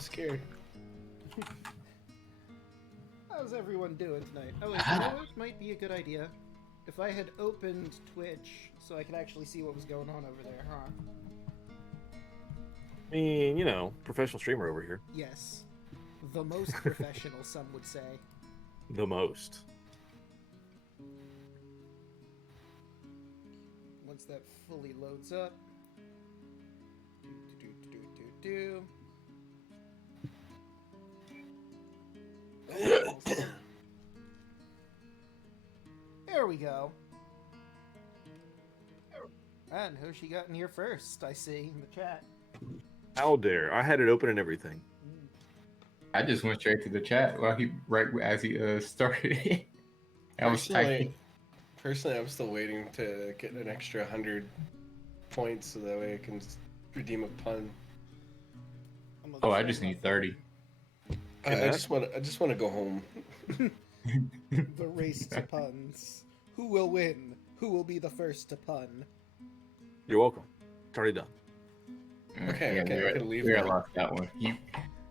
scared. How's everyone doing tonight? Oh, you know what might be a good idea? If I had opened Twitch so I could actually see what was going on over there, huh? I mean, you know, professional streamer over here. Yes. The most professional, some would say. The most. Once that fully loads up. Do. There we go. And who she got in here first, I see in the chat. How dare. I had it open and everything. I just went straight to the chat while right as he started. I was typing. Personally, I'm still waiting to get an extra 100 points so that way I can redeem a pun. Oh, I just need 30. I just want to go home. The race to puns. Who will win? Who will be the first to pun? You're welcome. It's already done. Okay, yeah, I can leave. I lost that one.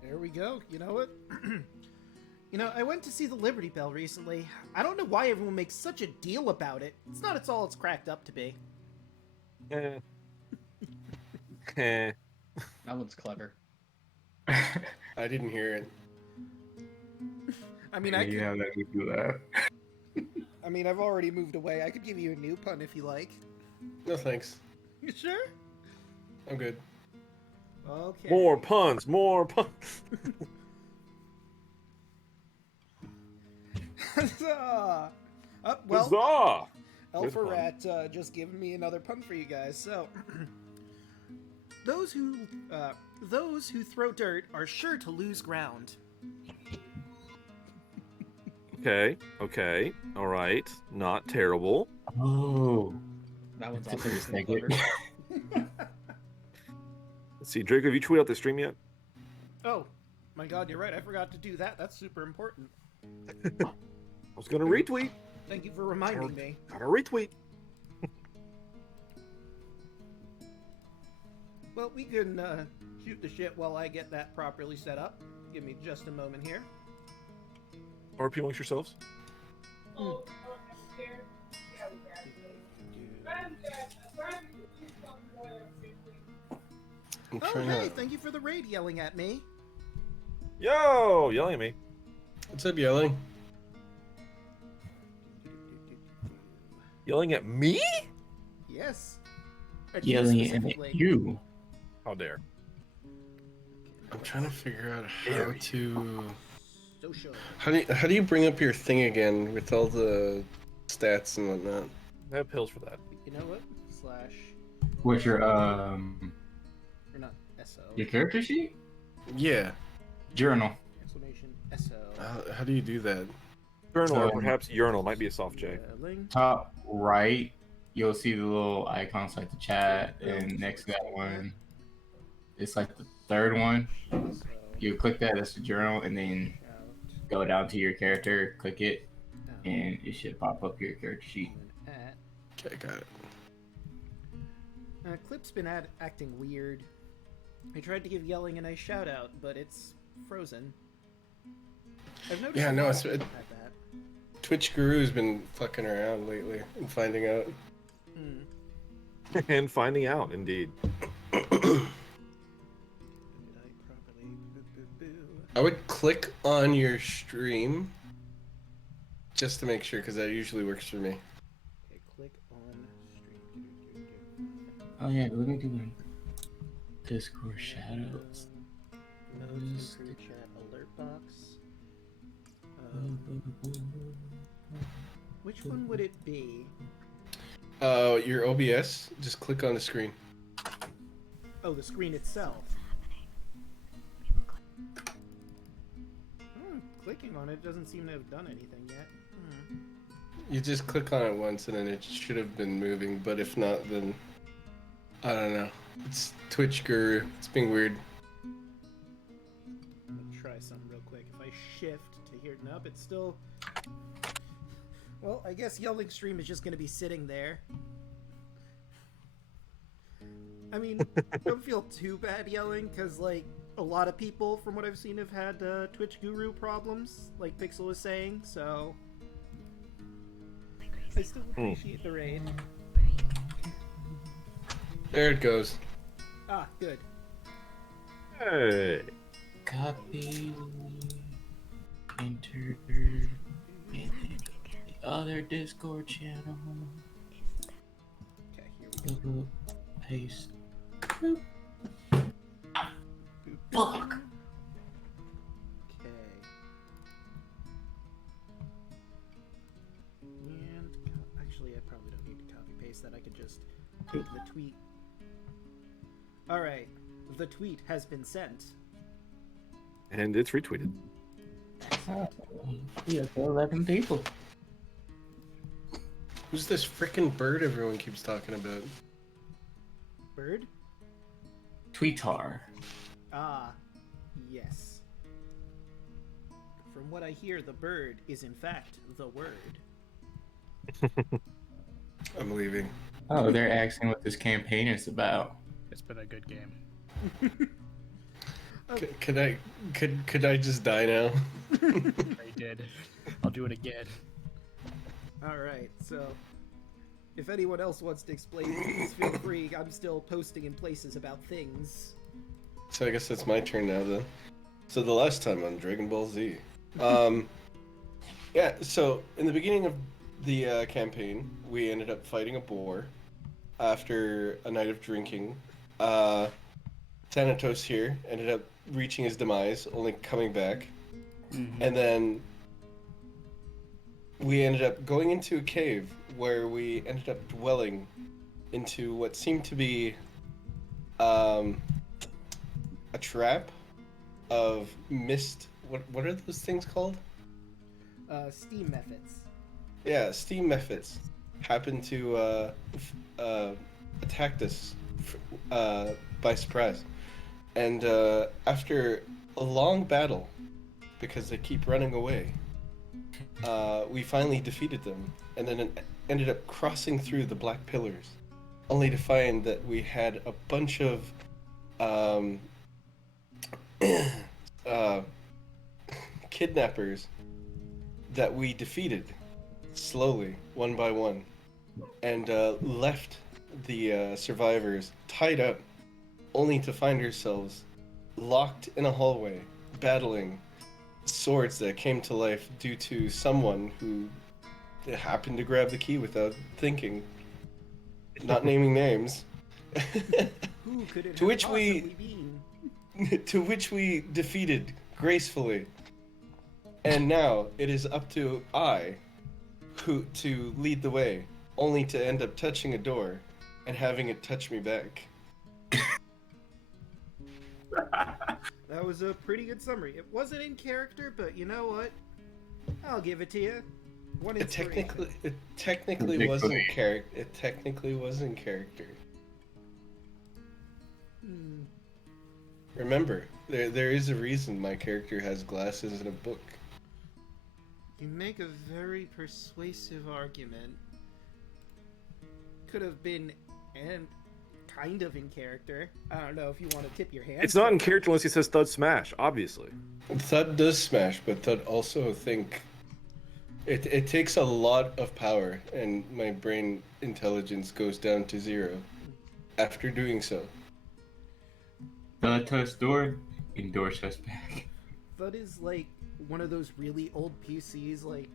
There we go. You know what? You know, I went to see the Liberty Bell recently. I don't know why everyone makes such a deal about it. It's not all it's cracked up to be. Eh. That one's clever. I didn't hear it. I mean, Let me do that. I mean, I've already moved away. I could give you a new pun if you like. No thanks. You sure? I'm good. Okay. More puns. Well, Huzzah! Alpha Rat just given me another pun for you guys. So, those who throw dirt are sure to lose ground. Okay. All right. Not terrible. Oh. That one's That's also just pretty negative. clever. Let's see. Draco, have you tweeted out the stream yet? Oh, my God, you're right. I forgot to do that. That's super important. I was going to retweet. Thank you for reminding me. Gotta retweet. Well, we can shoot the shit while I get that properly set up. Give me just a moment here. RP amongst yourselves. Oh, hey, thank you for the raid yelling at me. Yo, yelling at me. What's up, yelling? Yelling at me? Yes. At you Yelling at specifically. you. How dare. I'm trying to figure out how to. So sure. How do you bring up your thing again with all the stats and whatnot? I have pills for that. You know what? Slash. What's your Or not. SO. your character sheet? Yeah. Journal. Exclamation. SO. How do you do that? Journal or So- perhaps urinal might be a soft J. Link. Top right, you'll see the little icons like the chat, and next to that one, it's like the third one. So, You click that, that's the journal, and then shout go down to your character, click it, out. and it should pop up your character sheet. At. Okay, got it. Clip's been acting weird. I tried to give yelling a nice shout out, but it's frozen. I've noticed. Yeah, a no, lot it's- at that. Twitch Guru's been fucking around lately and finding out. And finding out, indeed. Did I properly? I would click on your stream just to make sure, because that usually works for me. Okay, click on stream. Oh yeah, let me do one. Discord shadows. Notes, group chat, alert box. Which one would it be? Your OBS, just click on the screen. Oh, the screen itself. Clicking on it doesn't seem to have done anything yet. You just click on it once and then it should have been moving, but if not, then I don't know. It's Twitch Guru. It's being weird. Let me try some real quick. If I shift to here, nope, it's still. Well, I guess yelling stream is just gonna be sitting there. I mean, don't feel too bad yelling, because, like, a lot of people, from what I've seen, have had Twitch Guru problems, like Pixel was saying, so I still appreciate the raid. There it goes. Ah, good. Hey. Copy. Enter. The other Discord channel. Okay, here we go. Boop, paste. Boop. Fuck. Okay. And actually, I probably don't need to copy paste that. I could just take the tweet. All right, the tweet has been sent. And it's retweeted. Yeah, 11 people. Who's this frickin' bird everyone keeps talking about? Bird? Tweetar. Ah, yes. From what I hear, the bird is in fact the word. I'm leaving. Oh, they're asking what this campaign is about. It's been a good game. Could I just die now? I did. I'll do it again. Alright, so if anyone else wants to explain, please feel free. I'm still posting in places about things. So I guess it's my turn now then. So the last time on Dragon Ball Z. Yeah, so in the beginning of the campaign, we ended up fighting a boar after a night of drinking. Thanatos here ended up reaching his demise, only coming back. Mm-hmm. And then we ended up going into a cave where we ended up dwelling into what seemed to be a trap of mist. What are those things called? Steam methods. Yeah, steam methods happened to attacked us by surprise. And after a long battle, because they keep running away, we finally defeated them, and then ended up crossing through the Black Pillars, only to find that we had a bunch of kidnappers that we defeated slowly, one by one, and left the survivors tied up, only to find ourselves locked in a hallway, battling swords that came to life due to someone who happened to grab the key without thinking. Not naming names. Who could it To have which we- possibly been? To which we defeated gracefully. And now it is up to I who to lead the way, only to end up touching a door and having it touch me back. That was a pretty good summary. It wasn't in character, but you know what? I'll give it to you. One It inspiration. technically wasn't character. It technically was in character. Hmm. Remember, there is a reason my character has glasses and a book. You make a very persuasive argument. Could have been and kind of in character. I don't know if you want to tip your hand. It's not in character unless he says Thud Smash, obviously. Thud does smash, but Thud also think. It takes a lot of power, and my brain intelligence goes down to 0 after doing so. Thanatos door, endorse us back. That is like one of those really old PCs, like,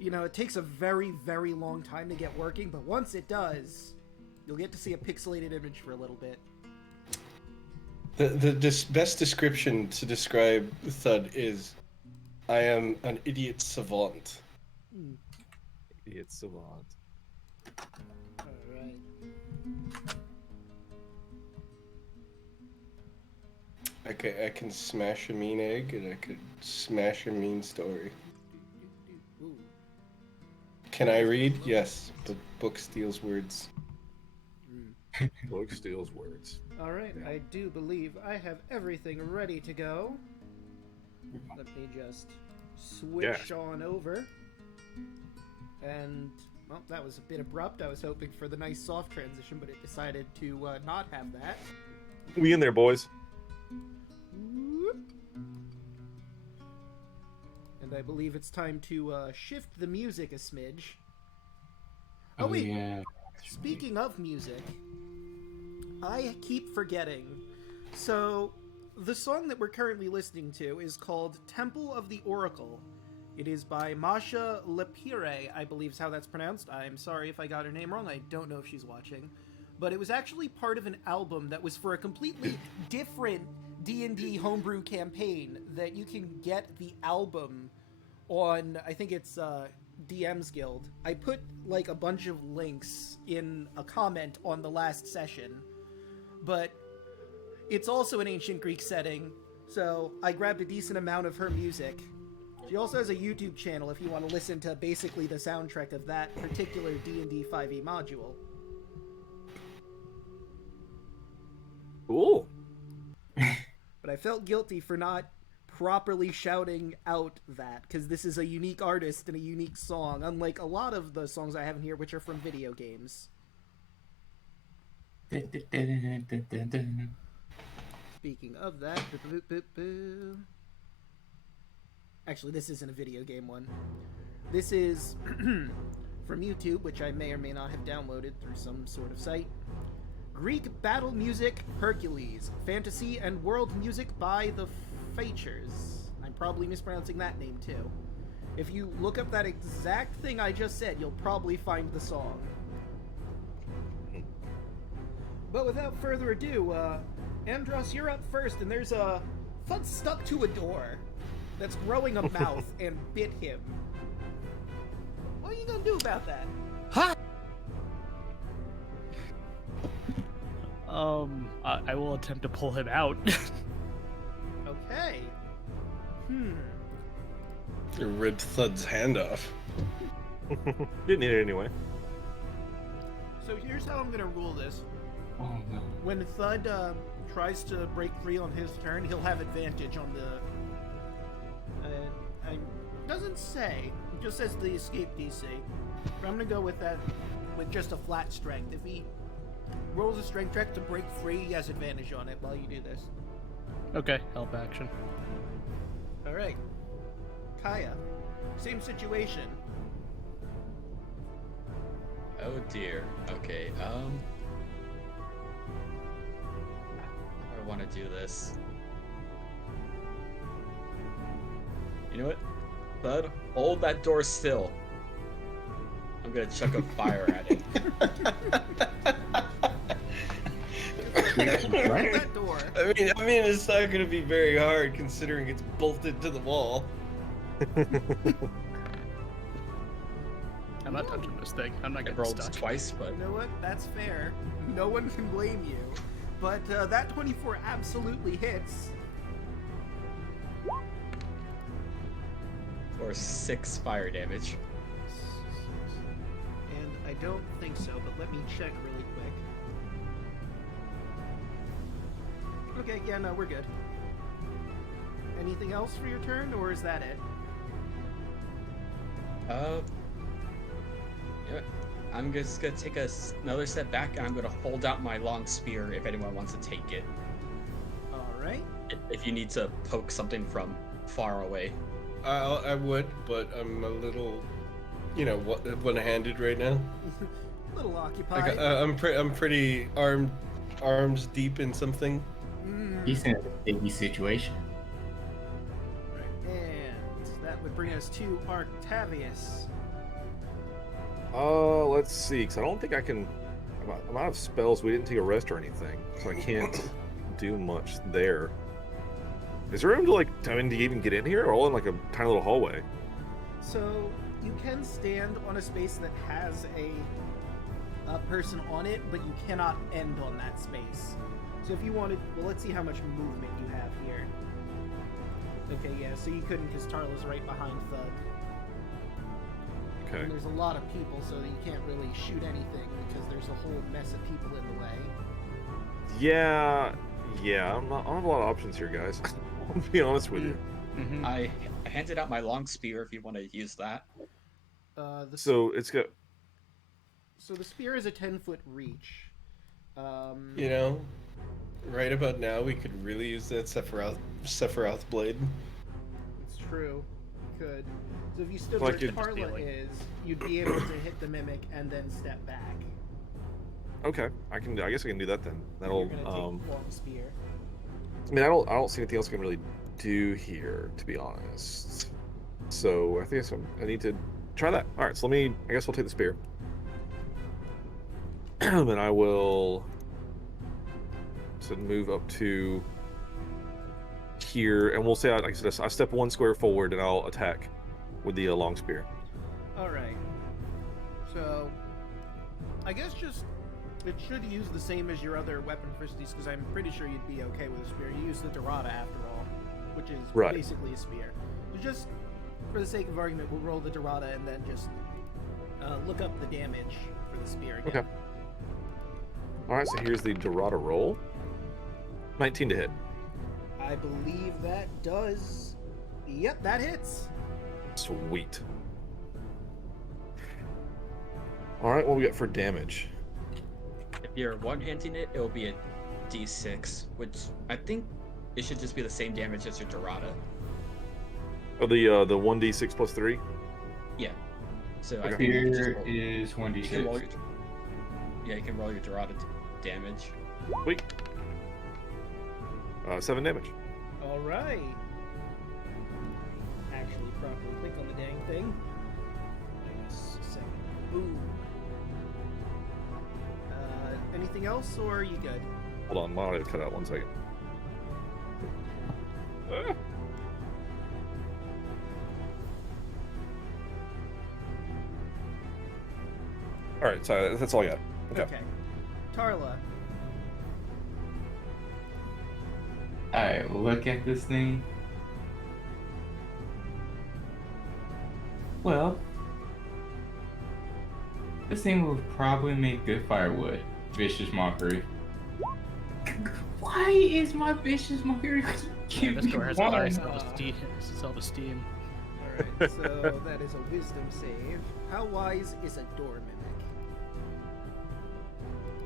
you know, it takes a very, very long time to get working, but once it does, you'll get to see a pixelated image for a little bit. The best description to describe Thud is, I am an idiot savant. Idiot savant. Alright. I can smash a mean egg, and I could smash a mean story. Ooh. Can I read? Yes, but book steals words. Book steals words. Alright, I do believe I have everything ready to go. Let me just switch on over. And, well, that was a bit abrupt. I was hoping for the nice soft transition, but it decided to not have that. We in there, boys. Ooh. And I believe it's time to shift the music a smidge. Oh, wait. yeah. Speaking of music, I keep forgetting. So, the song that we're currently listening to is called Temple of the Oracle. It is by Masha Lepire, I believe is how that's pronounced. I'm sorry if I got her name wrong. I don't know if she's watching. But it was actually part of an album that was for a completely different D&D homebrew campaign that you can get the album on, I think it's DM's Guild. I put like a bunch of links in a comment on the last session, but it's also an ancient Greek setting, so I grabbed a decent amount of her music. She also has a YouTube channel if you want to listen to basically the soundtrack of that particular D&D 5e module. Cool. But I felt guilty for not properly shouting out that, because this is a unique artist and a unique song, unlike a lot of the songs I have in here, which are from video games. Speaking of that, actually, this isn't a video game one. This is from YouTube, which I may or may not have downloaded through some sort of site. Greek Battle Music Hercules, Fantasy and World Music by the Features. I'm probably mispronouncing that name too. If you look up that exact thing I just said, you'll probably find the song. But without further ado, Andros, you're up first, and there's a Thud stuck to a door that's growing a mouth and bit him. What are you gonna do about that? Ha! I will attempt to pull him out. Okay. You ripped Thud's hand off. Didn't need it anyway. So here's how I'm gonna rule this. Oh, no. When Thud tries to break free on his turn, he'll have advantage on the... doesn't say. It just says the escape DC. But I'm gonna go with that, with just a flat strength. If he rolls a strength check to break free, he has advantage on it while you do this. Okay, help action. Alright. Kaya. Same situation. Oh dear. Okay, how do I want to do this? You know what? Bud, hold that door still. I'm gonna chuck a fire at it. Open that door. I mean, it's not gonna be very hard considering it's bolted to the wall. I'm not touching this thing. I'm not I getting rolled stuck. twice, but You know what? That's fair. No one can blame you. But that 24 absolutely hits. for 6 fire damage. And I don't think so, but let me check really quick. Okay, yeah, no, we're good. Anything else for your turn, or is that it? You know what? I'm just gonna take another step back, and I'm gonna hold out my long spear if anyone wants to take it. Alright. If you need to poke something from far away. I would, but I'm a little, one-handed right now. A little occupied. I'm pretty arms deep in something. He's in a sticky situation. And that would bring us to Octavius. Let's see, because I don't think I can. I'm out of spells. We didn't take a rest or anything, so I can't do much there. Is there room to to even get in here, or all in like a tiny little hallway? So you can stand on a space that has a person on it, but you cannot end on that space. So if you wanted, well, let's see how much movement you have here. Okay, yeah, so you couldn't because Tarla's right behind Thud. Okay. And there's a lot of people, so you can't really shoot anything because there's a whole mess of people in the way. Yeah. I don't have a lot of options here, guys. I'll be honest with you. Mm-hmm. I handed out my long spear if you want to use that. So it's got. So the spear is a 10-foot reach. Right about now we could really use that Sephiroth blade. It's true. could. So if you stood Like where you'd- Carla Stealing. is, you'd be able to hit the mimic and then step back. Okay, I guess I can do that then. You're That'll. gonna take long spear. I mean, I don't see anything else I can really do here, to be honest. So I think I need to try that. All right, so I guess we'll take the spear. And I will move up to here, and we'll say, like I said, I step 1 square forward, and I'll attack with the long spear. All right. So, I guess it should use the same as your other weapon proficiencies, because I'm pretty sure you'd be okay with a spear. You use the Dorada after all, which is Right. basically a spear. So just for the sake of argument, we'll roll the Dorada and then just look up the damage for the spear again. Okay. All right, so here's the Dorada roll. 19 to hit. I believe that does. Yep, that hits. Sweet. All right, what we got for damage? If you're one-handing it, it'll be a D6, which I think it should just be the same damage as your Dorada. Oh, the 1d6 plus 3. Yeah. So Okay. I think you can just Here roll, is you can roll 1d6. your, yeah, you can roll your Dorada damage. Sweet. 7 damage. All right. Actually, properly click on the dang thing. Minus 7. Ooh. Anything else, or are you good? Hold on, I'll cut out 1 second. Ah. All right, so that's all I got. Okay. Tarla. Alright, look at this thing. Well, this thing will probably make good firewood. Vicious Mockery. Why is my Vicious Mockery Yeah, give this me door has one? a high self-esteem. Self-esteem. Alright, so that is a wisdom save. How wise is a door mimic?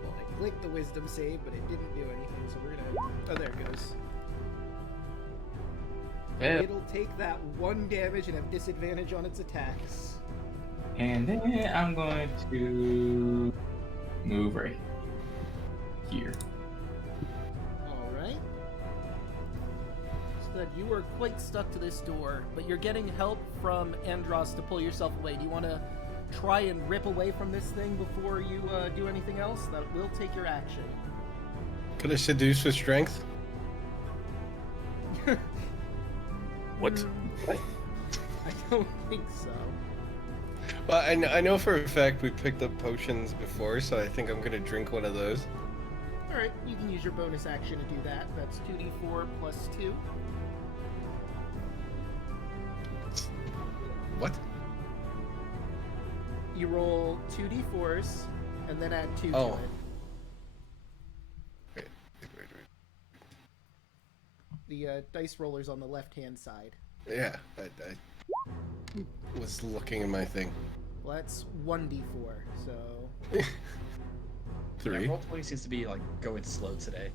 Well, I clicked the wisdom save, but it didn't do anything, so we're gonna... Oh, there it goes. Yeah. It'll take that 1 damage and have disadvantage on its attacks. And then I'm going to move right here. Alright. So that you are quite stuck to this door, but you're getting help from Andros to pull yourself away. Do you want to try and rip away from this thing before you do anything else? That will take your action. Could I seduce with strength? What? I don't think so. Well, I know for a fact we picked up potions before, so I think I'm gonna drink one of those. Alright, you can use your bonus action to do that. That's 2d4 plus 2. What? You roll 2d4s and then add 2 Oh. to it. Wait. The dice roller's on the left-hand side. Yeah, I was looking at my thing. Well, that's 1d4, so... 3. Yeah, roll 20 seems to be like going slow today.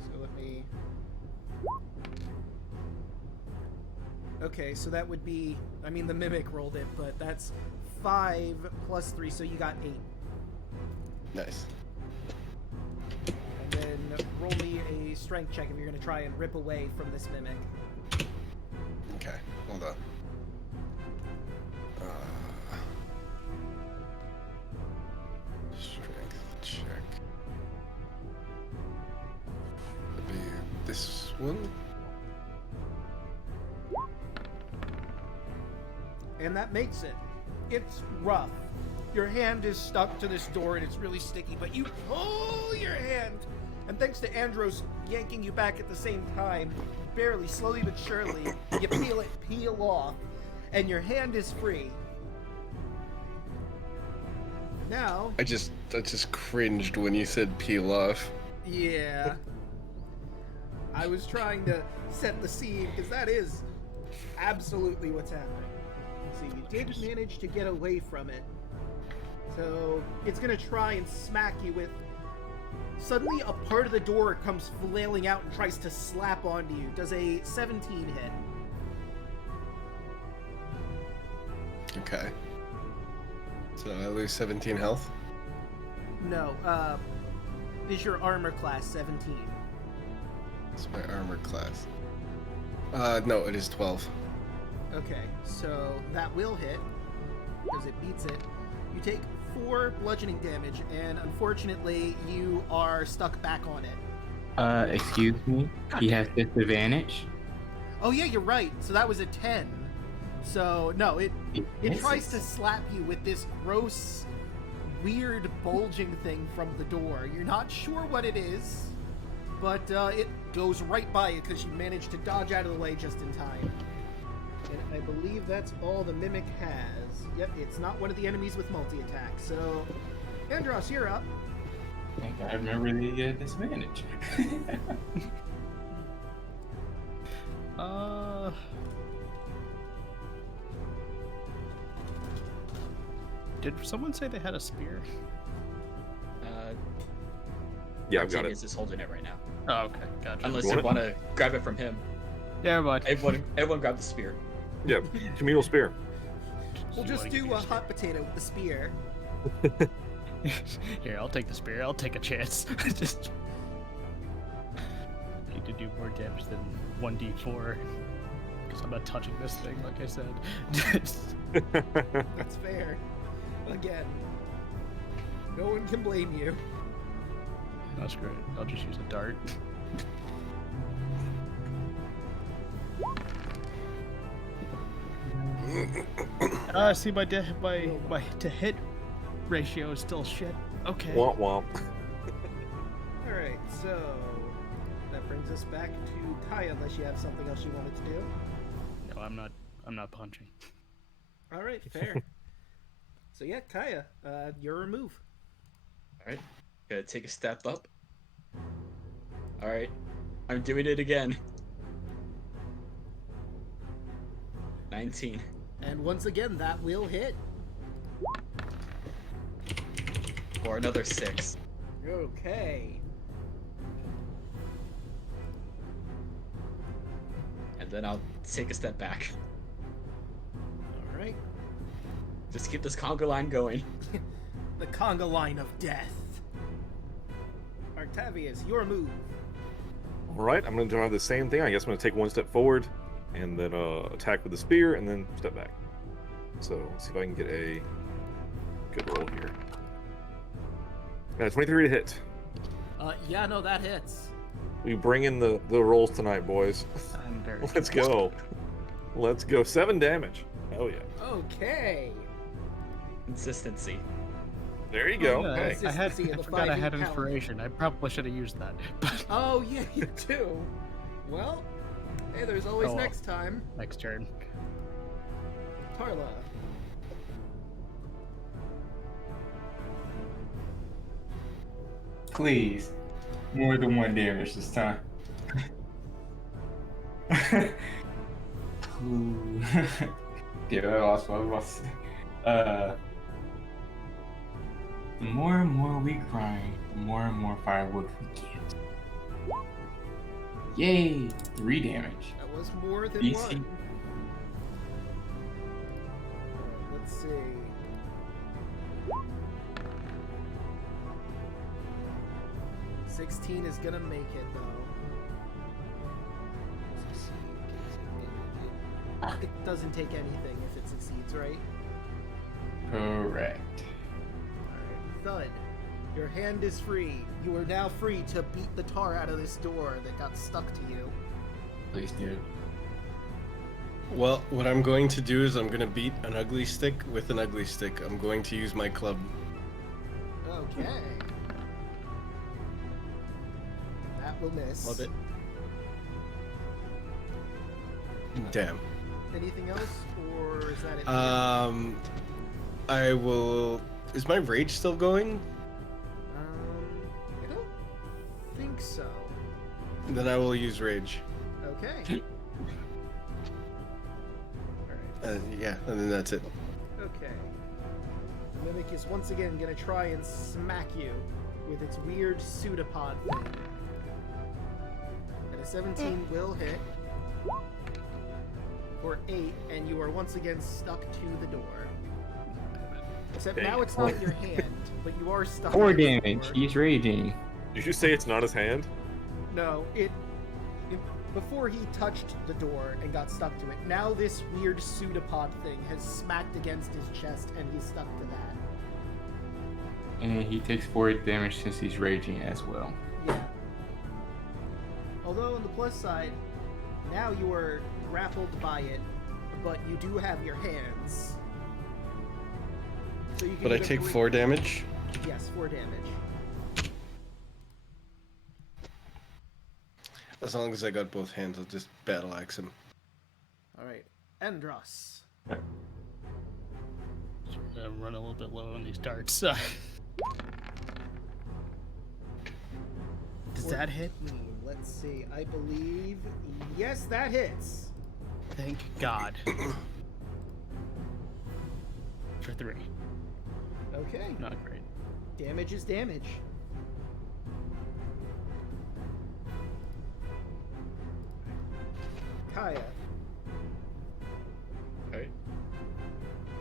So let me... Okay, so that would be... I mean, the Mimic rolled it, but that's 5 plus 3, so you got 8. Nice. And then roll me a strength check if you're going to try and rip away from this Mimic. Okay, hold on. Strength check. That'd be this one. And that makes it. It's rough. Your hand is stuck to this door and it's really sticky, but you pull your hand, and thanks to Andros yanking you back at the same time, barely, slowly but surely, you peel off, and your hand is free. Now, I just cringed when you said peel off. yeah, I was trying to set the scene because that is absolutely what's happening. So you did manage to get away from it. So it's gonna try and smack you with. Suddenly, a part of the door comes flailing out and tries to slap onto you. Does a 17 hit? Okay. So I lose 17 health. No, is your armor class 17? It's my armor class. No, it is 12. Okay, so that will hit, because it beats it. You take 4 bludgeoning damage, and unfortunately, you are stuck back on it. Excuse me. He has disadvantage. Oh yeah, you're right. So that was a 10. So no, it tries to slap you with this gross, weird bulging thing from the door. You're not sure what it is, but it goes right by you because you managed to dodge out of the way just in time. And I believe that's all the Mimic has. Yep, it's not one of the enemies with multi-attack. So, Andros, you're up. I think I remember the disadvantage. Did someone say they had a spear? Yeah, I've got Genius it. is holding it right now. Oh, okay, gotcha. Unless You you want want to grab it from him. Yeah, but Everyone grab the spear. Yeah, communal spear. We'll just do a hot potato with the spear. Here, I'll take the spear. I'll take a chance. Just need to do more damage than 1d4 because I'm not touching this thing, like I said. That's fair. Again, no one can blame you. That's great. I'll just use a dart. See, my to hit ratio is still shit. Okay. Womp womp. Alright, so that brings us back to Kaya, unless you have something else you wanted to do. No, I'm not punching. Alright, fair. So yeah, Kaya, your remove. Alright. Gonna take a step up. Alright. I'm doing it again. 19. And once again, that will hit. Or another 6. Okay. And then I'll take a step back. Alright. Just keep this conga line going. The conga line of death. Octavius, your move. All right, I'm going to try the same thing. I guess I'm going to take one step forward and then attack with the spear and then step back. So let's see if I can get a good roll here. 23 to hit. Yeah, no, that hits. We bring in the rolls tonight, boys. I'm very. Let's go. Let's go. 7 damage. Hell yeah. Okay. Consistency. There you go. Yeah, Hey. I Consistency of the forgot I had 5e paladin. inspiration. I probably should have used that. But Oh, yeah, you do. Well, hey, there's always Oh, well. next time. next turn. Tarla. Please, more than 1 damage this time. Ooh. Yeah, I lost what I was about to say. The more and more we grind, the more and more firewood we get. Yay! 3 damage. That was more than DC. one. Let's see. $16 is gonna make it though. It doesn't take anything if it succeeds, right? Correct. Alright. Thud. Your hand is free. You are now free to beat the tar out of this door that got stuck to you. Please do. Well, what I'm going to do is I'm going to beat an ugly stick with an ugly stick. I'm going to use my club. Okay. That will miss. Love it. Damn. Anything else, or is that it? I will. Is my rage still going? I don't think so. Then I will use rage. Okay. Alright. Yeah, and then that's it. Okay. The Mimic is once again gonna try and smack you with its weird pseudopod thing. And a 17 will hit. for 8, and you are once again stuck to the door. Except Dang now it. it's not in your hand, but you are stuck. 4 against the damage. door. He's raging. Did you say it's not his hand? No, before he touched the door and got stuck to it, now this weird pseudopod thing has smacked against his chest and he's stuck to that. And he takes 4 damage since he's raging as well. Yeah. Although on the plus side, now you are grappled by it, but you do have your hands. So you can But I either take break- 4 damage. Yes, 4 damage. As long as I got both hands, I'll just battle axe him. Alright. Endros. Run a little bit low on these darts. Does that hit? 14. Let's see. I believe... Yes, that hits. Thank God. For 3. Okay. Not great. Damage is damage. Kaya. Okay.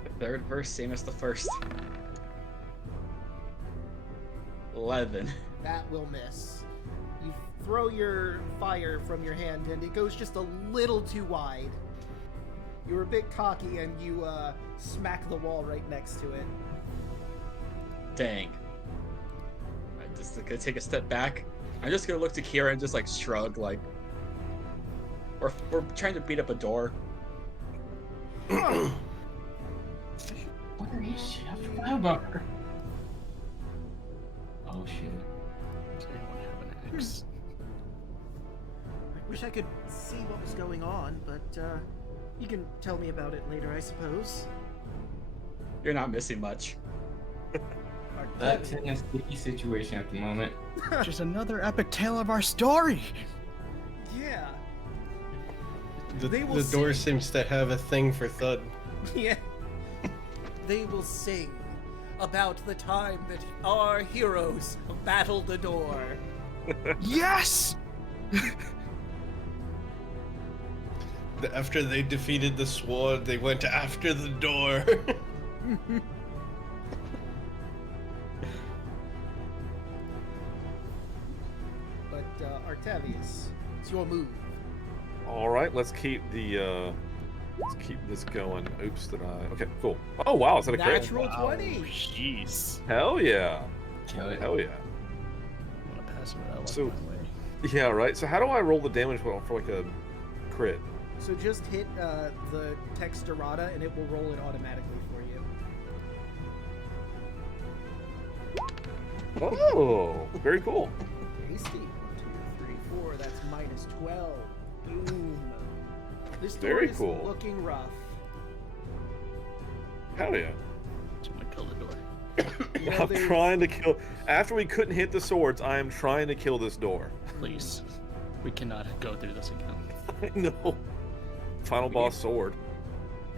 The third verse, same as the first. 11. That will miss. You throw your fire from your hand and it goes just a little too wide. You're a bit cocky and you smack the wall right next to it. Dang. I'm just gonna take a step back. I'm just gonna look to Kira and just like shrug, like we're trying to beat up a door. Where is she? I forgot about her. Oh shit. Does anyone have an axe? I wish I could see what was going on, but you can tell me about it later, I suppose. You're not missing much. That's in a sticky situation at the moment. Just another epic tale of our story. Yeah. The They will door sing. seems to have a thing for Thud. Yeah. They will sing about the time that our heroes battled the door. Yes! After they defeated the sword, they went after the door. But Artavius, it's your move. All right, let's keep the let's keep this going. Oops, did I? Okay, cool. Oh wow, is that a crit? Natural 20. Jeez. Hell yeah, Kill it. hell yeah. I'm gonna pass it out So- my way. Yeah, right. So how do I roll the damage for like a crit? So just hit the text errata and it will roll it automatically for you. Oh, very cool. Tasty. 1, 2, 3, 4. That's minus 12. Boom. This door Very is cool. looking rough. Hell yeah. So I'm gonna kill the door. You know, I'm there's- trying to kill. After we couldn't hit the swords, I am trying to kill this door. Please. We cannot go through this again. I know. Final boss sword.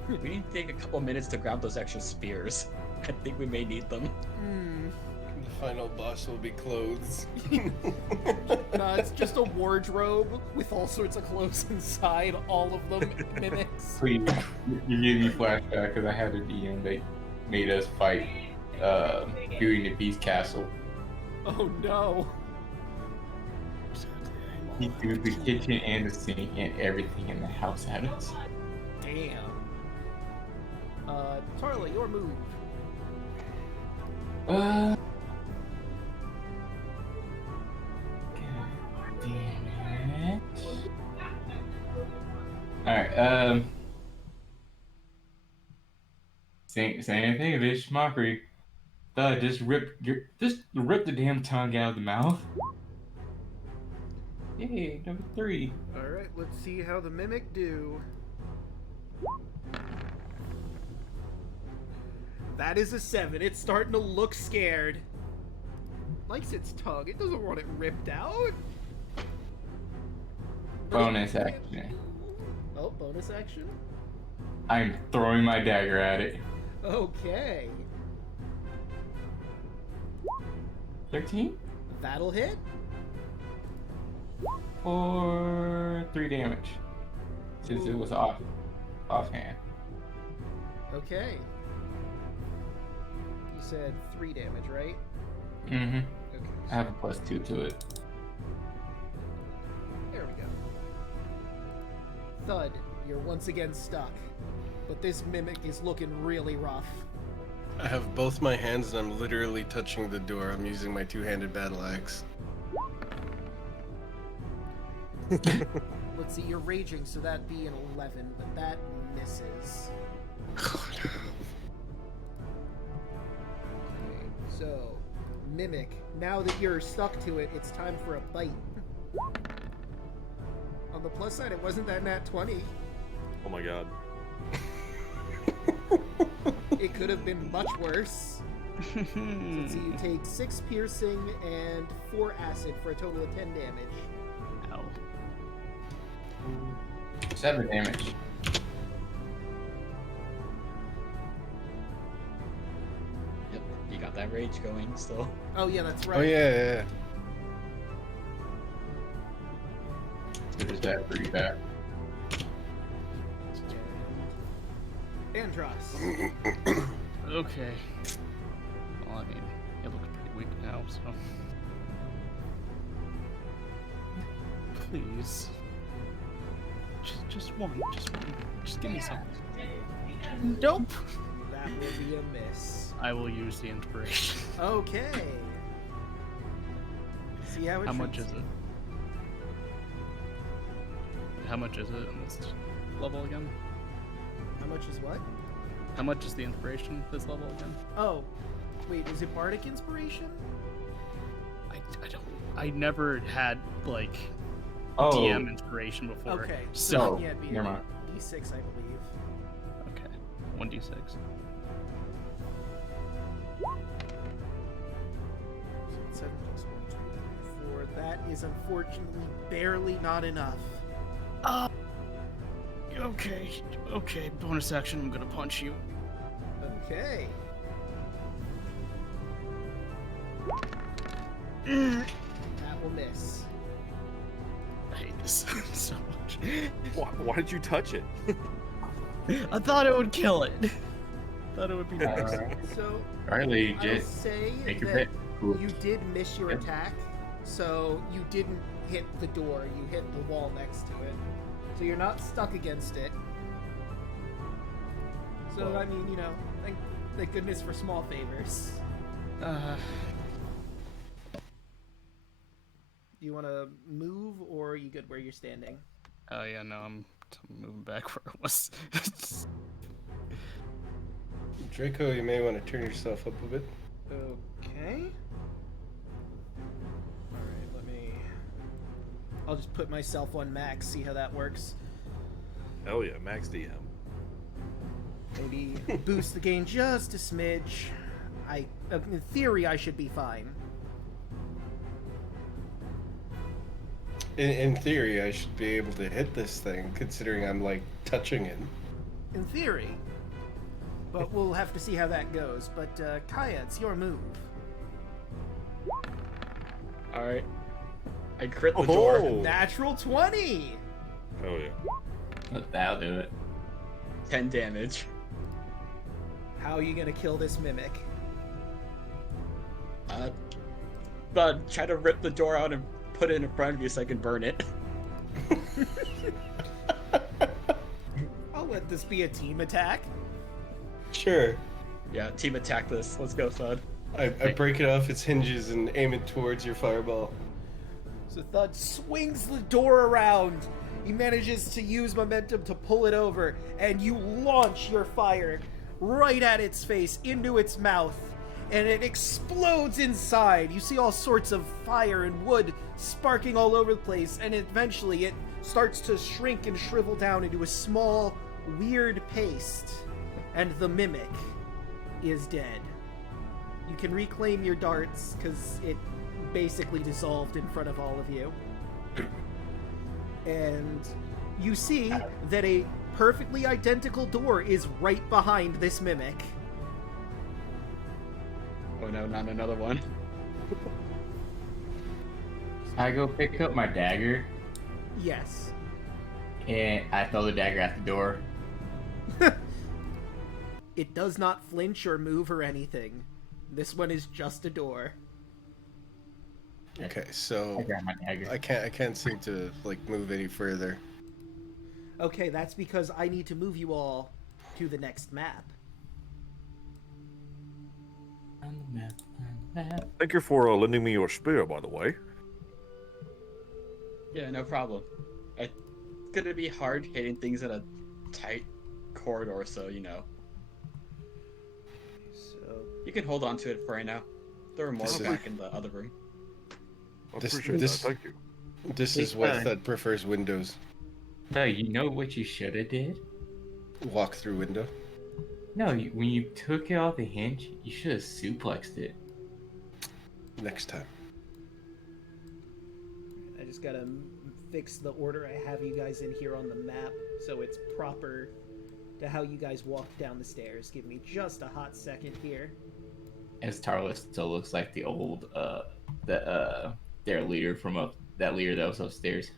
We need to take a couple minutes to grab those extra spears. I think we may need them. Hmm. The final boss will be clothes. No, it's just a wardrobe with all sorts of clothes inside, all of them mimics. Please, you gave me flashback because I had a DM. They made us fight Beauty and the Beast Castle. Oh no. He threw the kitchen and the sink and everything in the house at us. Damn. Tarla, your move. God damn it. Alright, same thing, bitch, mockery. Just rip the damn tongue out of the mouth. Yay, number 3. Alright, let's see how the mimic do. That is a 7. It's starting to look scared. Likes its tongue. It doesn't want it ripped out. Bonus action. Oh, bonus action? I'm throwing my dagger at it. Okay. 13 That'll hit. for 3 damage. Since it was off. offhand. Okay. You said 3 damage, right? Mm-hmm. Okay. I have a +2 to it. There we go. Thud, you're once again stuck. But this mimic is looking really rough. I have both my hands and I'm literally touching the door. I'm using my two-handed battle axe. Let's see, you're raging, so that'd be an 11, but that misses. God. Okay, so, Mimic, now that you're stuck to it, it's time for a bite. On the plus side, it wasn't that nat 20. Oh my god. It could have been much worse. So let's see, you take 6 piercing and 4 acid for a total of 10 damage. Ow. 7 damage. Yep, you got that rage going still. Oh yeah, that's right. Oh yeah. There's that pretty bad. Andros. Okay. Well, I mean, it looks pretty weak now, so. Please. Just one. Just give me something. Nope. That will be a miss. I will use the inspiration. Okay. See how it How much treats is you. it? How much is it in this level again? How much is what? How much is the inspiration this level again? Oh, wait, is it Bardic Inspiration? I don't. I never had like Oh, DM inspiration before. Okay, So yeah, it'd be never mind. D6, I believe. okay, 1d6. 7 plus 1, 2, 3, 4. That is unfortunately barely not enough. Okay. Bonus action. I'm gonna punch you. Okay. That will miss. I hate this so much. Why did you touch it? I thought it would kill it. Thought it would be nice. So, Riley, I'll just say make your that bet. Cool. you did miss your Yep. attack, so you didn't hit the door, you hit the wall next to it. So you're not stuck against it. So, Well. I mean, you know, thank goodness for small favors. Do you want to move, or are you good where you're standing? Oh yeah, no, I'm moving back where I was. Draco, you may want to turn yourself up a bit. Okay. Alright, I'll just put myself on max, see how that works. Hell yeah, max DM. Maybe boost the gain just a smidge. In theory, I should be fine. In theory, I should be able to hit this thing, considering I'm like touching it. In theory. But we'll have to see how that goes. But, Kaya, it's your move. Alright. I crit the door. Oh. Natural 20! Hell yeah. That'll do it. 10 damage. How are you gonna kill this mimic? But try to rip the door out and put it in front of you so I can burn it. I'll let this be a team attack. Sure. Yeah, team attack this. Let's go, Thud. I break it off its hinges and aim it towards your fireball. So Thud swings the door around. He manages to use momentum to pull it over, and you launch your fire right at its face, into its mouth, and it explodes inside. You see all sorts of fire and wood sparking all over the place, and eventually it starts to shrink and shrivel down into a small, weird paste, and the mimic is dead. You can reclaim your darts, because it basically dissolved in front of all of you. And you see that a perfectly identical door is right behind this mimic. Oh no, not another one. I go pick up my dagger Yes. and I throw the dagger at the door. It does not flinch or move or anything. This one is just a door. Okay, I so got my dagger. I can't seem to like move any further. Okay, that's because I need to move you all to the next map. On the map, on the map. Thank you for lending me your spear, by the way. Yeah, no problem. It's gonna be hard hitting things in a tight corridor, so you know. So, You can hold on to it for right now. There are more This is- back in the other room. I This- appreciate this- that. Thank you. This is what that prefers windows. So you know what you should have did? Walk through window. No, when you took it off the hinge, you should have suplexed it. Next time. I just gotta fix the order I have you guys in here on the map so it's proper to how you guys walk down the stairs. Give me just a hot second here. As Tarla still looks like the old their leader from that leader that was upstairs.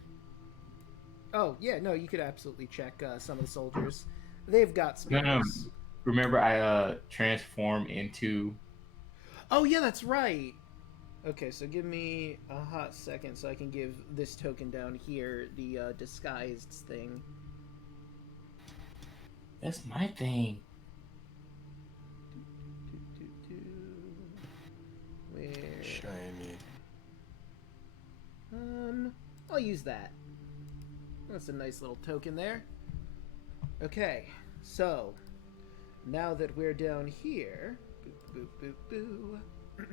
Oh, yeah, no, you could absolutely check some of the soldiers. They've got No, no. spears. Remember I transformed into Oh, yeah, that's right. Okay, so give me a hot second so I can give this token down here the disguised thing. that's my thing. Where? Shiny. I'll use that. That's a nice little token there. Okay, so now that we're down here, boo, boo, boo, boo.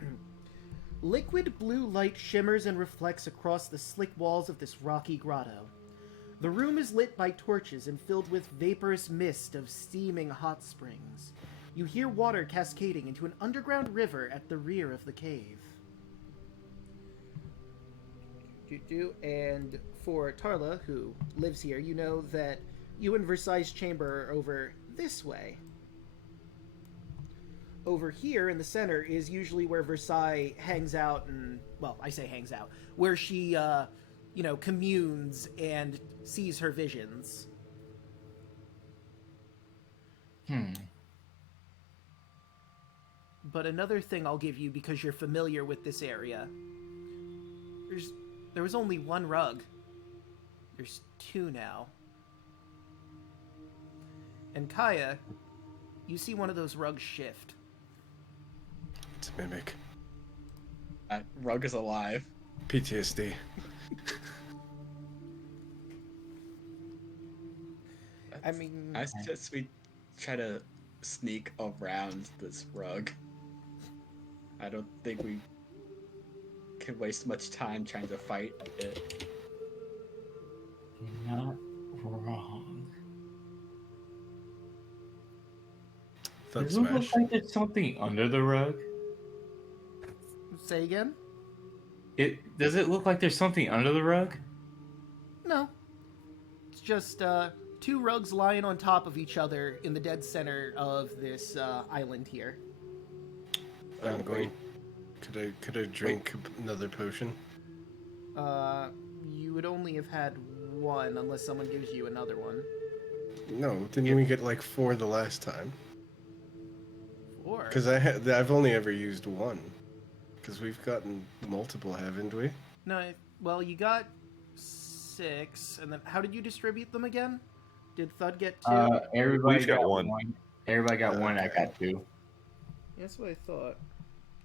Liquid blue light shimmers and reflects across the slick walls of this rocky grotto. The room is lit by torches and filled with vaporous mist of steaming hot springs. You hear water cascading into an underground river at the rear of the cave. And for Tarla, who lives here, you know that you and Versailles' chamber are over this way. Over here in the center is usually where Versailles hangs out and, well, I say hangs out, where she, communes and sees her visions. But another thing I'll give you because you're familiar with this area. There was only one rug. There's two now. And Kaya, you see one of those rugs shift. It's a mimic. That rug is alive. PTSD. I mean, I suggest we try to sneak around this rug. I don't think we can waste much time trying to fight it. You're not wrong. Thug Does it look smash. like there's something under the rug? say again? Does it look like there's something under the rug? No. It's just two rugs lying on top of each other in the dead center of this island here. I'm going. Could I drink another potion? You would only have had one unless someone gives you another one. No, didn't we get like 4 the last time? 4? Because I've only ever used 1. Because we've gotten multiple, haven't we? No, well, you got 6, and then how did you distribute them again? Did Thud get 2? Everybody We've got got one. one. Everybody got one. I got 2. That's what I thought.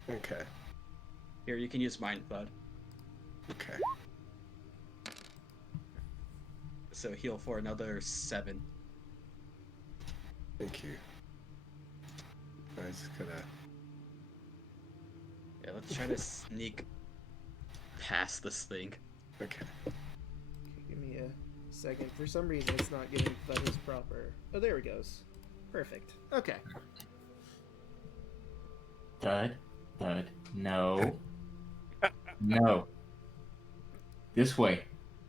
Okay. Here, you can use mine, bud. Okay. So heal for another 7. Thank you. I just gotta. Yeah, let's try to sneak past this thing. Okay. Give me a second. For some reason, it's not giving Thud his proper... Oh, there he goes. Perfect. Okay. Thud. No. No. This way.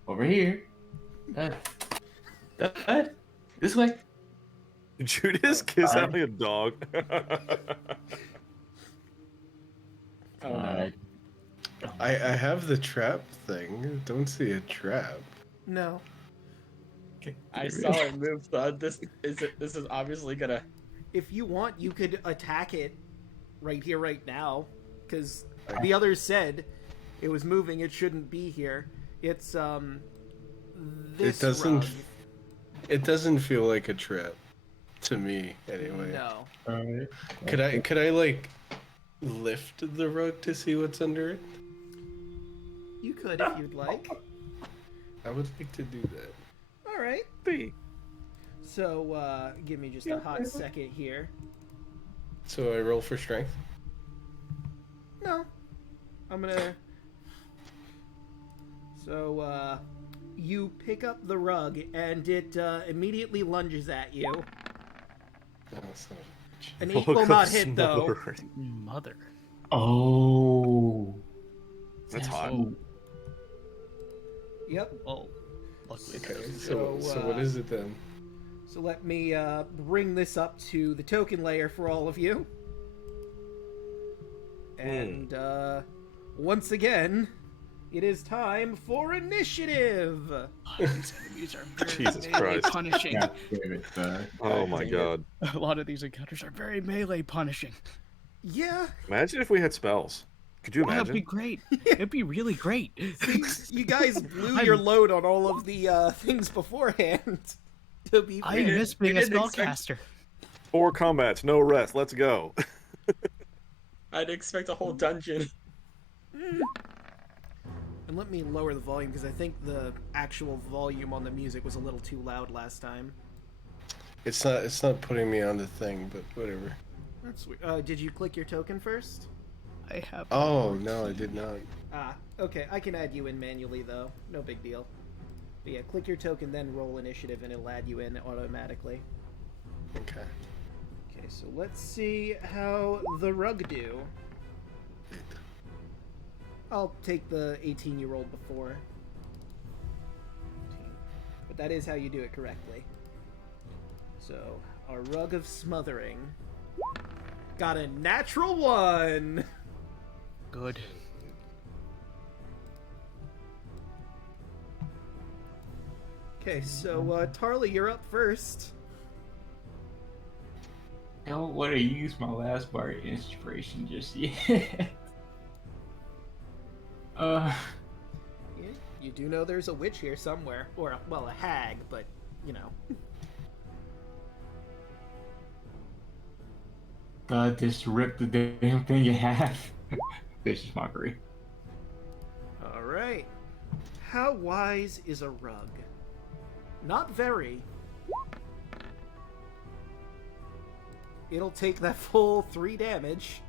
Over here. Thud. This way. Judas kiss out like a dog. Oh no. Thud. I have the trap thing. Don't see a trap. No. I saw it move. So this is obviously gonna. If you want, you could attack it right here, right now, because the others said it was moving. It shouldn't be here. It's this rug. It doesn't feel like a trap to me anyway. No. Alright. Could I like lift the rug to see what's under it? You could if you'd like. I would like to do that. All right. B. So give me just a hot second here. So I roll for strength. No. I'm gonna. So you pick up the rug and it immediately lunges at you. Oh, son of a bitch. An 8 will not hit though. Mother. Oh. That's hot. Oh. Yep. Oh. Luckily. Okay, So, so what is it then? So let me bring this up to the token layer for all of you. And once again, it is time for initiative. These enemies are very Jesus melee Christ. punishing. God damn it, Oh my god. A lot of these encounters are very melee punishing. Yeah, Imagine if we had spells. Could you That'd be imagine? great. It'd be really great. you guys blew your load on all of the things beforehand. To be I fair. miss being a didn't expect- spellcaster. 4 combats, no rest. Let's go. I'd expect a whole dungeon. And let me lower the volume because I think the actual volume on the music was a little too loud last time. It's not putting me on the thing, but whatever. That's weird. Did you click your token first? I have. Oh no, I did not. Ah, okay. I can add you in manually though. No big deal. But yeah, click your token, then roll initiative, and it'll add you in automatically. Okay. Okay, so let's see how the rug do. I'll take the 18 you rolled before. 18. But that is how you do it correctly. So, our rug of smothering got a natural 1! Good. Okay, so Tarly, you're up first. I don't want to use my last bar of inspiration just yet. Yeah, you do know there's a witch here somewhere, or well, a hag, but you know. God, just rip the damn thing in half. Vicious mockery. All right. How wise is a rug? Not very. It'll take that full 3 damage,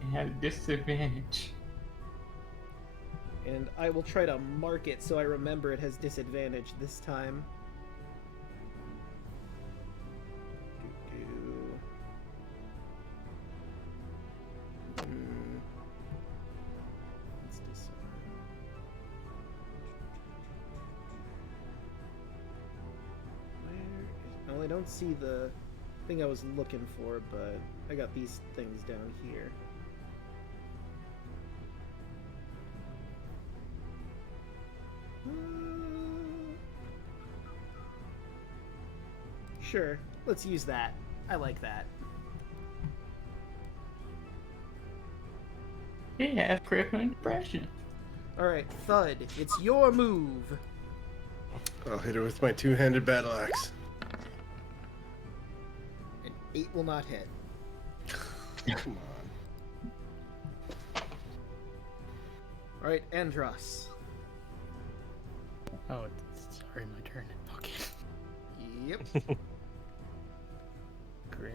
It had a disadvantage. and I will try to mark it so I remember it has disadvantage this time. Let's disarm. Well, I don't see the thing I was looking for, but I got these things down here. Sure, let's use that. I like that. It has critical impression. Alright, Thud, it's your move. I'll hit her with my two-handed battle axe. An 8 will not hit. Come on. Alright, Andros. Oh, sorry, my turn. Okay. Yep. Great.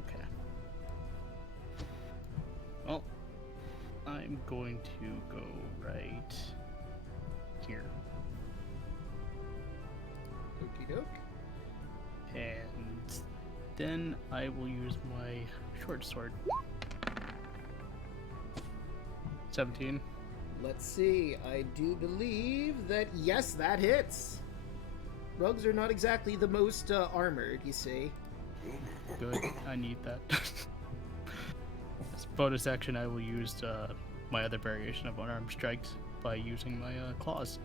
Okay. Well, I'm going to go right here. Okie doke. And then I will use my short sword. 17. Let's see. I do believe that, yes, that hits. Rugs are not exactly the most armored, you see. Good. I need that. bonus action, I will use my other variation of unarmed strikes by using my claws.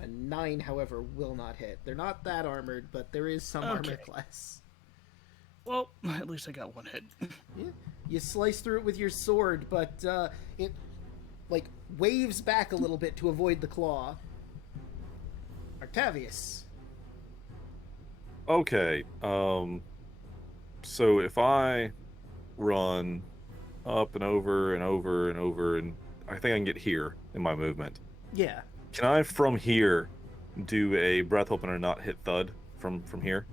A 9, however, will not hit. They're not that armored, but there is some armor class. Well, at least I got one hit. Yeah. You slice through it with your sword, but it like waves back a little bit to avoid the claw. Octavius. Okay. So if I run up and over and over and over, and I think I can get here in my movement. Yeah. Can I, from here, do a breath opener and not hit thud from here?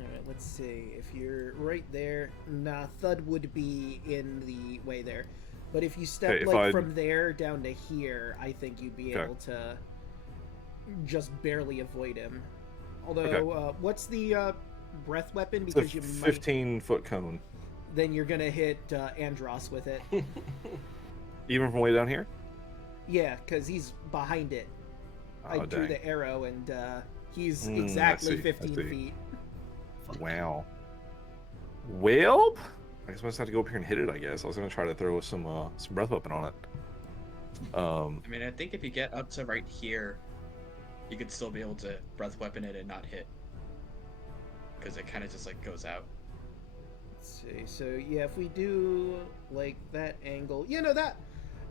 Alright, let's see. If you're right there, nah, thud would be in the way there. But if you step from there down to here, I think you'd be able to just barely avoid him. Although, what's the breath weapon? Because you might... 15-foot cone. Then you're gonna hit Andros with it. Even from way down here? Yeah, because he's behind it. I drew the arrow, and he's I exactly see, 15 feet. Wow. Well, I guess I just have to go up here and hit it, I guess. I was going to try to throw some breath weapon on it. I mean, I think if you get up to right here, you could still be able to breath weapon it and not hit. Because it kind of just, like, goes out. Let's see. So, yeah, if we do, like, that angle... Yeah, no, that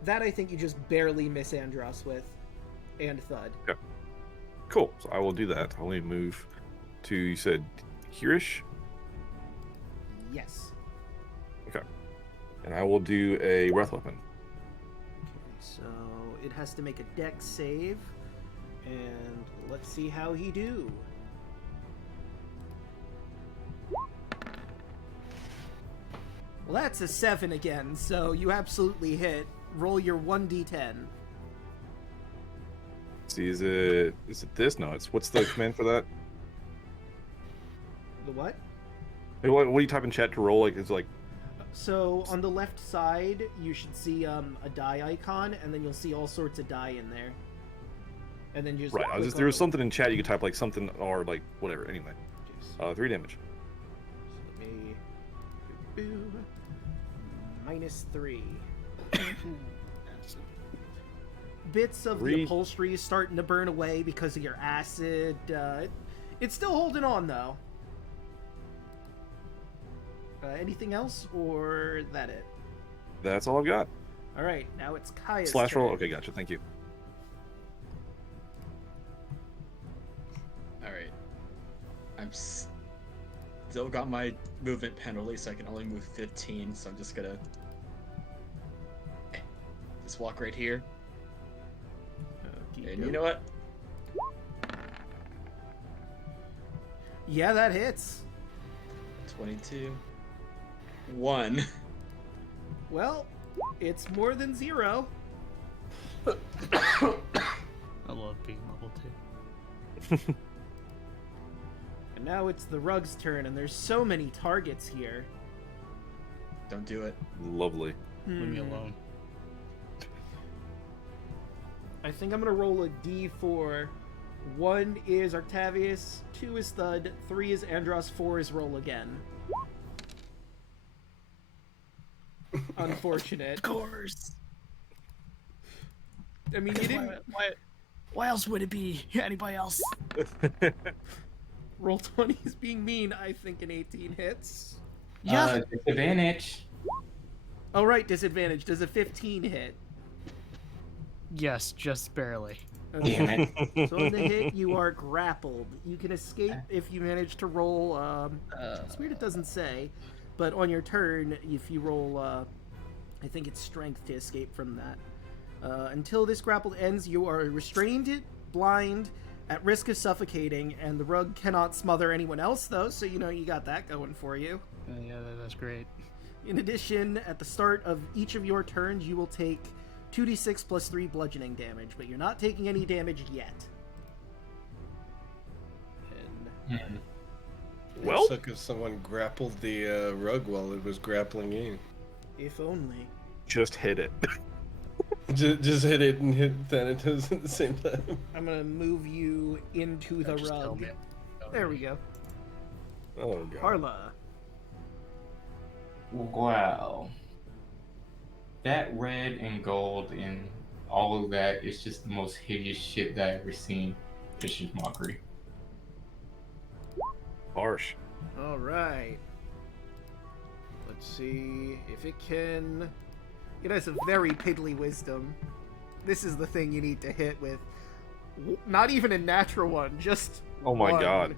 I think you just barely miss Andros with. And thud. Yeah. Cool. So I will do that. I'll only move to, you said, here-ish? Yes. Okay. And I will do a breath weapon. Okay, so it has to make a dex save. And let's see how he do. Well, that's a 7 again, so you absolutely hit. Roll your 1d10. See, is it this? No, what's the command for that? The what? Hey, what do you type in chat to roll? Like, it's like... So, on the left side, you should see a die icon, and then you'll see all sorts of die in there. And then just... Right, there was something in chat you could type, like, something, or, like, whatever, anyway. 3 damage. So let me... -3. Bits of the upholstery is starting to burn away because of your acid. It's still holding on, though. Anything else, or that it? That's all I've got. All right, now it's Kaya's Slash turn. roll? Okay, gotcha. Thank you. Alright. I'm still got my movement penalty, so I can only move 15, so I'm just gonna... just walk right here. And you know what? Yeah, that hits. 22. 1. Well, it's more than 0. I love being level 2. And now it's the rug's turn, and there's so many targets here. Don't do it. Lovely. Leave me alone. I think I'm gonna roll a d4. 1 is Octavius, 2 is Thud, 3 is Andros, 4 is Roll Again. Unfortunate. Of course. I mean, you didn't... Why else would it be anybody else? Roll 20 is being mean. I think an 18 hits. Yeah. Disadvantage. Oh, right, disadvantage. Does a 15 hit? Yes, just barely. Okay. Damn it. So on the hit, you are grappled. You can escape if you manage to roll... it's weird it doesn't say, but on your turn, if you roll... I think it's strength to escape from that. Until this grapple ends, you are restrained, blind, at risk of suffocating, and the rug cannot smother anyone else, though, so you know you got that going for you. Yeah, that's great. In addition, at the start of each of your turns, you will take 2d6 plus 3 bludgeoning damage, but you're not taking any damage yet. And... Well, suck if someone grappled the rug while it was grappling you. If only. just hit it. Just hit it and hit Thanatos at the same time. I'm gonna move you into the rug. There we go. Oh god. Harla. Wow. That red and gold and all of that is just the most hideous shit that I've ever seen. Vicious mockery. Harsh. All right. Let's see if it can. It has a very piddly wisdom. This is the thing you need to hit with. Not even a natural one, just Oh my one. god.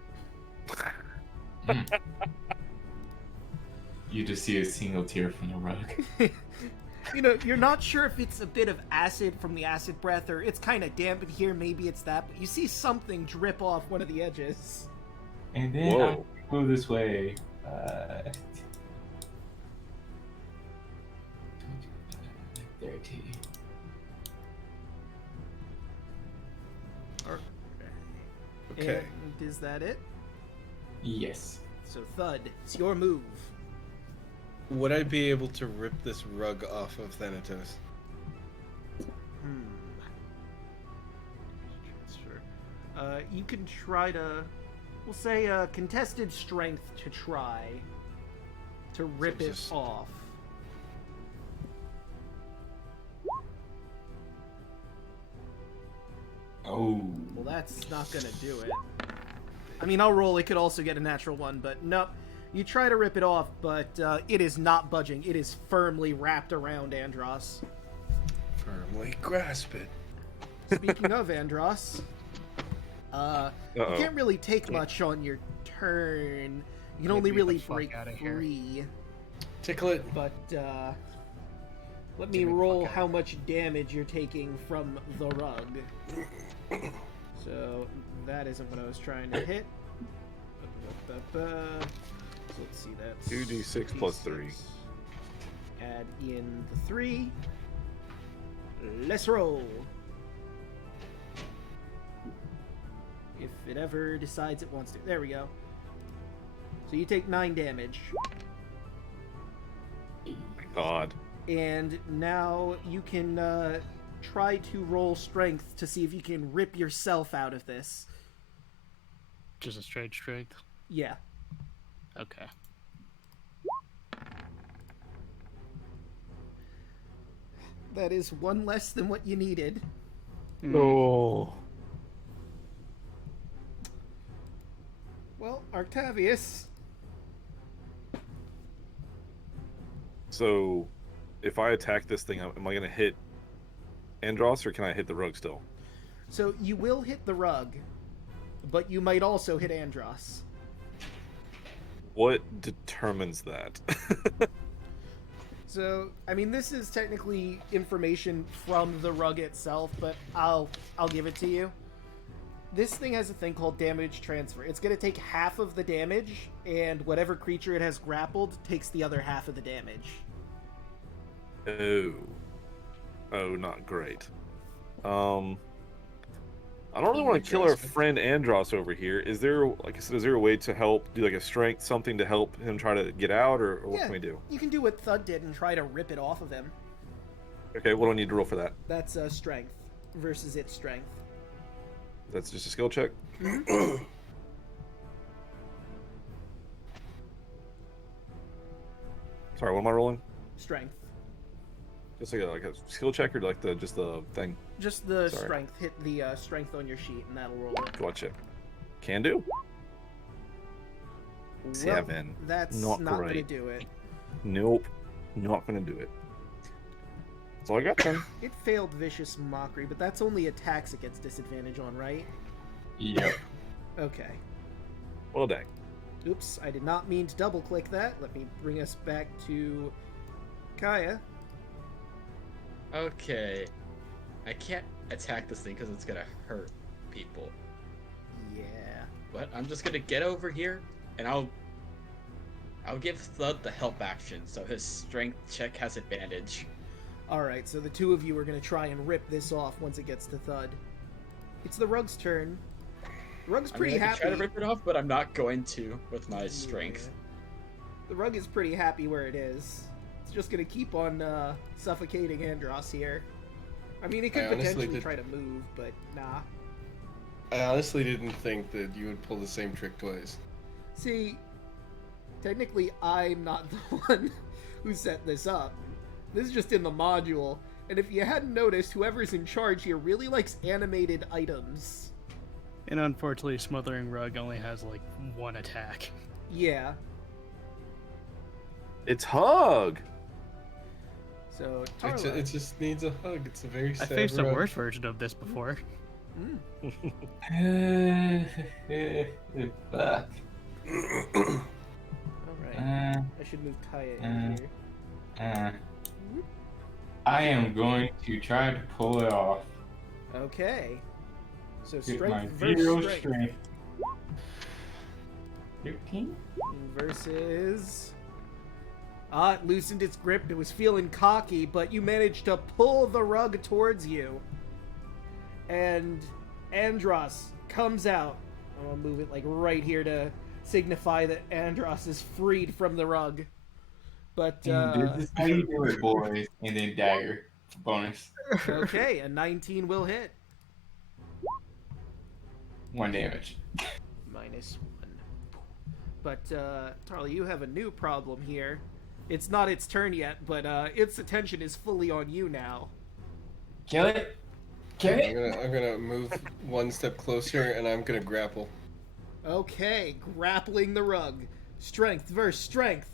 You just see a single tear from the rug. You know, you're not sure if it's a bit of acid from the acid breath or it's kind of damp in here, maybe it's that, but you see something drip off one of the edges. And then Whoa. I go this way. 30. Okay. And is that it? Yes. So, Thud, it's your move. Would I be able to rip this rug off of Thanatos? Transfer. You can try to, we'll say, contested strength to try to rip it Jesus. off. Oh. Well, that's not gonna do it. I mean, I'll roll. It could also get a natural one, but nope. You try to rip it off, but it is not budging. It is firmly wrapped around Andros. Firmly grasp it. Speaking of Andros, you can't really take much on your turn. You can only me the really fuck break outta here. free. Tickle it. But let me Get me the roll fuck outta how here. much damage you're taking from the rug. So that isn't what I was trying to hit. So let's see, that's 2d6 plus 3. Add in the 3. Let's roll. If it ever decides it wants to. There we go. So you take 9 damage. God. And now you can try to roll strength to see if you can rip yourself out of this. Just a straight strength. Yeah. Okay. That is one less than what you needed. No. Well, Octavius. So, if I attack this thing, am I going to hit Andros or can I hit the rug still? So you will hit the rug, but you might also hit Andros. What determines that? So, I mean, this is technically information from the rug itself, but I'll give it to you. This thing has a thing called damage transfer. It's going to take half of the damage, and whatever creature it has grappled takes the other half of the damage. Oh, not great. I don't really want to kill our friend Andros over here. Is there, like I said, is there a way to help, do like a strength, something to help him try to get out, or what can we do? You can do what Thud did and try to rip it off of him. Okay, what do I need to roll for that? That's strength versus its strength. That's just a skill check? Sorry, what am I rolling? Strength. Just like a skill check or like just the thing? Just the Sorry. strength. Hit the strength on your sheet, and that'll roll it. Gotcha. Can do. Well, 7. that's Not not going to great. do it. Nope. Not gonna do it. That's all I got then. It failed Vicious Mockery, but that's only attacks it gets disadvantage on, right? Yep. Okay. Well, dang. Oops, I did not mean to double-click that. Let me bring us back to Kaya. Okay. I can't attack this thing because it's gonna hurt people. Yeah. But I'm just gonna get over here and I'll give Thud the help action, so his strength check has advantage. Alright, so the two of you are going to try and rip this off once it gets to Thud. It's the Rug's turn. Rug's pretty I can happy. try to rip it off, but I'm not going to with my strength. Yeah. The Rug is pretty happy where it is. It's just going to keep on suffocating Andros here. I mean, it could I honestly potentially did- try to move, but nah. I honestly didn't think that you would pull the same trick twice. See, technically I'm not the one who set this up. This is just in the module. And if you hadn't noticed, whoever's in charge here really likes animated items. And unfortunately, Smothering Rug only has like one attack. Yeah. It's Hug. So, Tarla. It just needs a hug. It's a very I sad faced a rug. worse version of this before. Fuck. Alright. I should move Kaya in here. I am going to try to pull it off. Okay. So Get my strength versus zero strength. strength. 15? Versus... it loosened its grip. It was feeling cocky, but you managed to pull the rug towards you. And Andros comes out. I'm gonna move it like right here to signify that Andros is freed from the rug. But, This is how you do it, boys. And then dagger. Bonus. okay, a 19 will hit. 1 damage. -1. But, Tarly, you have a new problem here. It's not its turn yet, but its attention is fully on you now. Kill it. Kill it. I'm gonna move one step closer, and I'm gonna grapple. Okay, grappling the rug. Strength versus strength.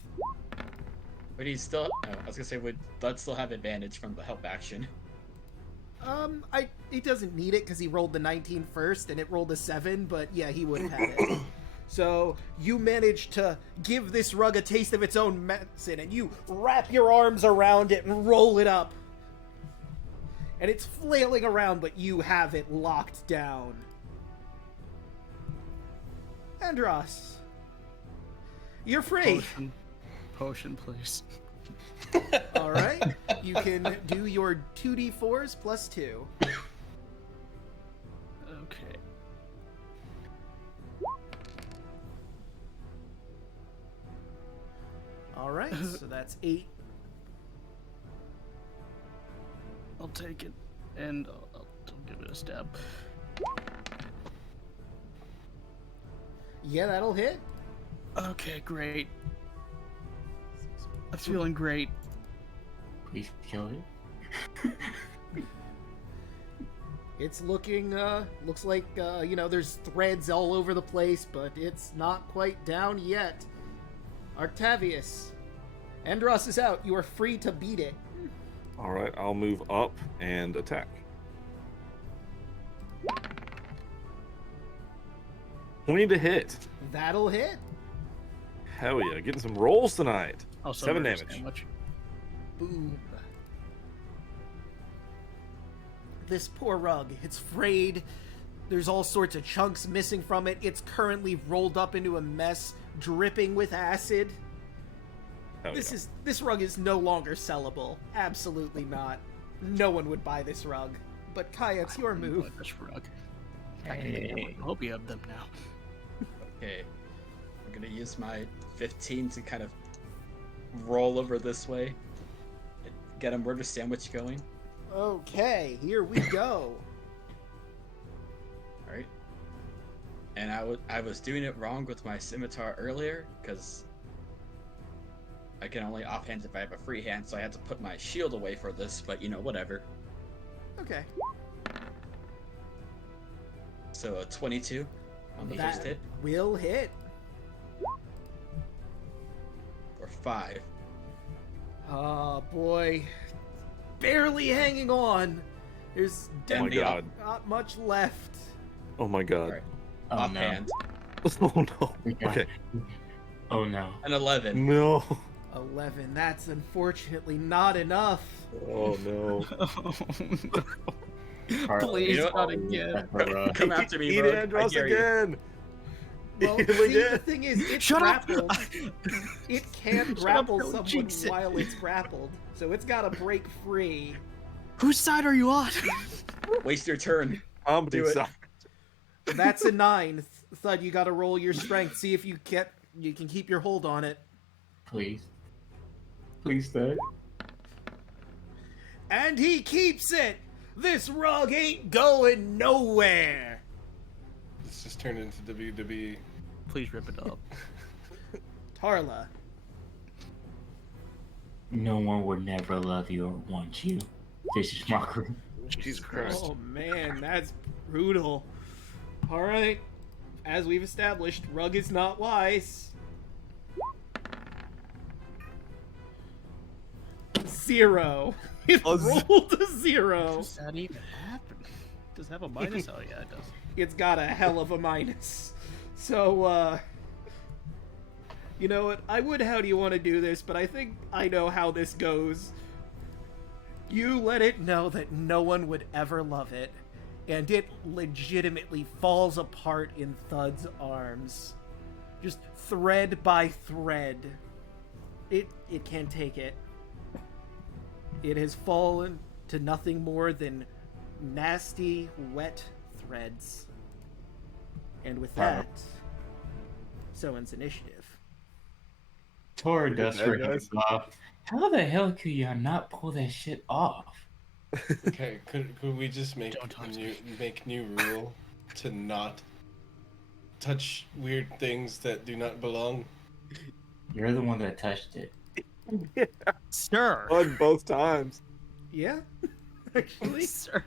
But he's still. Oh, I was gonna say, would Thud still have advantage from the help action? He doesn't need it because he rolled the 19 first and it rolled a 7, but yeah, he would have had it. So you manage to give this rug a taste of its own medicine, and you wrap your arms around it and roll it up. And it's flailing around, but you have it locked down. Andros, you're free. Potion, please. All right, you can do your 2d4s plus 2. Okay. All right, so that's 8. I'll take it, and I'll give it a stab. Yeah, that'll hit. Okay, great. I'm feeling great. Please kill it. It's looking, looks like, there's threads all over the place, but it's not quite down yet. Octavius, Andros is out. You are free to beat it. All right, I'll move up and attack. 20 to hit. That'll hit. Hell yeah, getting some rolls tonight. Also 7 murder damage. sandwich. Boom. This poor rug, it's frayed. There's all sorts of chunks missing from it. It's currently rolled up into a mess, dripping with acid. Hell yeah. This rug is no longer sellable. Absolutely not. No one would buy this rug. But Kaya, it's your move. This rug. I can get Hey. a hobby of them now. Okay. I'm gonna use my 15 to kind of roll over this way. Get a murder sandwich going. Okay, here we go. Alright. And I was doing it wrong with my scimitar earlier, because I can only offhand if I have a free hand, so I had to put my shield away for this, but whatever. Okay. So a 22 on the first That hit, will hit. or 5. Oh boy. Barely hanging on. There's Oh my definitely god. not much left. Oh my god. Alright. Oh no. Offhand. Oh no. Okay. Okay. Oh no. An 11. No. 11. That's unfortunately not enough. Oh no. Please, You know not what? again. Come after me, Eat bro. I Andros dare you. again. Well, Eat him see, again. the thing is, it's Shut up! grappled. It can't Shut up, grapple don't someone jinx it. while it's grappled, so it's gotta break free. Whose side are you on? Waste your turn. I'm Do it. That's a 9. Thud, you gotta roll your strength. See if you can keep your hold on it. Please. Please stay. And he keeps it! This rug ain't going nowhere! This just turned into WWE. Please rip it up. Tarla. No one would never love you or want you. Vicious mockery. Jesus Christ. Oh man, that's brutal. All right, as we've established, Rug is not wise. 0. It Oh, rolled a 0. Does that even happen? Does it have a minus? Oh yeah, it does. It's got a hell of a minus. So, you know what? I would how do you want to do this, but I think I know how this goes. You let it know that no one would ever love it, and it legitimately falls apart in Thud's arms. Just thread by thread. It can't take it. It has fallen to nothing more than nasty, wet threads. And with that, so ends initiative. Tora does Bad her guys. hands off. How the hell could you not pull that shit off? Okay, could we just make Don't touch new rule to not touch weird things that do not belong? You're the one that touched it. Sir. On both times. Yeah? Actually? Sir.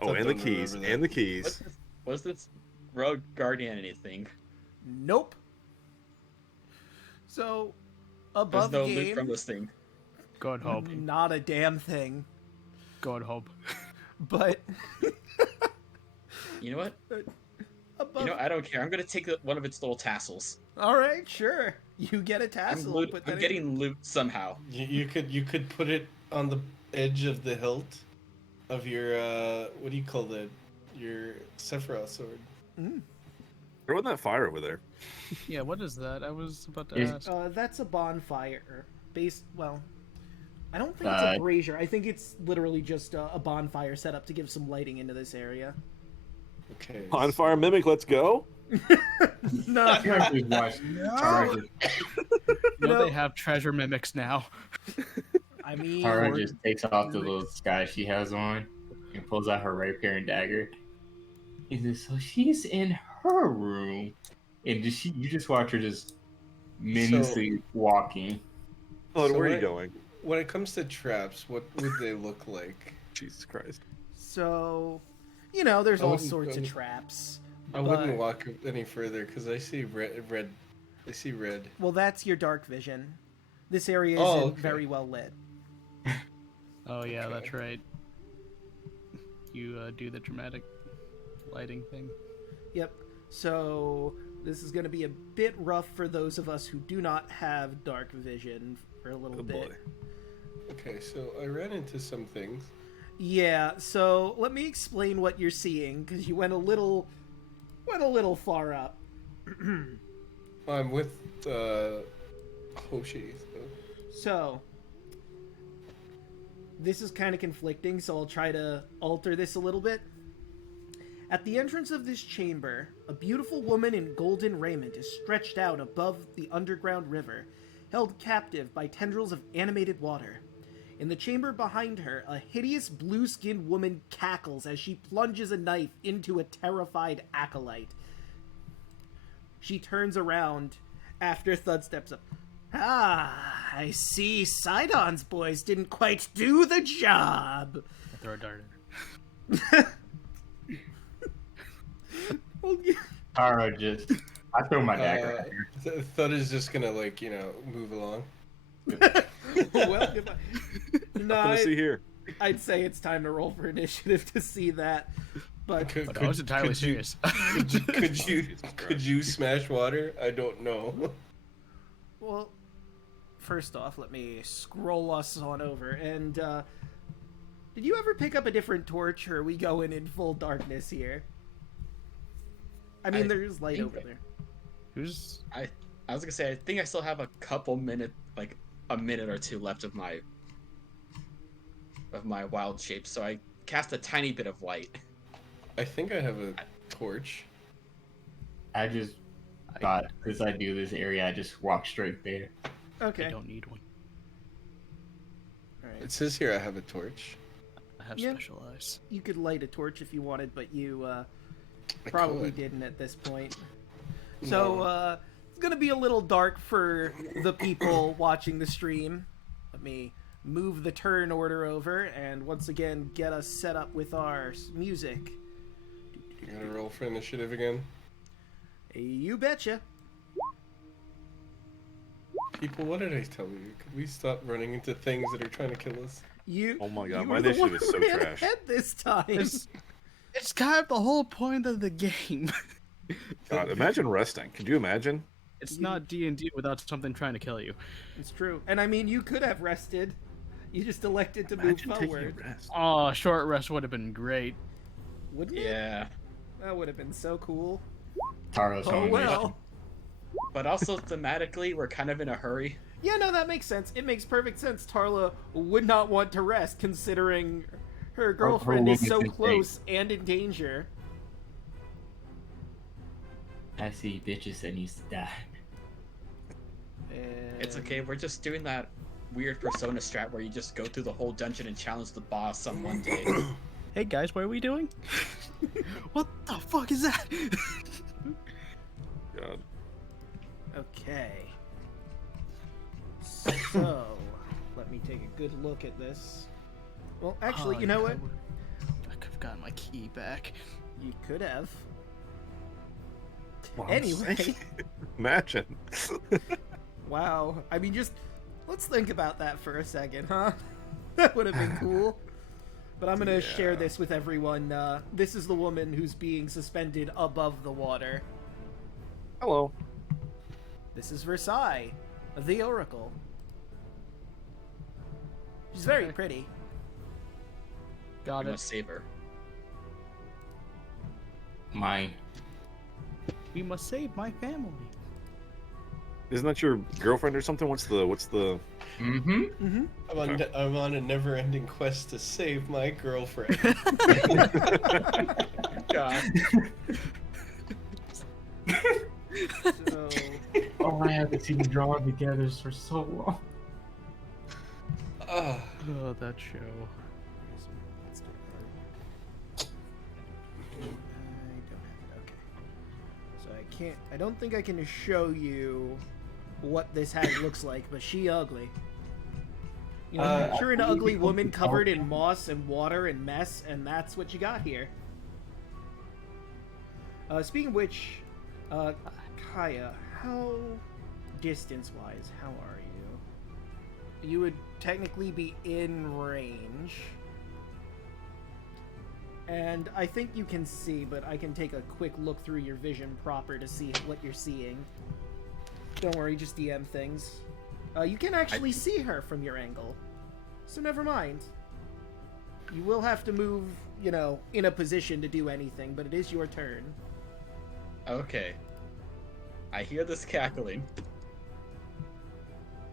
Oh, and the Don't keys. remember that. And the keys. Was this rogue guardian anything? Nope. So, There's above no loot game, from this thing. Go and hope. not a damn thing. Go and hope. But You know what? above, I don't care. I'm gonna take one of its little tassels. all right, sure. You get a I'm, tassel. but then I'm getting loot somehow. You could put it on the edge of the hilt of your what do you call that? Your Sephiroth sword. Throw in that fire over there. Yeah, what is that? I was about to Is- ask. That's a bonfire. Well, I don't think it's a brazier. I think it's literally just a bonfire set up to give some lighting into this area. Okay. Bonfire mimic, let's go. No. I just watched Tara They have treasure mimics now. I mean, Tara just takes off the little disguise she has on and pulls out her rapier and dagger. Is it so she's in her room, and you just watch her just menacingly walking. Oh, So where are you what- going? When it comes to traps, what would they look like? Jesus Christ. so, there's I all wouldn't- sorts I of wouldn't- traps. I wouldn't walk any further because I see red. I see red. Well, that's your dark vision. This area isn't Oh, okay. very well lit. Oh yeah, Okay. that's right. You do the dramatic lighting thing. Yep. So this is going to be a bit rough for those of us who do not have dark vision for a little Oh bit. boy. Okay, so I ran into some things. Yeah. So let me explain what you're seeing because you went a little far up. I'm with Hoshi. So this is kind of conflicting, so I'll try to alter this a little bit. At the entrance of this chamber, a beautiful woman in golden raiment is stretched out above the underground river, held captive by tendrils of animated water. In the chamber behind her, a hideous blue-skinned woman cackles as she plunges a knife into a terrified acolyte. She turns around after Thud steps up. Ah, I see Sidon's boys didn't quite do the job. I throw a dart at her. Tara just, I throw my dagger at her. Thud is just gonna move along. Well, if no, Nothing to see here. I'd say it's time to roll for initiative to see that. But Could, I was entirely could you- serious. could you smash water? I don't know. well, first off, let me scroll us on over. And did you ever pick up a different torch, or are we going in full darkness here? I mean, I there's light think- over there. Who's I was gonna say I think I still have a couple minutes, like a minute or two left of my wild shape, so I cast a tiny bit of light. I think I have a torch. I just thought, because I do this area, I just walk straight there. Okay. I don't need one. All right. It says here I have a torch. I have Yeah. special eyes. You could light a torch if you wanted, but you I probably could. didn't at this point. So, No. gonna be a little dark for the people watching the stream. Let me move the turn order over and once again get us set up with our music. You gotta roll for initiative again. You betcha. People, what did I tell you? Could we stop running into things that are trying to kill us? Oh my god, you my were the initiative one is who so ran trash. ahead this time. It's kind of the whole point of the game. God, imagine resting. Could you imagine? It's not D&D without something trying to kill you. It's true. And I mean, you could have rested. You just elected to Imagine move taking a forward. rest. Oh, a short rest would have been great. Wouldn't it? Yeah. That would have been so cool. Taro's Oh home. well. But also thematically, we're kind of in a hurry. Yeah, no, that makes sense. It makes perfect sense. Tarla would not want to rest considering her girlfriend is so woman's in close and in danger. I see bitches that needs to die. It's okay, we're just doing that weird Persona strat where you just go through the whole dungeon and challenge the boss on one day. Hey guys, what are we doing? What the fuck is that? God. Okay. So, let me take a good look at this. Well, actually, you know what? I could have gotten my key back. You could have. Wow, Anyway. Imagine. Wow. I mean, just let's think about that for a second, huh? That would have been cool. But I'm gonna share this with everyone. This is the woman who's being suspended above the water. Hello. This is Versailles, the Oracle. She's very pretty. Got We it. must save her. Mine. We must save my family. Isn't that your girlfriend or something? What's the Mm-hmm. Mm-hmm. I'm on a never-ending quest to save my girlfriend. God. So, Oh, I haven't seen them drawn together for so long. Ah, Oh, that show. let's do that. I don't have it. Okay. So I don't think I can show you what this hag looks like, but she ugly. You know, picture an ugly woman covered in moss and water and mess, and that's what you got here. Speaking of which, Kaya, how distance-wise, how are you? You would technically be in range. And I think you can see, but I can take a quick look through your vision proper to see what you're seeing. Don't worry, just DM things. You can actually see her from your angle. So never mind. You will have to move, you know, in a position to do anything, but it is your turn. Okay. I hear this cackling.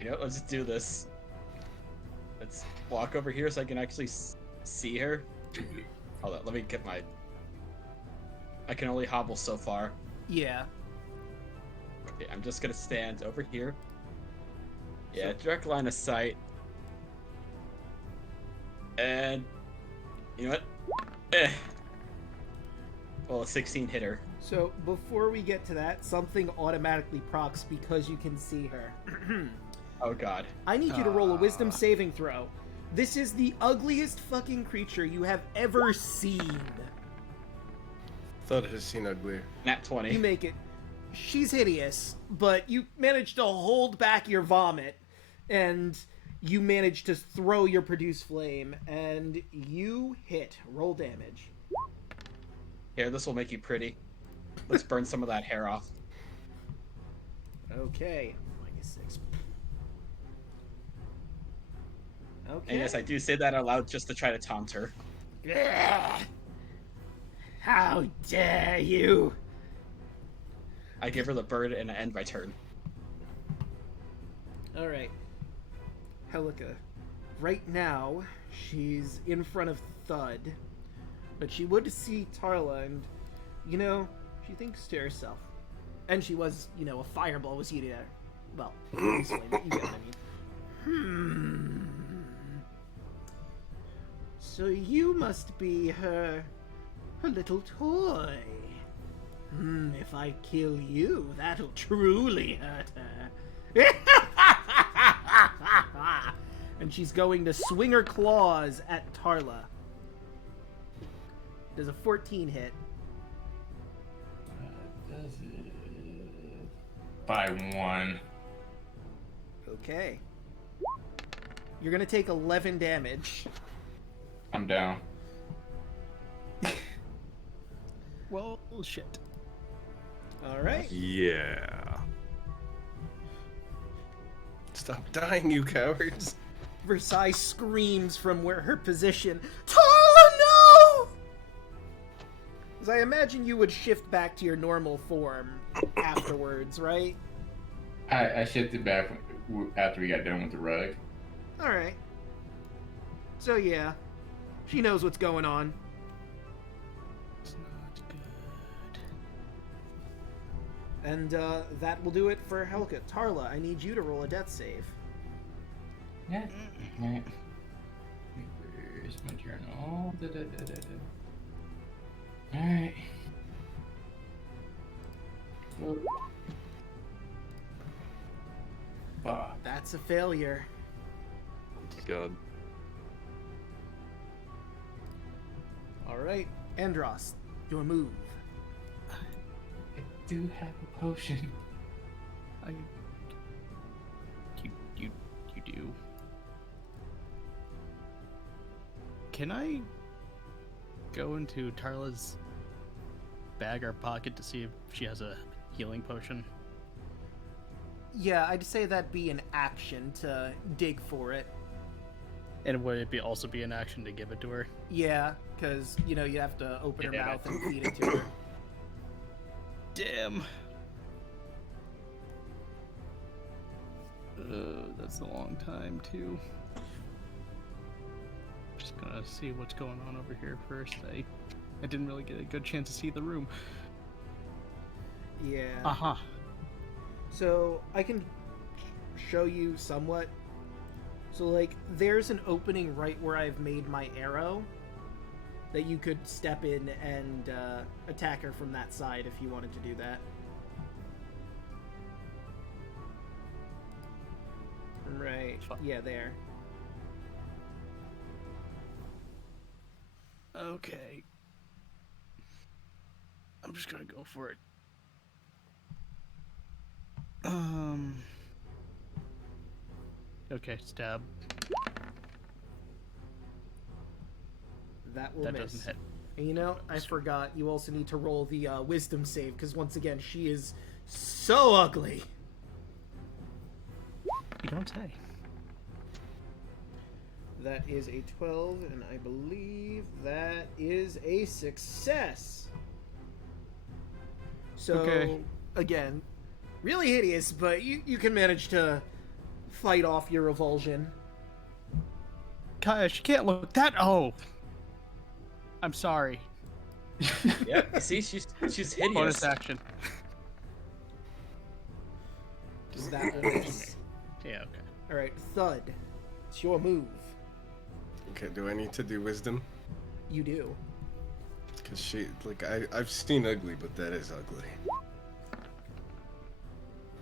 You know, let's do this. Let's walk over here so I can actually see her. Hold on, let me get my... I can only hobble so far. Yeah. Okay, I'm just gonna stand over here. Yeah, direct line of sight. And... You know what? Well, a 16 hit her. So, before we get to that, something automatically procs because you can see her. Oh god. I need you to roll a wisdom saving throw. This is the ugliest fucking creature you have ever seen. thought it had seen uglier. Nat 20. You make it. She's hideous, but you managed to hold back your vomit, and you managed to throw your produce flame, and you hit. Roll damage. Here, this will make you pretty. Let's burn some of that hair off. Okay. -6. Okay. And yes, I do say that out loud just to try to taunt her. Ugh. How dare you! I give her the bird and I end my turn. Alright. Helika. Right now, she's in front of Thud. But she would see Tarla and, you know, she thinks to herself. And she was, you know, a fireball was heated at her. Well, this way, but you get what I mean. So you must be her little toy. If I kill you, that'll truly hurt her. And she's going to swing her claws at Tarla. Does a 14 hit? Does it by 1? Okay. You're gonna take 11 damage. I'm down. Well, shit. All right. Yeah. Stop dying, you cowards. Versailles screams from where her position. Tarla, no! As I imagine you would shift back to your normal form afterwards, right? I shifted back after we got done with the rug. All right. So yeah, she knows what's going on. It's not good. And that will do it for Helka. Tarla, I need you to roll a death save. Yeah. Right. Where's my journal? Alright. That's a failure. God. All right, Andros, your move. I do have a potion. You do. Can I go into Tarla's bag or pocket to see if she has a healing potion? Yeah, I'd say that'd be an action to dig for it. And would it also be an action to give it to her? Yeah, because, you have to open her Yeah. mouth and feed it to her. Damn. That's a long time, too. Just gonna see what's going on over here first. I didn't really get a good chance to see the room. Yeah. Uh-huh. So, I can show you somewhat. So, like, there's an opening right where I've made my arrow that you could step in and attack her from that side if you wanted to do that. Right. Yeah, there. Okay. I'm just gonna go for it. Okay, stab. That will That miss. doesn't hit. And I forgot, you also need to roll the wisdom save, because once again, she is so ugly. You don't say. That is a 12, and I believe that is a success. So, Okay. again, really hideous, but you can manage to fight off your revulsion. Kaya, she can't look that. Oh, I'm sorry. Yep. See, she's Bonus hideous. action. Does that miss? Yeah. Okay. All right, Thud. It's your move. Okay, do I need to do wisdom? You do. Because I've seen ugly, but that is ugly.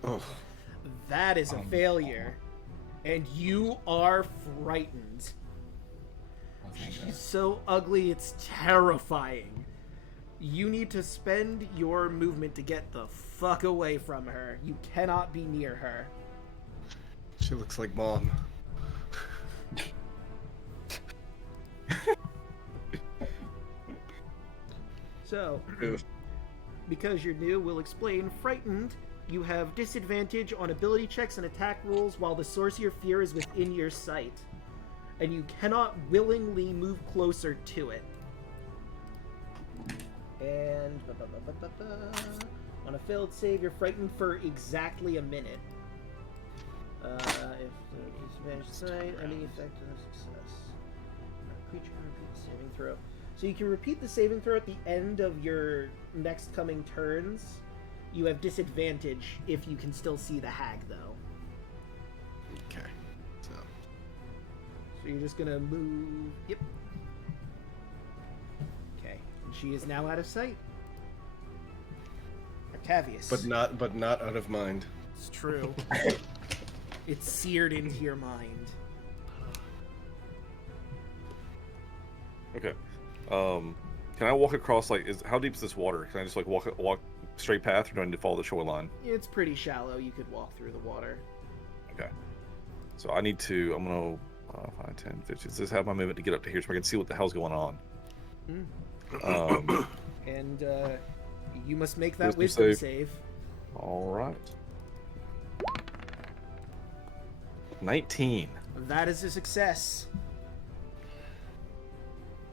Oh. That is a failure. And you are frightened. Oh, thank God. She's so ugly, it's terrifying. You need to spend your movement to get the fuck away from her. You cannot be near her. She looks like Mom. So, Oof. because you're new, we'll explain. Frightened, you have disadvantage on ability checks and attack rolls while the source of your fear is within your sight. And you cannot willingly move closer to it. And on a failed save, you're frightened for exactly a minute. If the disadvantage sight, any effect on a success. Creature can repeat the saving throw. So you can repeat the saving throw at the end of your next coming turns. You have disadvantage if you can still see the hag, though. Okay. So you're just gonna move. Yep. Okay. And she is now out of sight. Tavius. But not out of mind. It's true. It's seared into your mind. Okay. Can I walk across, like, how deep is this water? Can I just, like, walk straight path, or do I need to follow the shoreline? It's pretty shallow. You could walk through the water. Okay. So I'm gonna 5, 10, 15. Does this have my movement to get up to here so I can see what the hell's going on? And you must make that Wisdom wisdom save. save. All right. 19. That is a success.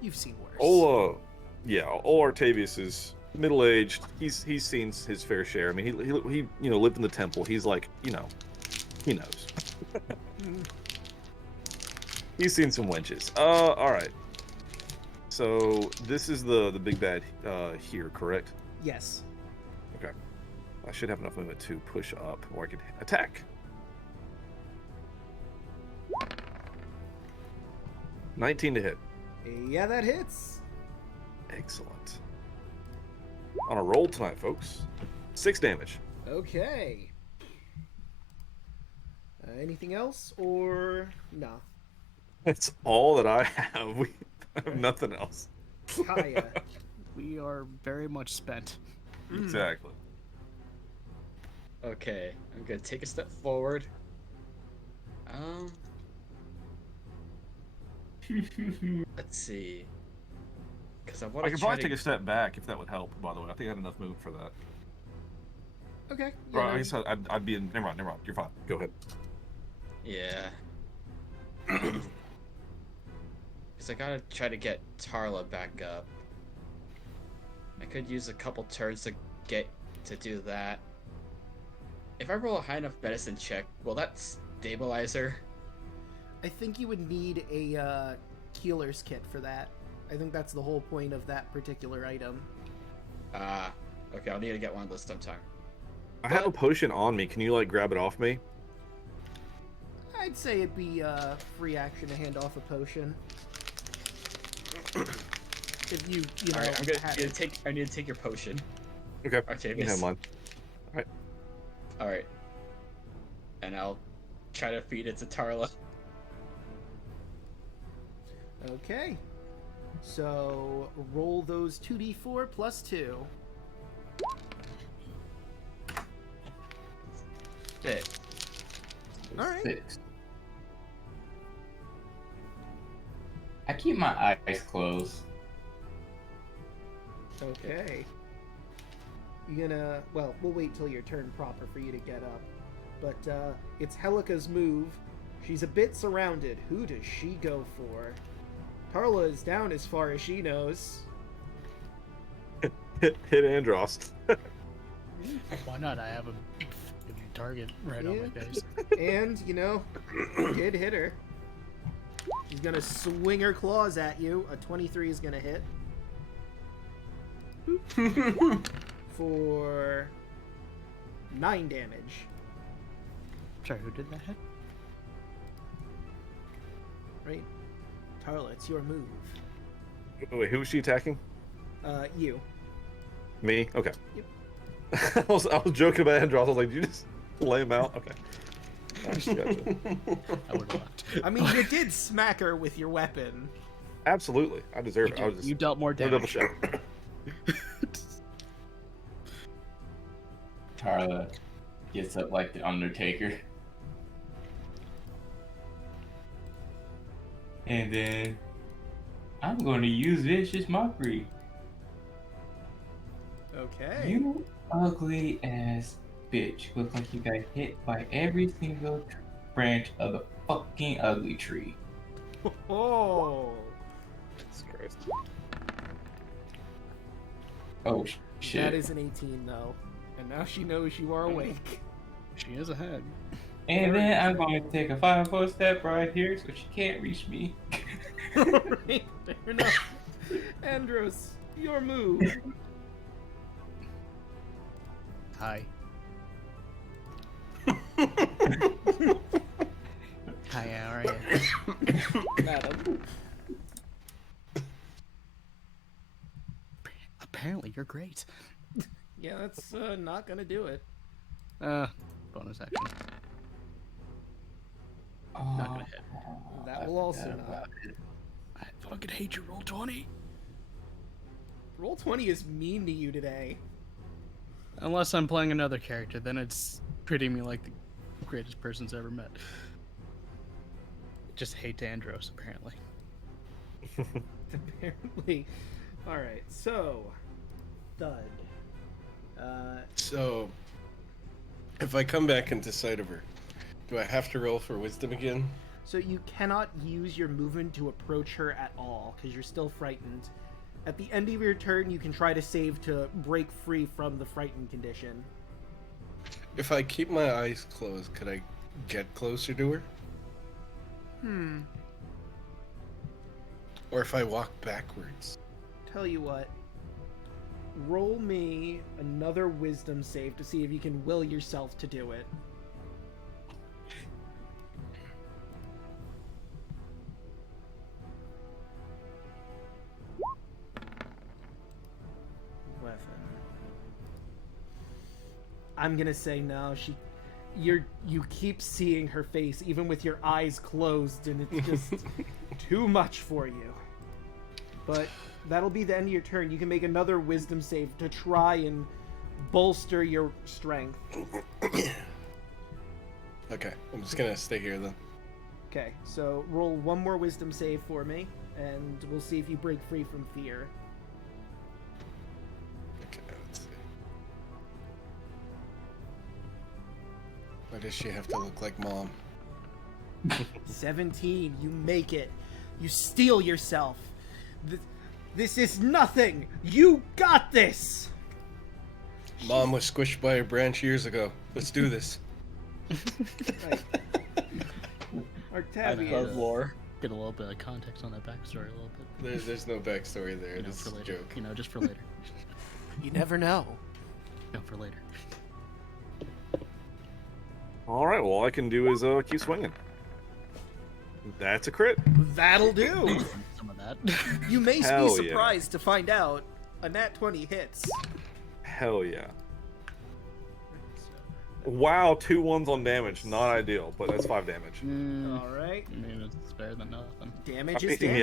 You've seen worse. Old Artavius is middle-aged. He's seen his fair share. I mean, he lived in the temple. He's like, he knows. He's seen some wenches. All right. So this is the big bad here, correct? Yes. Okay. I should have enough movement to push up, or I could attack. 19 to hit. Yeah, that hits. Excellent. On a roll tonight, folks. 6 damage. Okay. Anything else, or no? That's all that I have. I have nothing else. Kaya. We are very much spent. Exactly. Okay, I'm gonna take a step forward. Let's see. Because I want I to could try probably to take a step back if that would help. By the way, I think I had enough movement for that. Okay. Right, Yeah, I guess I'd be in. Never mind. You're fine. Go ahead. Yeah. Because I gotta try to get Tarla back up. I could use a couple turns to get to do that. If I roll a high enough medicine check, will that stabilize her? I think you would need a healer's kit for that. I think that's the whole point of that particular item. Okay, I'll need to get one of those sometime. I have a potion on me. Can you like grab it off me? I'd say it'd be a free action to hand off a potion. If you know, Alright, have it. I need to take your potion. Okay. Artavius. You have mine. Alright. And I'll try to feed it to Tarla. Okay. So roll those 2d4 plus 2. 6. All right. 6. I keep my eyes closed. Okay. You're gonna... Well, we'll wait till your turn proper for you to get up. But it's Helika's move. She's a bit surrounded. Who does she go for? Tarla is down as far as she knows. Hit Andros. Why not? I have a target right on my face. And, did hit her. She's gonna swing her claws at you. A 23 is gonna hit. For 9 damage. Sorry, who did that hit? Right? Tarla, it's your move. Wait, who was she attacking? You. Me? Okay. Yep. I was joking about Andros. I was like, did you just lay him out? Okay. Gotcha. I would have left. I mean, you did smack her with your weapon. Absolutely. I deserve it. I was just You dealt more double damage. check. Tarla gets up like the Undertaker. And then I'm going to use vicious mockery. Okay. You ugly ass bitch. Look like you got hit by every single branch of the fucking ugly tree. Oh. Jesus Christ. Oh shit. That is an 18, though. And now she knows you are awake. She is ahead. And then I'm going to take a 5-foot step right here so she can't reach me. Alright, fair enough. Andros, your move. Hi. Hi, how are you? Madam. Apparently, you're great. Yeah, that's not gonna do it. Bonus action. Not gonna hit. That will also not. I fucking hate you, roll 20. Roll 20 is mean to you today. Unless I'm playing another character, then it's treating me like the greatest person's ever met. Just hate Andros, apparently. Apparently. Alright, so. Thud. So, if I come back into sight of her, do I have to roll for wisdom again? So you cannot use your movement to approach her at all, because you're still frightened. At the end of your turn, you can try to save to break free from the frightened condition. If I keep my eyes closed, could I get closer to her? Or if I walk backwards? Tell you what. Roll me another wisdom save to see if you can will yourself to do it. I'm gonna say no. You keep seeing her face even with your eyes closed, and it's just too much for you. But that'll be the end of your turn. You can make another wisdom save to try and bolster your strength. Okay, I'm just gonna stay here then. Okay, so roll one more wisdom save for me, and we'll see if you break free from fear. Okay, let's see. Why does she have to look like Mom? 17, you make it. You steel yourself. This is nothing. You got this. Mom was squished by a branch years ago. Let's do this. Right. Octavia. Love lore. Get a little bit of context on that backstory a little bit. There's no backstory there. You know, This for is a later. joke. You know, just for later. You never know. No, for later. All right, well, all I can do is keep swinging. That's a crit. That'll do. Some of that. You may Hell be yeah. surprised to find out a nat 20 hits. Hell yeah. Wow, 2 1s on damage. Not ideal, but that's 5 damage. All right. I mean, it's better than nothing. Damage I is mean, damage.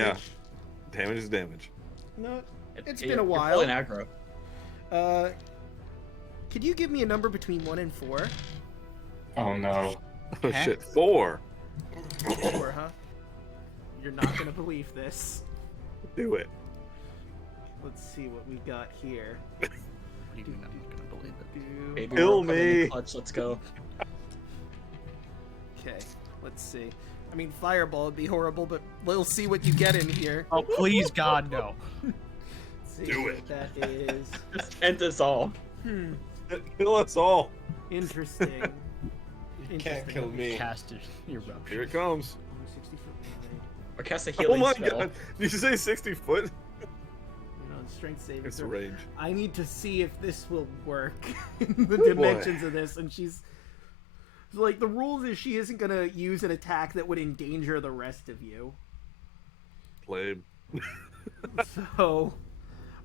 yeah. Damage is damage. No, it's You're been a while. pulling aggro. Could you give me a number between 1 and 4? Oh no. Oh shit, 4. 4, huh? You're not gonna believe this. Do it. Let's see what we got here. What do you mean I'm not gonna believe it? Baby, Kill we're pulling the me. clutch, let's go. Okay, let's see. I mean, Fireball would be horrible, but we'll see what you get in here. Oh, please, God, no. Let's see Do what it. that is. Just end this all. Kill us all. Interesting. You can't kill me. Cast your rupture. Here it comes. 60 foot wide. Or cast a Oh healing my spell. god. Did you say 60 foot? You know, strength saving It's a throw. range. I need to see if this will work in the dimensions of this, and she's like, the rules is she isn't gonna use an attack that would endanger the rest of you. Played. So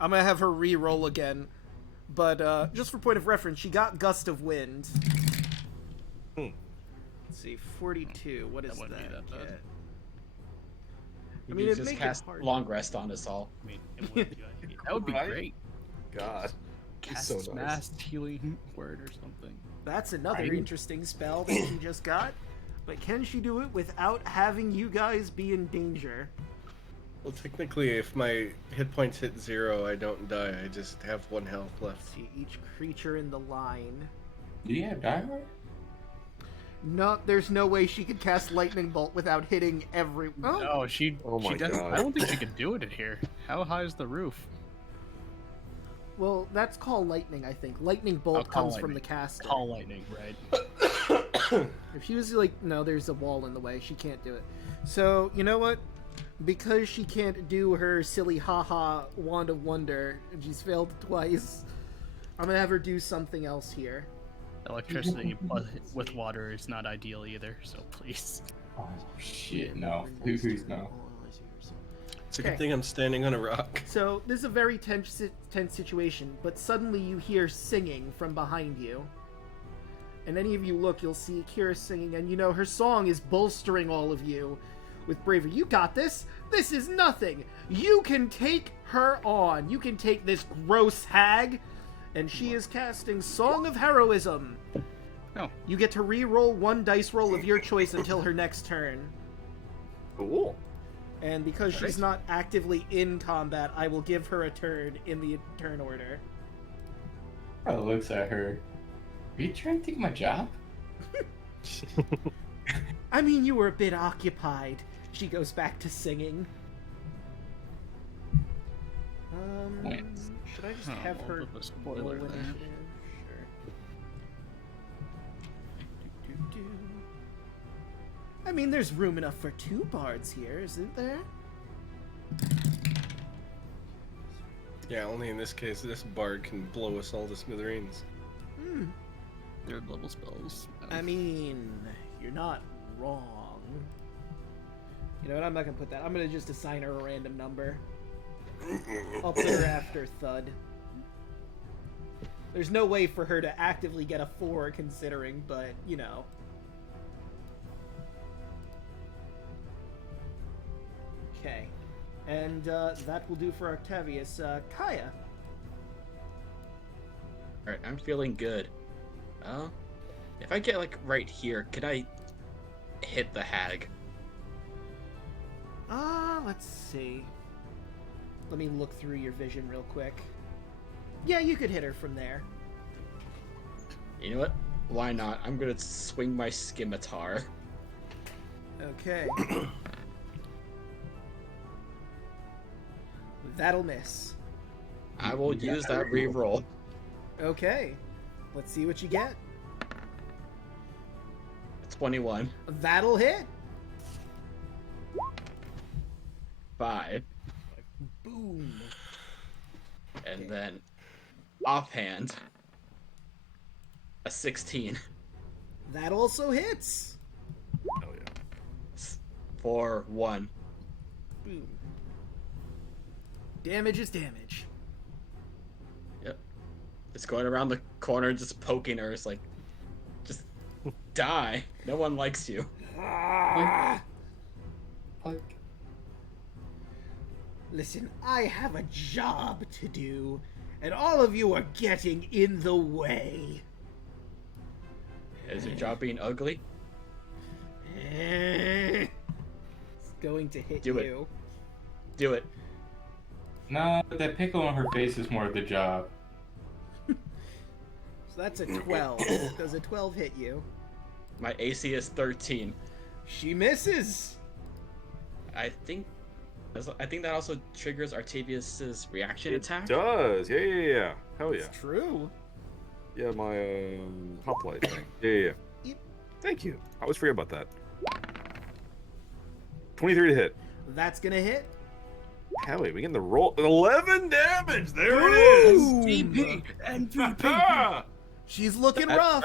I'm gonna have her re-roll again, but just for point of reference, she got Gust of Wind. Let's see, 42. What is That wouldn't be that bad. get? You I mean, could it'd just make it cast hard. long rest on us all. I mean, it would be, that would be Right? great. God. Cast so nice. mass healing word or something. That's another Right. interesting spell that she just got. But can she do it without having you guys be in danger? Well, technically, if my hit points hit 0, I don't die. I just have 1 health left. See, each creature in the line. Do you have diary? No, there's no way she could cast Lightning Bolt without hitting every. Oh, No, she. Oh my she doesn't. God. I don't think she could do it in here. How high is the roof? well, that's called lightning, I think. Lightning Bolt Oh, call comes from the lightning. caster. Call lightning, right? If she was like, no, there's a wall in the way, she can't do it. So, you know what? Because she can't do her silly haha Wand of Wonder, and she's failed twice, I'm gonna have her do something else here. Electricity with water is not ideal either. So please. Oh shit, no. Please no. It's a good Okay. thing I'm standing on a rock. So this is a very tense situation, but suddenly you hear singing from behind you. And any of you look, you'll see Kira singing, and you know her song is bolstering all of you with bravery. You got this! This is nothing! You can take her on! You can take this gross hag! And she is casting Song of Heroism. Oh. You get to re-roll one dice roll of your choice until her next turn. Cool. And because she's not actively in combat, I will give her a turn in the turn order. Bro looks at her. Are you trying to take my job? I mean, you were a bit occupied. She goes back to singing. Wins. Should I just Oh, have her I'll put a roll spoiler there. initiative? Sure. Do. I mean, there's room enough for 2 bards here, isn't there? Yeah, only in this case, this bard can blow us all to smithereens. Hmm. Third level spells. I mean, you're not wrong. You know what? I'm not gonna put that. I'm gonna just assign her a random number. I'll put her after Thud. There's no way for her to actively get a 4 considering, but, you know. Okay. And that will do for Octavius. Kaya. Alright, I'm feeling good. If I get, like, right here, could I hit the hag? Let's see. Let me look through your vision real quick. Yeah, you could hit her from there. You know what? Why not? I'm gonna swing my scimitar. Okay. That'll miss. I will use that reroll. Okay. Let's see what you get. 21. That'll hit. 5. Boom. And then, offhand, a 16. That also hits. Hell yeah. For 1. Boom. Damage is damage. Yep. It's going around the corner, just poking her. It's like, just die. No one likes you. Ah! Fuck. Listen, I have a job to do, and all of you are getting in the way. Is your job being ugly? It's going to hit Do it. you. Do it. No, that pickle on her face is more of the job. So that's a 12. Does a 12 hit you? My AC is 13. She misses. I think that also triggers Artavius's reaction attack. Does. Yeah. Hell yeah. It's true. Yeah, my hoplite thing. Yeah. Yep. Thank you. I always forget about that. 23 to hit. That's gonna hit. Hell yeah, we get the roll. 11 damage! There it is! Boom. Ah! She's looking rough.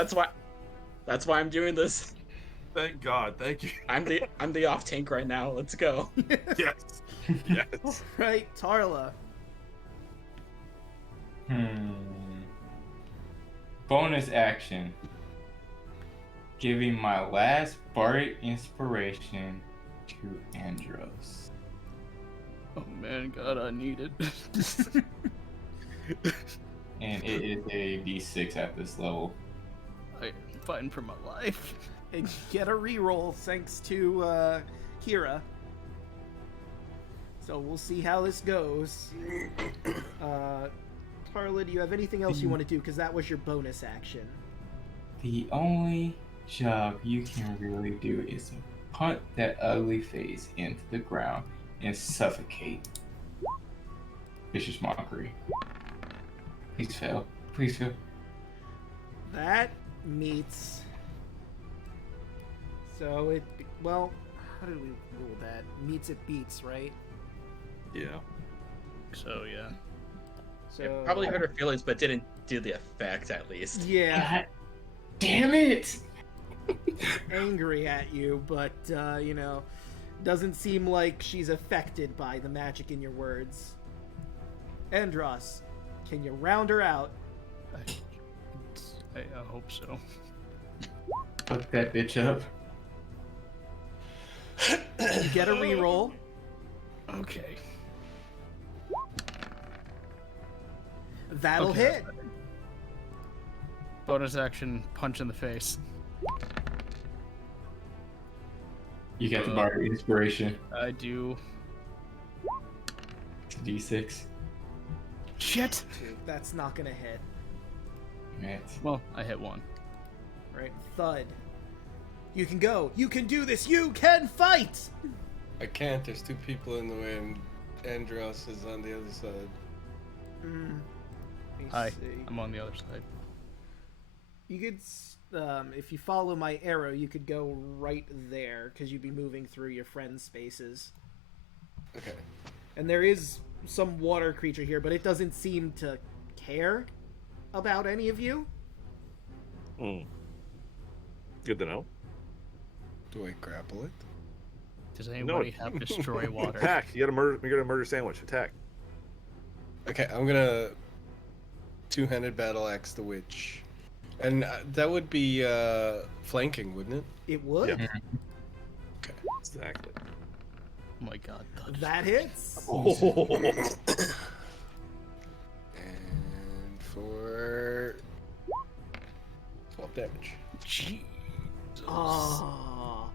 That's why I'm doing this. Thank God. Thank you. I'm the off tank right now. Let's go. Yes. Yes. Right, Tarla. Bonus action. Giving my last bardic inspiration to Andros. Oh man, God, I need it. And it is a d6 at this level. I'm fighting for my life. And get a reroll thanks to Kira. So we'll see how this goes. Tarla, do you have anything else you want to do? Because that was your bonus action. The only job you can really do is to punt that ugly face into the ground and suffocate. Vicious mockery. Please fail. Please fail. That meets. So it. Well, how did we rule that? Meets it beats, right? Yeah. So yeah. So It probably hurt her feelings, but didn't do the effect at least. Yeah, God damn it! angry at you, but you know, Doesn't seem like she's affected by the magic in your words. Andros, can you round her out? I hope so. Fuck that bitch up. You get a reroll. Okay. That'll Okay, hit. Bonus action, punch in the face. You got the bar inspiration. I do. It's a D6. Shit! That's not gonna hit. Right. Well, I hit one. Right, thud. You can go. You can do this. You can fight. I can't. There's 2 people in the way, and Andros is on the other side. Let me Hi, see. I'm on the other side. You could, if you follow my arrow, you could go right there because you'd be moving through your friends' spaces. Okay. And there is some water creature here, but it doesn't seem to care about any of you. Good to know. Do I grapple it? Does anybody have destroy water? Attack! You got a murder sandwich. Attack. Okay, I'm gonna two-handed battle axe the witch. And that would be flanking, wouldn't it? It would. Yeah. Okay. Exactly. Oh my god. That hits. Oh. And for 12 damage. Jesus. Ah,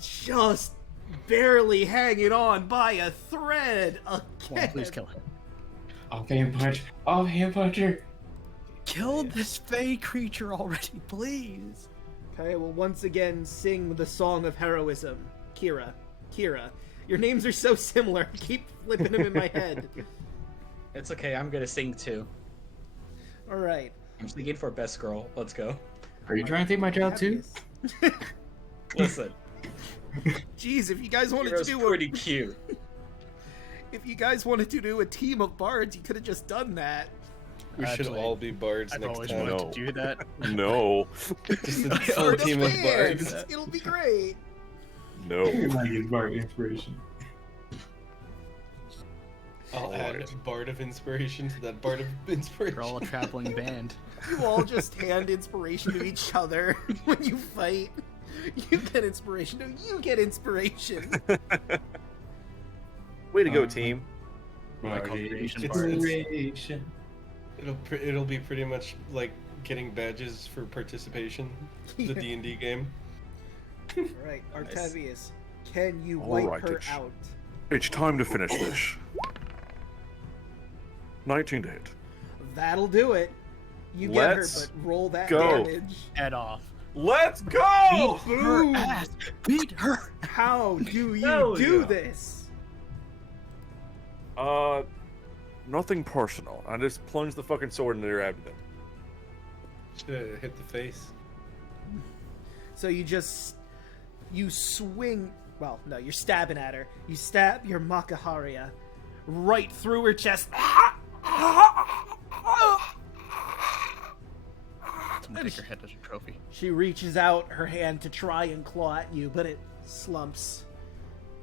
just barely hanging on by a thread Come on, again. please kill him. Offhand punch. Offhand puncher. Kill this fey creature already, please. Okay, well, once again, sing the song of heroism. Kira. Your names are so similar. I keep flipping them in my head. It's okay, I'm gonna sing too. All right. I'm singing for best girl. Let's go. Are you trying to take my job too? Listen, Jeez, if you guys wanted to Hero's do pretty cute. if you guys wanted to do a team of bards, you could have just done that. We should Actually, all be bards I've next always time. wanted No. to do that. No. Just a Or full the team of fans. bards. It'll be great. No. Like bar inspiration. I'll add Alright. Bard of Inspiration to that Bard of Inspiration. We're all a traveling band. You all just hand inspiration to each other when you fight. You get inspiration. No, you get inspiration. Way to go, team. My congregation It's- bards. Inspiration. It'll be pretty much like getting badges for participation. The Yeah. D&D game. All right, Artavius, can you All wipe right, her it's- out? It's time to finish this. 19 to hit. That'll do it. You Let's get her, but roll that go. damage. Head off. Let's go! Her ass. Beat her. How do you Hell do yeah. this? Nothing personal. I just plunge the fucking sword into their abdomen. Should hit the face. So you swing. Well, no, you're stabbing at her. You stab your Makaharia right through her chest. Someone take her head as a trophy. She reaches out her hand to try and claw at you, but it slumps.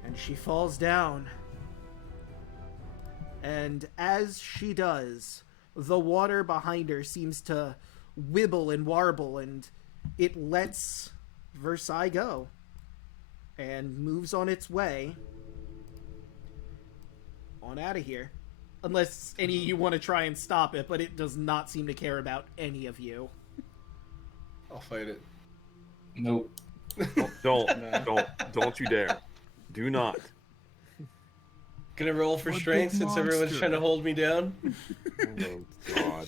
And she falls down. And as she does, the water behind her seems to wibble and warble, and it lets Versailles go. And moves on its way on out of here. Unless any of you want to try and stop it, but it does not seem to care about any of you. I'll fight it. Nope. Don't you dare. Do not. Gonna roll for What strength big since everyone's monster. trying to hold me down. Oh, God.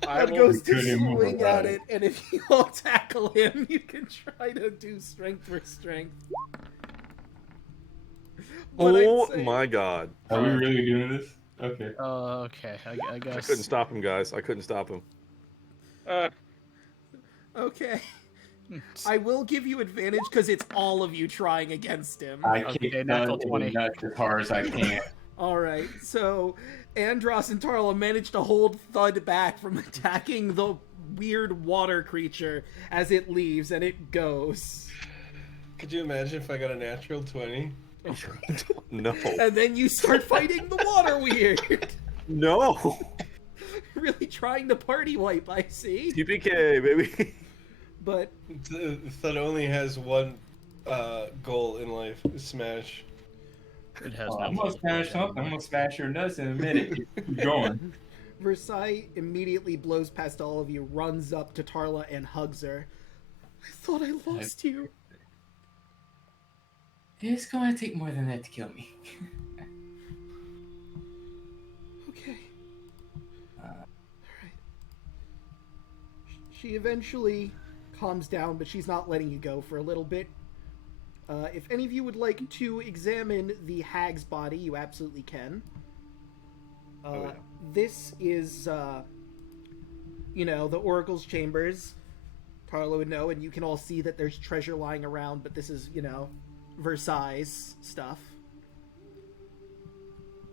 That goes to swing at it, and if you all tackle him, you can try to do strength for strength. But I'd Oh say- my God. Are we really doing this? Okay. Okay, I guess. I couldn't stop him, guys. I couldn't stop him. Okay. I will give you advantage because it's all of you trying against him. I Okay, kicked natural Thud 20. in the nuts as hard as I can. Alright, so Andros and Tarla managed to hold Thud back from attacking the weird water creature as it leaves, and it goes. Could you imagine if I got a natural 20? No. And then you start fighting the water weird. No. Really trying to party wipe, I see. TPK, baby. But That only has one goal in life: smash. It has Oh, no I'm gonna smash something. I'm gonna smash your nuts in a minute. Keep going. Versailles immediately blows past all of you, runs up to Tarla and hugs her. I thought I lost you. It's gonna take more than that to kill me. Okay. Alright. She eventually calms down, but she's not letting you go for a little bit. If any of you would like to examine the hag's body, you absolutely can. This is, the Oracle's chambers. Tarla would know, and you can all see that there's treasure lying around, but this is, Versailles stuff.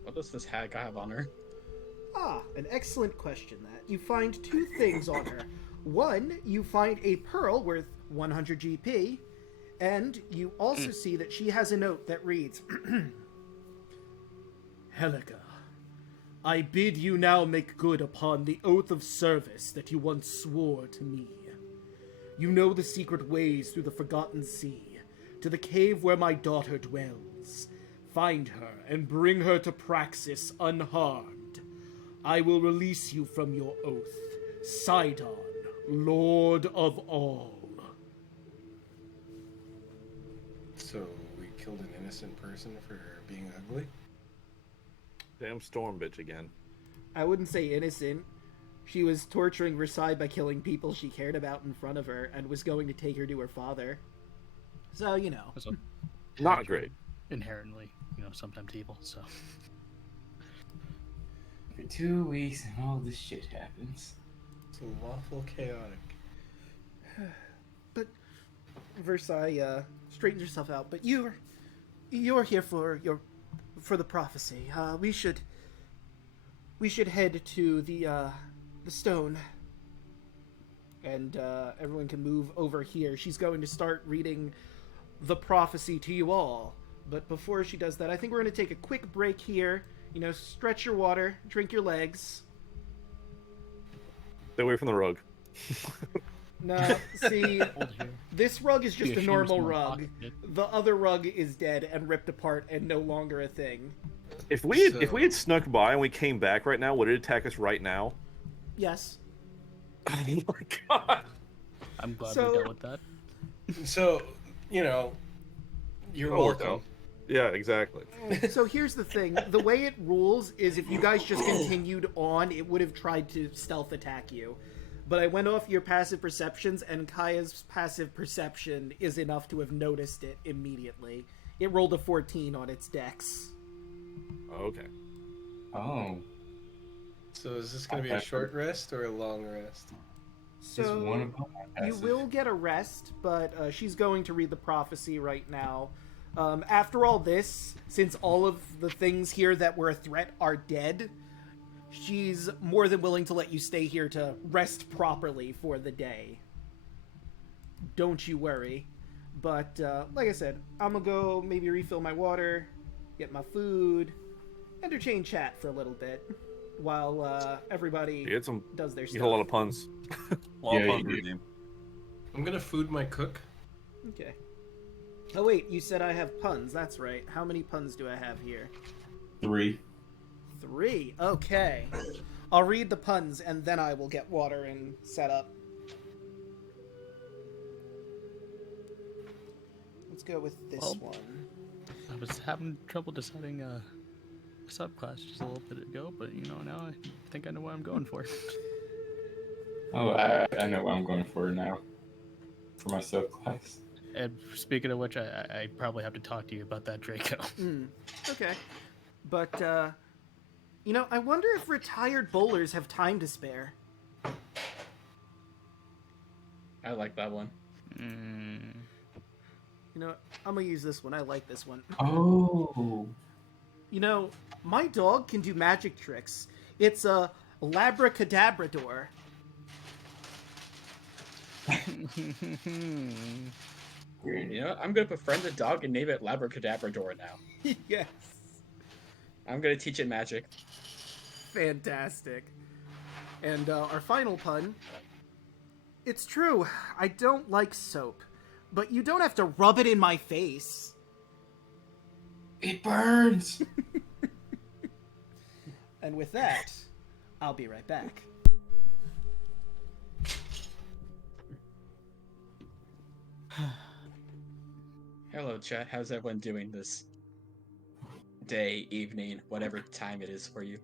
What does this hag have on her? Ah, an excellent question, that. You find two things on her. One, you find a pearl worth 100 GP, and you also see that she has a note that reads, Helica, I bid you now make good upon the oath of service that you once swore to me. You know the secret ways through the Forgotten Sea, to the cave where my daughter dwells. Find her and bring her to Praxis unharmed. I will release you from your oath. Sidon, Lord of all. So we killed an innocent person for being ugly? Damn storm bitch again. I wouldn't say innocent. She was torturing Versailles by killing people she cared about in front of her and was going to take her to her father. So, So, Not great. inherently, sometimes evil. So For 2 weeks and all this shit happens. It's lawful chaotic. But Versailles straightens herself out. But you're here for the prophecy. We should head to the stone, and everyone can move over here. She's going to start reading the prophecy to you all. But before she does that, I think we're going to take a quick break here. Stretch your water, drink your legs. Stay away from the rug. No, see, this rug is just Yeah, a she normal was more rug. pocketed. The other rug is dead and ripped apart and no longer a thing. If we had snuck by and we came back right now, would it attack us right now? Yes. Oh my god. I'm glad So- we dealt with that. So, you're welcome. Yeah, exactly. So here's the thing. The way it rules is if you guys just continued on, it would have tried to stealth attack you. But I went off your passive perceptions, and Kaya's passive perception is enough to have noticed it immediately. It rolled a 14 on its dex. Okay. Oh. So is this going to be a short rest or a long rest? Just one So of them you passive. will get a rest, but she's going to read the prophecy right now. After all this, since all of the things here that were a threat are dead, she's more than willing to let you stay here to rest properly for the day. Don't you worry. But, like I said, I'm gonna go maybe refill my water, get my food, entertain chat for a little bit, while everybody You had some. does their You stuff. had a lot of puns. A lot of Yeah, fun you for the do. game. I'm going to food my cook. Okay. Oh wait, you said I have puns, that's right. How many puns do I have here? 3. 3. Okay. I'll read the puns and then I will get water and set up. Let's go with this Well, one. I was having trouble deciding a subclass just a little bit ago, but now I think I know what I'm going for. Oh, I know what I'm going for now. For my subclass. And speaking of which, I probably have to talk to you about that Draco. Okay. But, I wonder if retired bowlers have time to spare. I like that one. Mm. I'm gonna use this one. I like this one. Oh. My dog can do magic tricks. It's a labracadabrador. You know, I'm gonna befriend the dog and name it Labracadabrador now. Yes. I'm gonna teach it magic. Fantastic. And our final pun. It's true, I don't like soap, but you don't have to rub it in my face. It burns. And with that, I'll be right back. Hello, chat. How's everyone doing this day, evening, whatever time it is for you?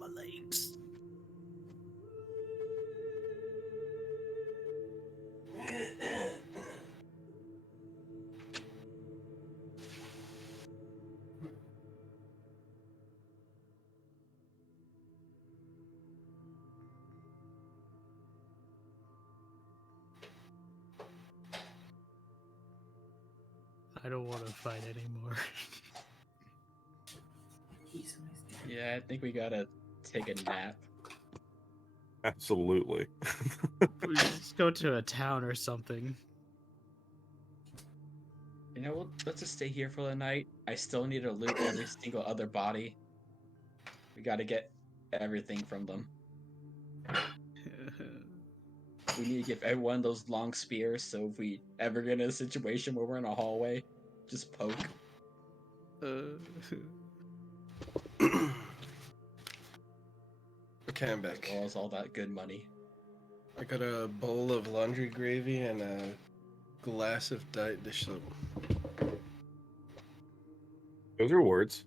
My legs. I don't want to fight anymore. Yeah, I think we gotta take a nap. Absolutely. We should just go to a town or something. You know what? Let's just stay here for the night. I still need to loot every single other body. We gotta get everything from them. We need to give everyone those long spears, so if we ever get in a situation where we're in a hallway, just poke. Okay, I'm As back. well as all that good money. I got a bowl of laundry gravy and a glass of diet dish soap. Those are words.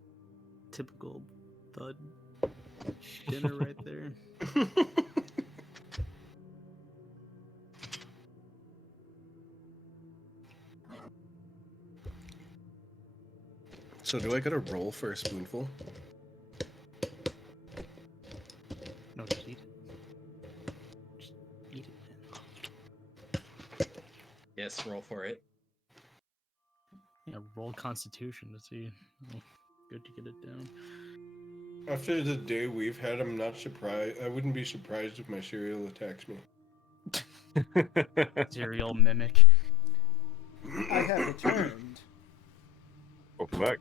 Typical thud dinner right there. So do I get a roll for a spoonful? No, just eat it. Just eat it. Yes, roll for it. Yeah, roll Constitution to see how good to get it down. After the day we've had, I'm not surprised. I wouldn't be surprised if my cereal attacks me. Serial mimic. I have returned. Welcome back.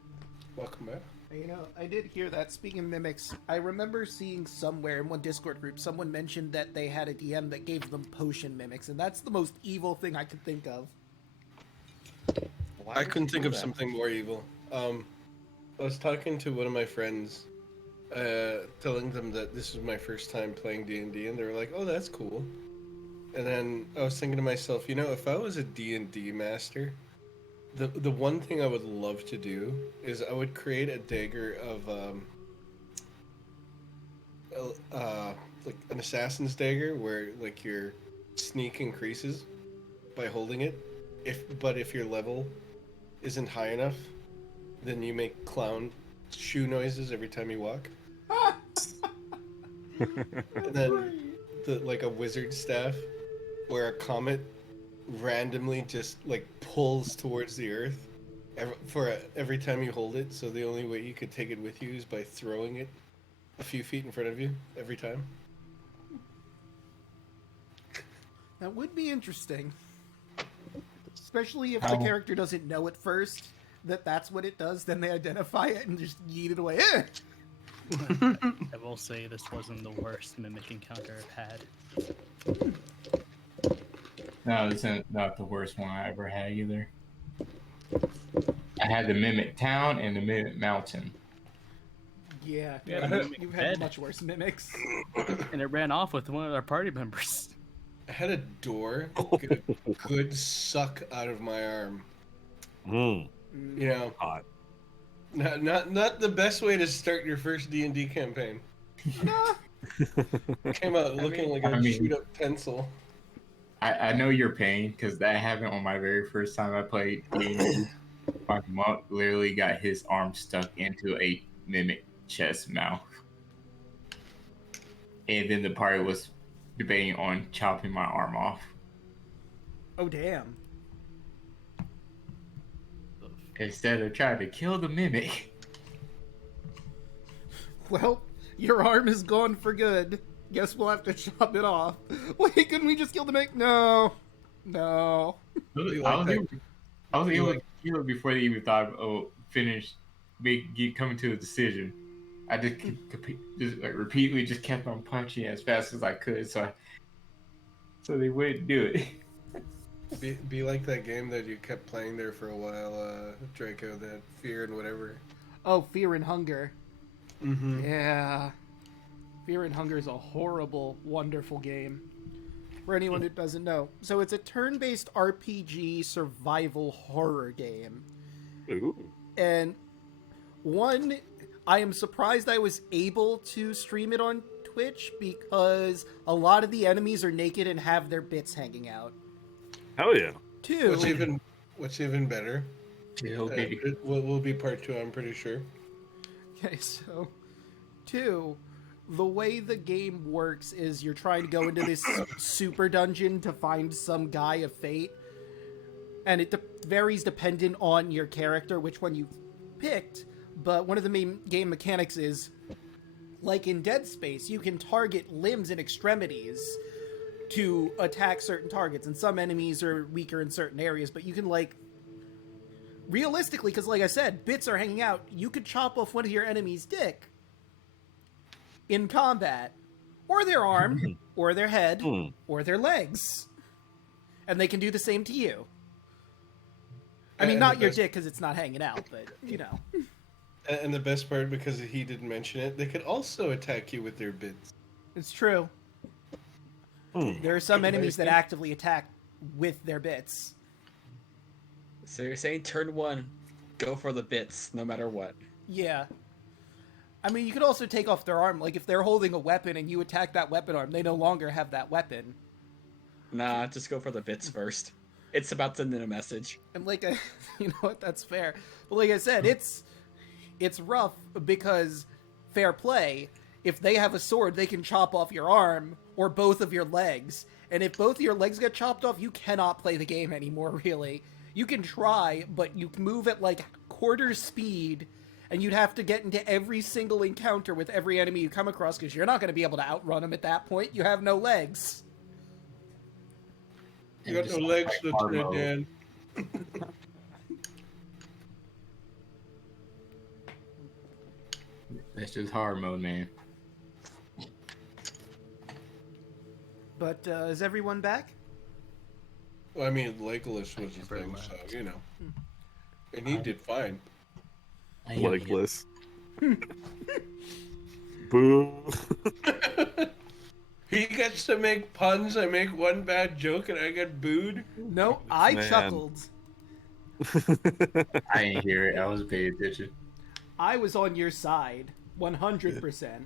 Welcome back. You know, I did hear that. Speaking of mimics, I remember seeing somewhere in one Discord group someone mentioned that they had a DM that gave them potion mimics, and that's the most evil thing I could think of. Why I would couldn't you think do of that? something more evil. I was talking to one of my friends, telling them that this was my first time playing D&D, and they were like, "Oh, that's cool." And then I was thinking to myself, you know, if I was a D&D master, the one thing I would love to do is I would create a dagger of like an assassin's dagger where like your sneak increases by holding it. If your level isn't high enough, then you make clown shoe noises every time you walk. And then like a wizard staff where a comet randomly just like pulls towards the earth every time you hold it. So the only way you could take it with you is by throwing it a few feet in front of you every time. That would be interesting. Especially if the character doesn't know at first that that's what it does, then they identify it and just yeet it away. I will say this wasn't the worst mimic encounter I've had. No, this is not the worst one I ever had either. I had the Mimic Town and the Mimic Mountain. Yeah, Yeah, you've had much worse mimics. And it ran off with one of our party members. I had a door get a good suck out of my arm. Mm. You know, Hot. not the best way to start your first D&D campaign. Came out looking like a shoot up pencil. I know your pain because that happened on my very first time I played D&D. My monk literally got his arm stuck into a mimic chest mouth. And then the party was debating on chopping my arm off. Oh, damn. Instead of trying to kill the mimic. Well, your arm is gone for good. Guess we'll have to chop it off. Wait, couldn't we just kill the mimic? No. No. I was able to kill it before they even thought of coming to a decision. I just repeatedly just kept on punching as fast as I could, so they wouldn't do it. Be like that game that you kept playing there for a while, Draco, that Fear and whatever. Oh, Fear and Hunger. Mm-hmm. Yeah. Fear and Hunger is a horrible, wonderful game. For anyone who doesn't know. So it's a turn-based RPG survival horror game. Ooh. And I am surprised I was able to stream it on Twitch because a lot of the enemies are naked and have their bits hanging out. Hell yeah. 2. What's even better? It will be part 2, I'm pretty sure. Okay, so 2, the way the game works is you're trying to go into this super dungeon to find some guy of fate, and it varies dependent on your character, which one you've picked, but one of the main game mechanics is, like in Dead Space, you can target limbs and extremities to attack certain targets, and some enemies are weaker in certain areas, but you can, like, realistically, because like I said, bits are hanging out, you could chop off one of your enemy's dick in combat, or their arm, or their head, or their legs, and they can do the same to you. I mean, not your dick because it's not hanging out, but you know. And the best part, because he didn't mention it, they could also attack you with their bits. It's true. There are some enemies that actively attack with their bits. So you're saying turn 1, go for the bits, no matter what. Yeah. I mean, you could also take off their arm. Like, if they're holding a weapon and you attack that weapon arm, they no longer have that weapon. Nah, just go for the bits first. It's about to send a message. And like, you know what? That's fair. But like I said, it's rough because, fair play, if they have a sword, they can chop off your arm or both of your legs. And if both of your legs get chopped off, you cannot play the game anymore, really. You can try, but you move at like quarter speed, and you'd have to get into every single encounter with every enemy you come across because you're not going to be able to outrun them at that point. You have no legs. You got no legs, Lieutenant Dan. That's just hard mode, man. But is everyone back? Well, I mean, Legolas was his thing, so, you know. And he did fine. Legless. Boo. He gets to make puns. I make one bad joke and I get booed. No, I chuckled. I didn't hear it. I was paying attention. I was on your side, 100%.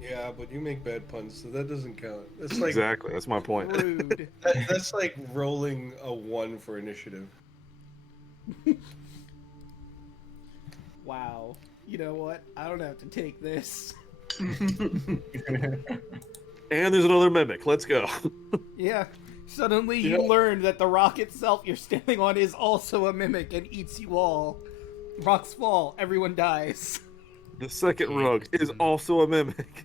Yeah, but you make bad puns, so that doesn't count. That's like Exactly, that's my point. Rude. that's like rolling a 1 for initiative. Wow. You know what? I don't have to take this. And there's another mimic. Let's go. Yeah. Suddenly you Yeah. learn that the rock itself you're standing on is also a mimic and eats you all. Rocks fall, everyone dies. The second rug is also a mimic.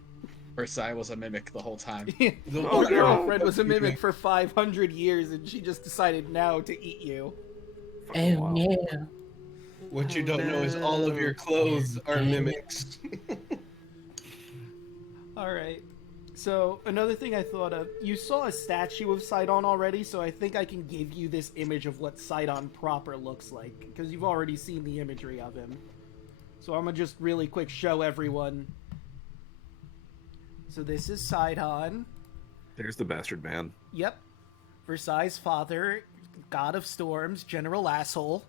Versailles was a mimic the whole time. The Oh, Your no. girlfriend was a mimic for 500 years and she just decided now to eat you. Fucking wow. What you don't know is all of your clothes are mimics. Alright. So, another thing I thought of, you saw a statue of Sidon already, so I think I can give you this image of what Sidon proper looks like, because you've already seen the imagery of him. So I'm gonna just really quick show everyone. So this is Sidon. There's the bastard man. Yep. Versailles' father, god of storms, general asshole.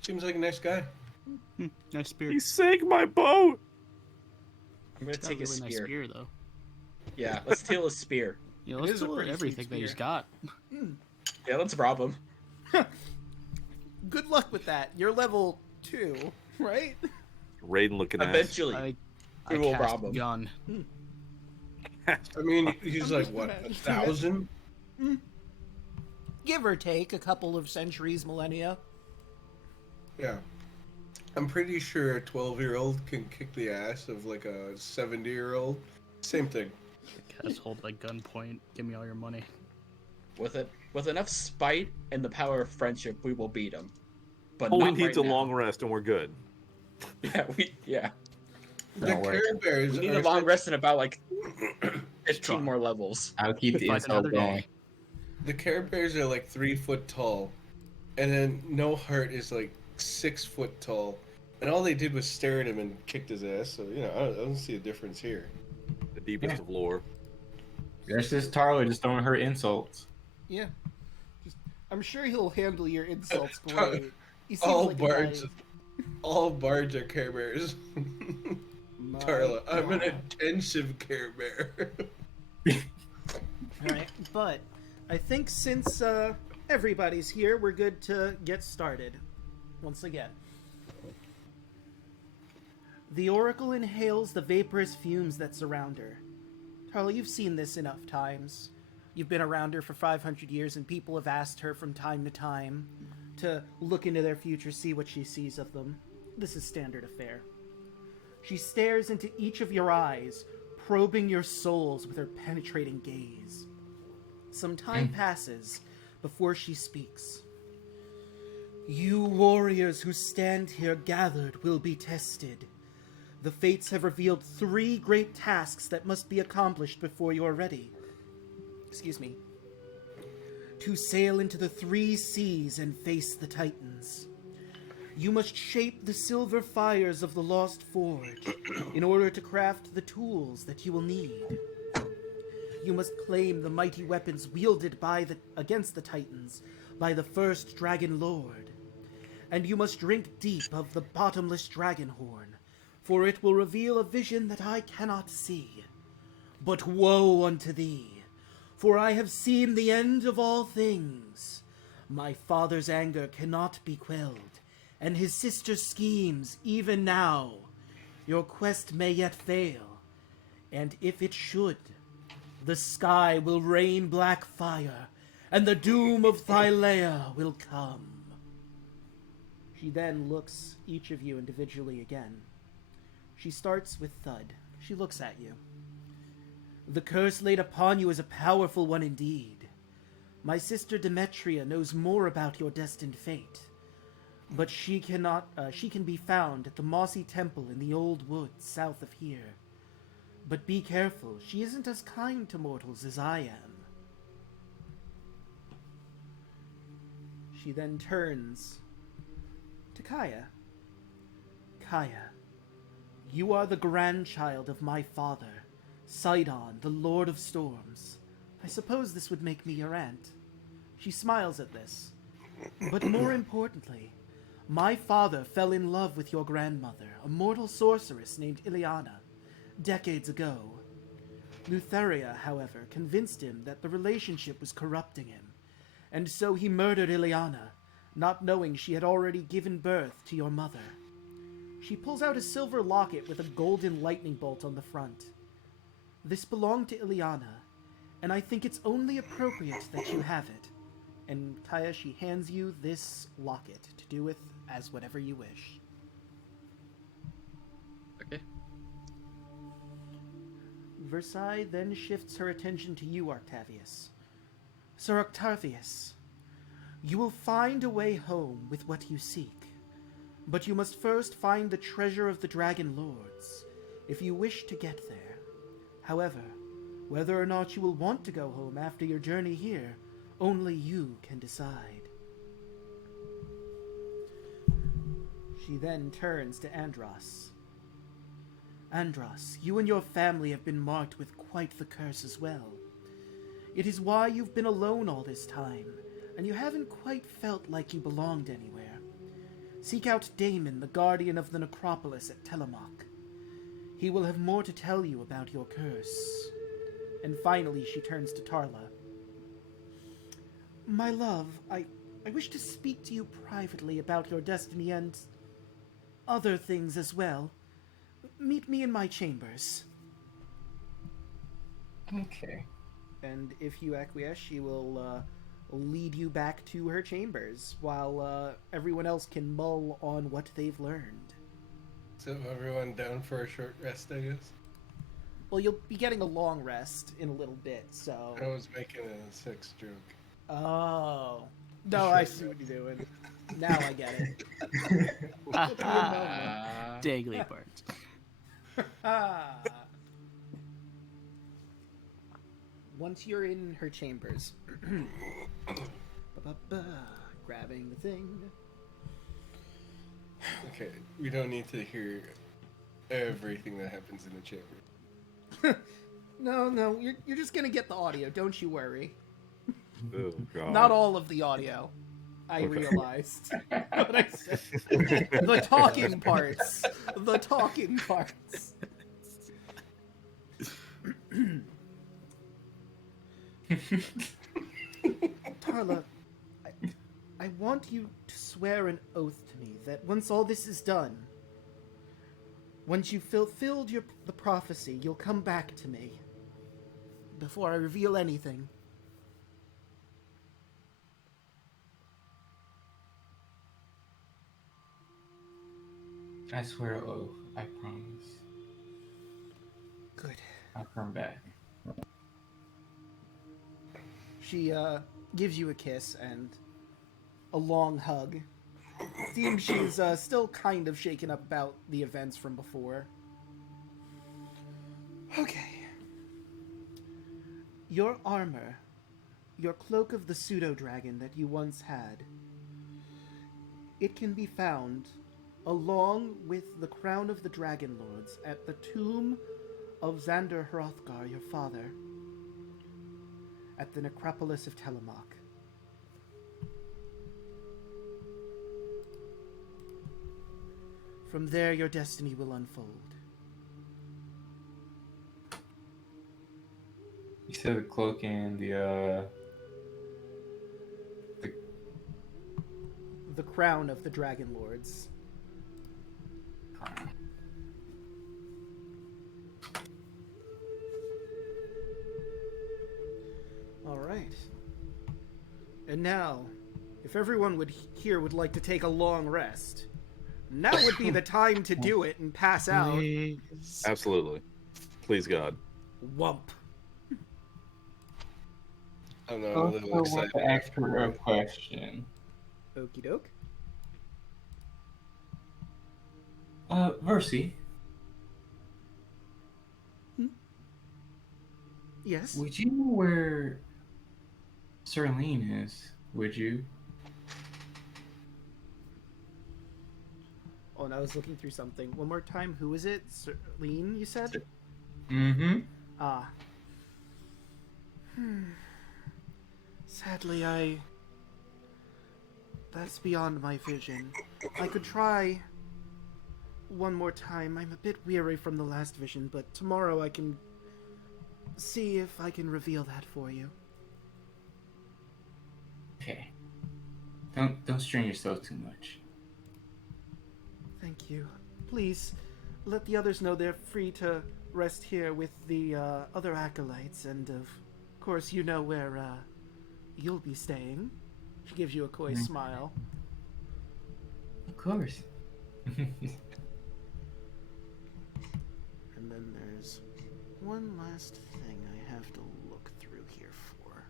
Seems like a nice guy. Nice spear. He sank my boat! I'm gonna Got a take his really nice spear. spear, though. Yeah, let's steal his spear. Yeah, It let's is a do pretty everything sweet that he's spear. got. Yeah, let's rob him. Good luck with that. You're level 2, right? Raiden looking ass. Eventually, I we will cast rob him. gun. I mean, he's I'm like, just what, imagining 1,000? Give or take a couple of centuries, millennia. Yeah. I'm pretty sure a 12-year-old can kick the ass of like a 70-year-old. Same thing. Cast hold at gunpoint. Give me all your money. With enough spite and the power of friendship, we will beat him. But All we not need's right a now. long rest and we're good. Yeah. The Don't worry. Care Bears We need are a long rest in about like 15 Strong. more levels. I'll keep the Fight insult another going. day. The Care Bears are like 3 foot tall, and then No Heart is like 6 foot tall, and all they did was stare at him and kicked his ass. So I don't see a difference here. The deepest of lore. That's just Tarla, just throwing her insults. Yeah. I'm sure he'll handle your insults Tar- great. He seems all like a bards, guy- all bards are Care Bears. My Tarla, I'm an God. intensive Care Bear. Alright, but I think since everybody's here, we're good to get started. Once again. The Oracle inhales the vaporous fumes that surround her. Tarla, you've seen this enough times. You've been around her for 500 years, and people have asked her from time to time to look into their future, see what she sees of them. This is standard affair. She stares into each of your eyes, probing your souls with her penetrating gaze. Some time passes before she speaks. You warriors who stand here gathered will be tested. The fates have revealed 3 great tasks that must be accomplished before you're ready. Excuse me. To sail into the 3 seas and face the Titans. You must shape the silver fires of the Lost Forge in order to craft the tools that you will need. You must claim the mighty weapons wielded against the Titans by the first Dragon Lord. And you must drink deep of the bottomless dragon horn, for it will reveal a vision that I cannot see. But woe unto thee, for I have seen the end of all things. My father's anger cannot be quelled, and his sister's schemes even now. Your quest may yet fail, and if it should, the sky will rain black fire, and the doom of Thylea will come. She then looks each of you individually again. She starts with Thud. She looks at you. The curse laid upon you is a powerful one indeed. My sister Demetria knows more about your destined fate. But she can be found at the mossy temple in the old woods south of here. But be careful, she isn't as kind to mortals as I am. She then turns to Kaya. Kaya, you are the grandchild of my father, Sidon, the Lord of Storms. I suppose this would make me your aunt. She smiles at this. But more importantly, my father fell in love with your grandmother, a mortal sorceress named Ileana, decades ago. Lutheria, however, convinced him that the relationship was corrupting him, and so he murdered Ileana, not knowing she had already given birth to your mother. She pulls out a silver locket with a golden lightning bolt on the front. This belonged to Ileana, and I think it's only appropriate that you have it. And Kaya, she hands you this locket to do with as whatever you wish. Okay. Versailles then shifts her attention to you, Octavius. Sir Octavius, you will find a way home with what you seek, but you must first find the treasure of the Dragon Lords, if you wish to get there. However, whether or not you will want to go home after your journey here, only you can decide. She then turns to Andros. Andros, you and your family have been marked with quite the curse as well. It is why you've been alone all this time, and you haven't quite felt like you belonged anywhere. Seek out Damon, the guardian of the necropolis at Telemach. He will have more to tell you about your curse. And finally she turns to Tarla. My love, I wish to speak to you privately about your destiny and other things as well. Meet me in my chambers. Okay. And if you acquiesce, she will lead you back to her chambers while everyone else can mull on what they've learned. So everyone down for a short rest, I guess? Well, you'll be getting a long rest in a little bit, so... I was making a sex joke. Oh. No, I see what you're doing. Now I get it. Daggly parts. Once you're in her chambers, grabbing the thing. Okay, we don't need to hear everything that happens in the chamber. No, you're just gonna get the audio. Don't you worry. Oh, God. Not all of the audio. I Okay. realized. What I said. The talking parts. The talking parts. Tarla, I want you to swear an oath to me that once all this is done, once you've fulfilled the prophecy, you'll come back to me. Before I reveal anything. I swear oath. I promise. Good. I'll come back. She gives you a kiss and a long hug. Seems she's still kind of shaken up about the events from before. Okay. Your armor, your cloak of the pseudo-dragon that you once had, it can be found along with the crown of the Dragon Lords at the tomb of Xander Hrothgar, your father, at the necropolis of Telemach. From there, your destiny will unfold. You said the cloak and the crown of the Dragon Lords. crown. All right. And now, if everyone would like to take a long rest, now would be the time to do it and pass out. Absolutely. Please, God. Wump. I don't know, I'm a Also, little want excited. to ask her a question. Okie doke. Versi, Yes. would you know where Serlene is? Would you? Oh, and I was looking through something. One more time. Who is it? Lean, you said? Mm-hmm. Ah. Sadly, that's beyond my vision. I could try one more time. I'm a bit weary from the last vision, but tomorrow I can see if I can reveal that for you. Okay. Don't strain yourself too much. Thank you. Please, let the others know they're free to rest here with the other acolytes, and of course, you know where you'll be staying. She gives you a coy smile. Of course. And then there's one last thing I have to look through here for.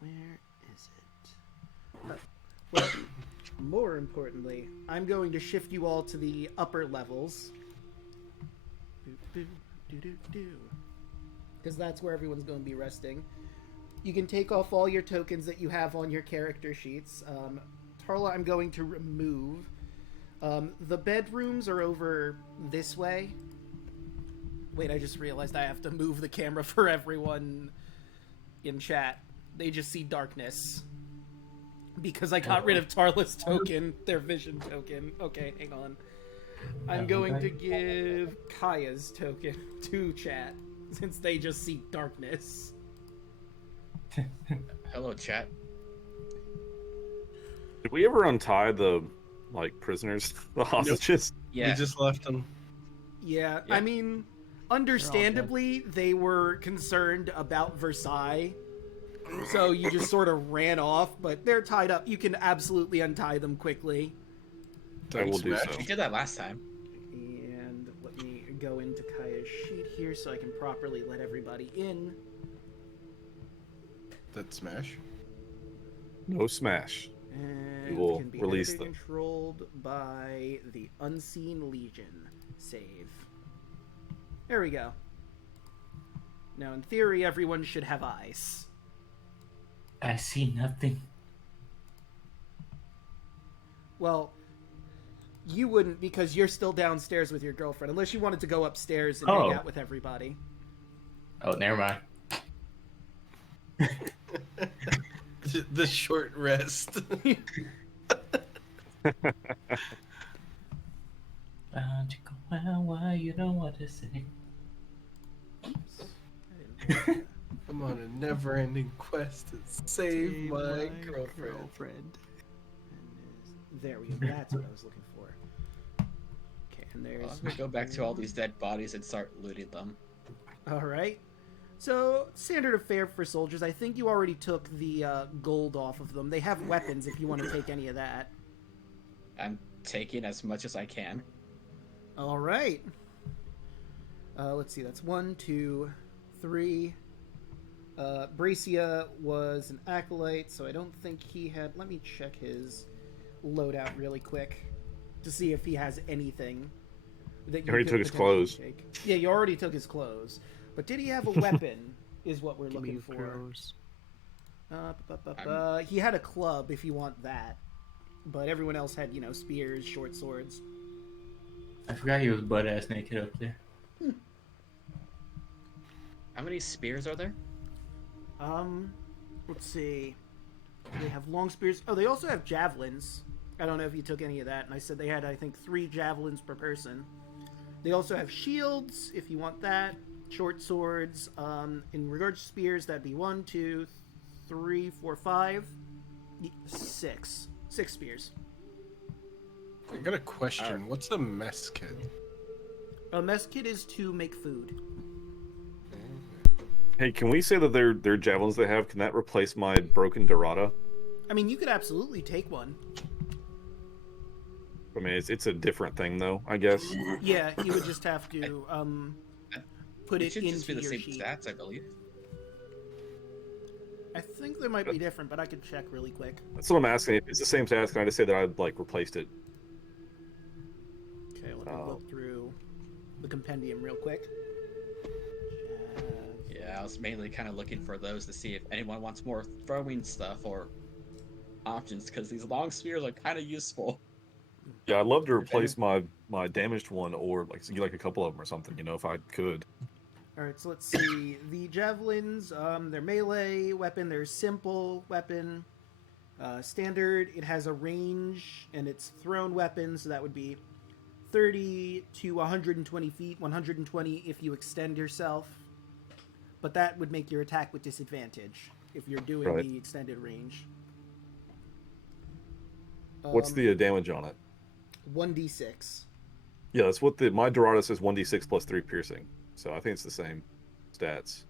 Where is it? Well, more importantly, I'm going to shift you all to the upper levels. Because that's where everyone's going to be resting. You can take off all your tokens that you have on your character sheets. Tarla, I'm going to remove. The bedrooms are over this way. Wait, I just realized I have to move the camera for everyone in chat. They just see darkness. Because I got rid of Tarla's token, their vision token. Okay, hang on. I'm going to give Kaya's token to chat, since they just see darkness. Hello, chat. Did we ever untie the prisoners, the hostages? Yeah. We just left them. Yeah, Yeah. I mean, understandably, they were concerned about Versailles, so you just sort of ran off, but they're tied up. You can absolutely untie them quickly. I will do Smash. so. We did that last time. And let me go into Kaya's sheet here so I can properly let everybody in. That smash. No smash. And We will can be release edited and them. controlled by the Unseen Legion. Save. There we go. Now, in theory, everyone should have eyes. I see nothing. Well, you wouldn't because you're still downstairs with your girlfriend, unless you wanted to go upstairs and hang out with everybody. Oh, never mind. The short rest. Why you don't want to say? I'm on a never-ending quest to save my girlfriend. And there we go. That's what I was looking for. Okay, and there's... I'm gonna go back to all these dead bodies and start looting them. Alright. So, standard affair for soldiers. I think you already took the gold off of them. They have weapons if you want to take any of that. I'm taking as much as I can. Alright. Let's see, that's 1, 2, 3. Bracia was an acolyte, so I don't think he had... Let me check his loadout really quick to see if he has anything that you already could took his potentially clothes. take. Yeah, you already took his clothes. But did he have a weapon, is what we're Give me looking for. crows. He had a club, if you want that. But everyone else had, spears, short swords. I forgot he was butt-ass naked up there. How many spears are there? Let's see. They have long spears. Oh, they also have javelins. I don't know if you took any of that. And I said they had, I think, 3 javelins per person. They also have shields, if you want that. Short swords. In regards to spears, that'd be 1, 2, 3, 4, 5, 6. 6 spears. I got a question. What's a mess kit? A mess kit is to make food. Hey, can we say that their javelins they have, can that replace my broken Dorada? I mean, you could absolutely take one. I mean, it's a different thing, though, I guess. Yeah, you would just have to put It it should just be into the your same sheet. stats, I believe. I think they might be different, but I could check really quick. That's what I'm asking. If it's the same stats, can I just say that I'd, replaced it? Okay, let me look through the compendium real quick. Yeah, I was mainly kind of looking for those to see if anyone wants more throwing stuff or options, because these long spears are kind of useful. Yeah, I'd love to replace my damaged one, or get a couple of them or something. If I could. All right, so let's see. The javelins, they're melee weapon. They're simple weapon. Standard. It has a range, and it's thrown weapon, so that would be 30 to 120 feet. 120 if you extend yourself, but that would make your attack with disadvantage if you're doing Right. the extended range. What's the damage on it? 1d6. Yeah, that's what my Dorada says. 1d6 plus 3 piercing. So I think it's the same. stats.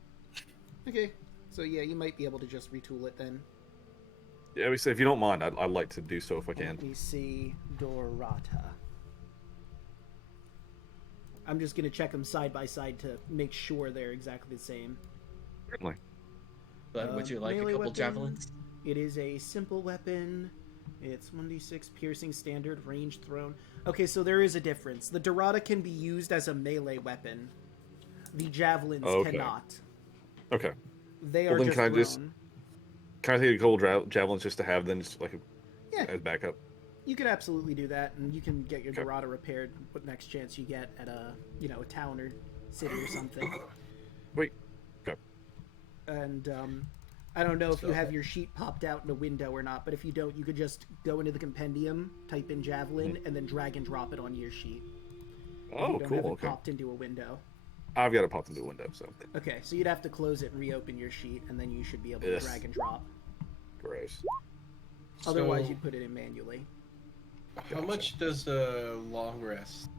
Okay, so yeah, you might be able to just retool it then. Yeah, we say if you don't mind, I'd like to do so if I can. Let me see Dorata. I'm just gonna check them side by side to make sure they're exactly the same. Certainly. But would you like a melee couple weapon. javelins? It is a simple weapon. It's 1d6 piercing standard, ranged thrown. Okay, so there is a difference. The Dorata can be used as a melee weapon. The javelins cannot. Okay. They Well, are then just can I thrown. just- Can I take a couple javelins just to have then, just like Yeah. as backup? You can absolutely do that, and you can get your Okay. Dorata repaired what next chance you get at a a town or city or something. Wait. Okay. And I don't know if you have your sheet popped out in a window or not, but if you don't, you could just go into the compendium, type in javelin, and then drag and drop it onto your sheet. If Oh, you don't cool. have it Okay. popped into a window. I've got it popped into a window, so Okay, so you'd have to close it and reopen your sheet, and then you should be able to Yes. drag and drop. gross. Otherwise, So, you'd put it in manually. how much does a long rest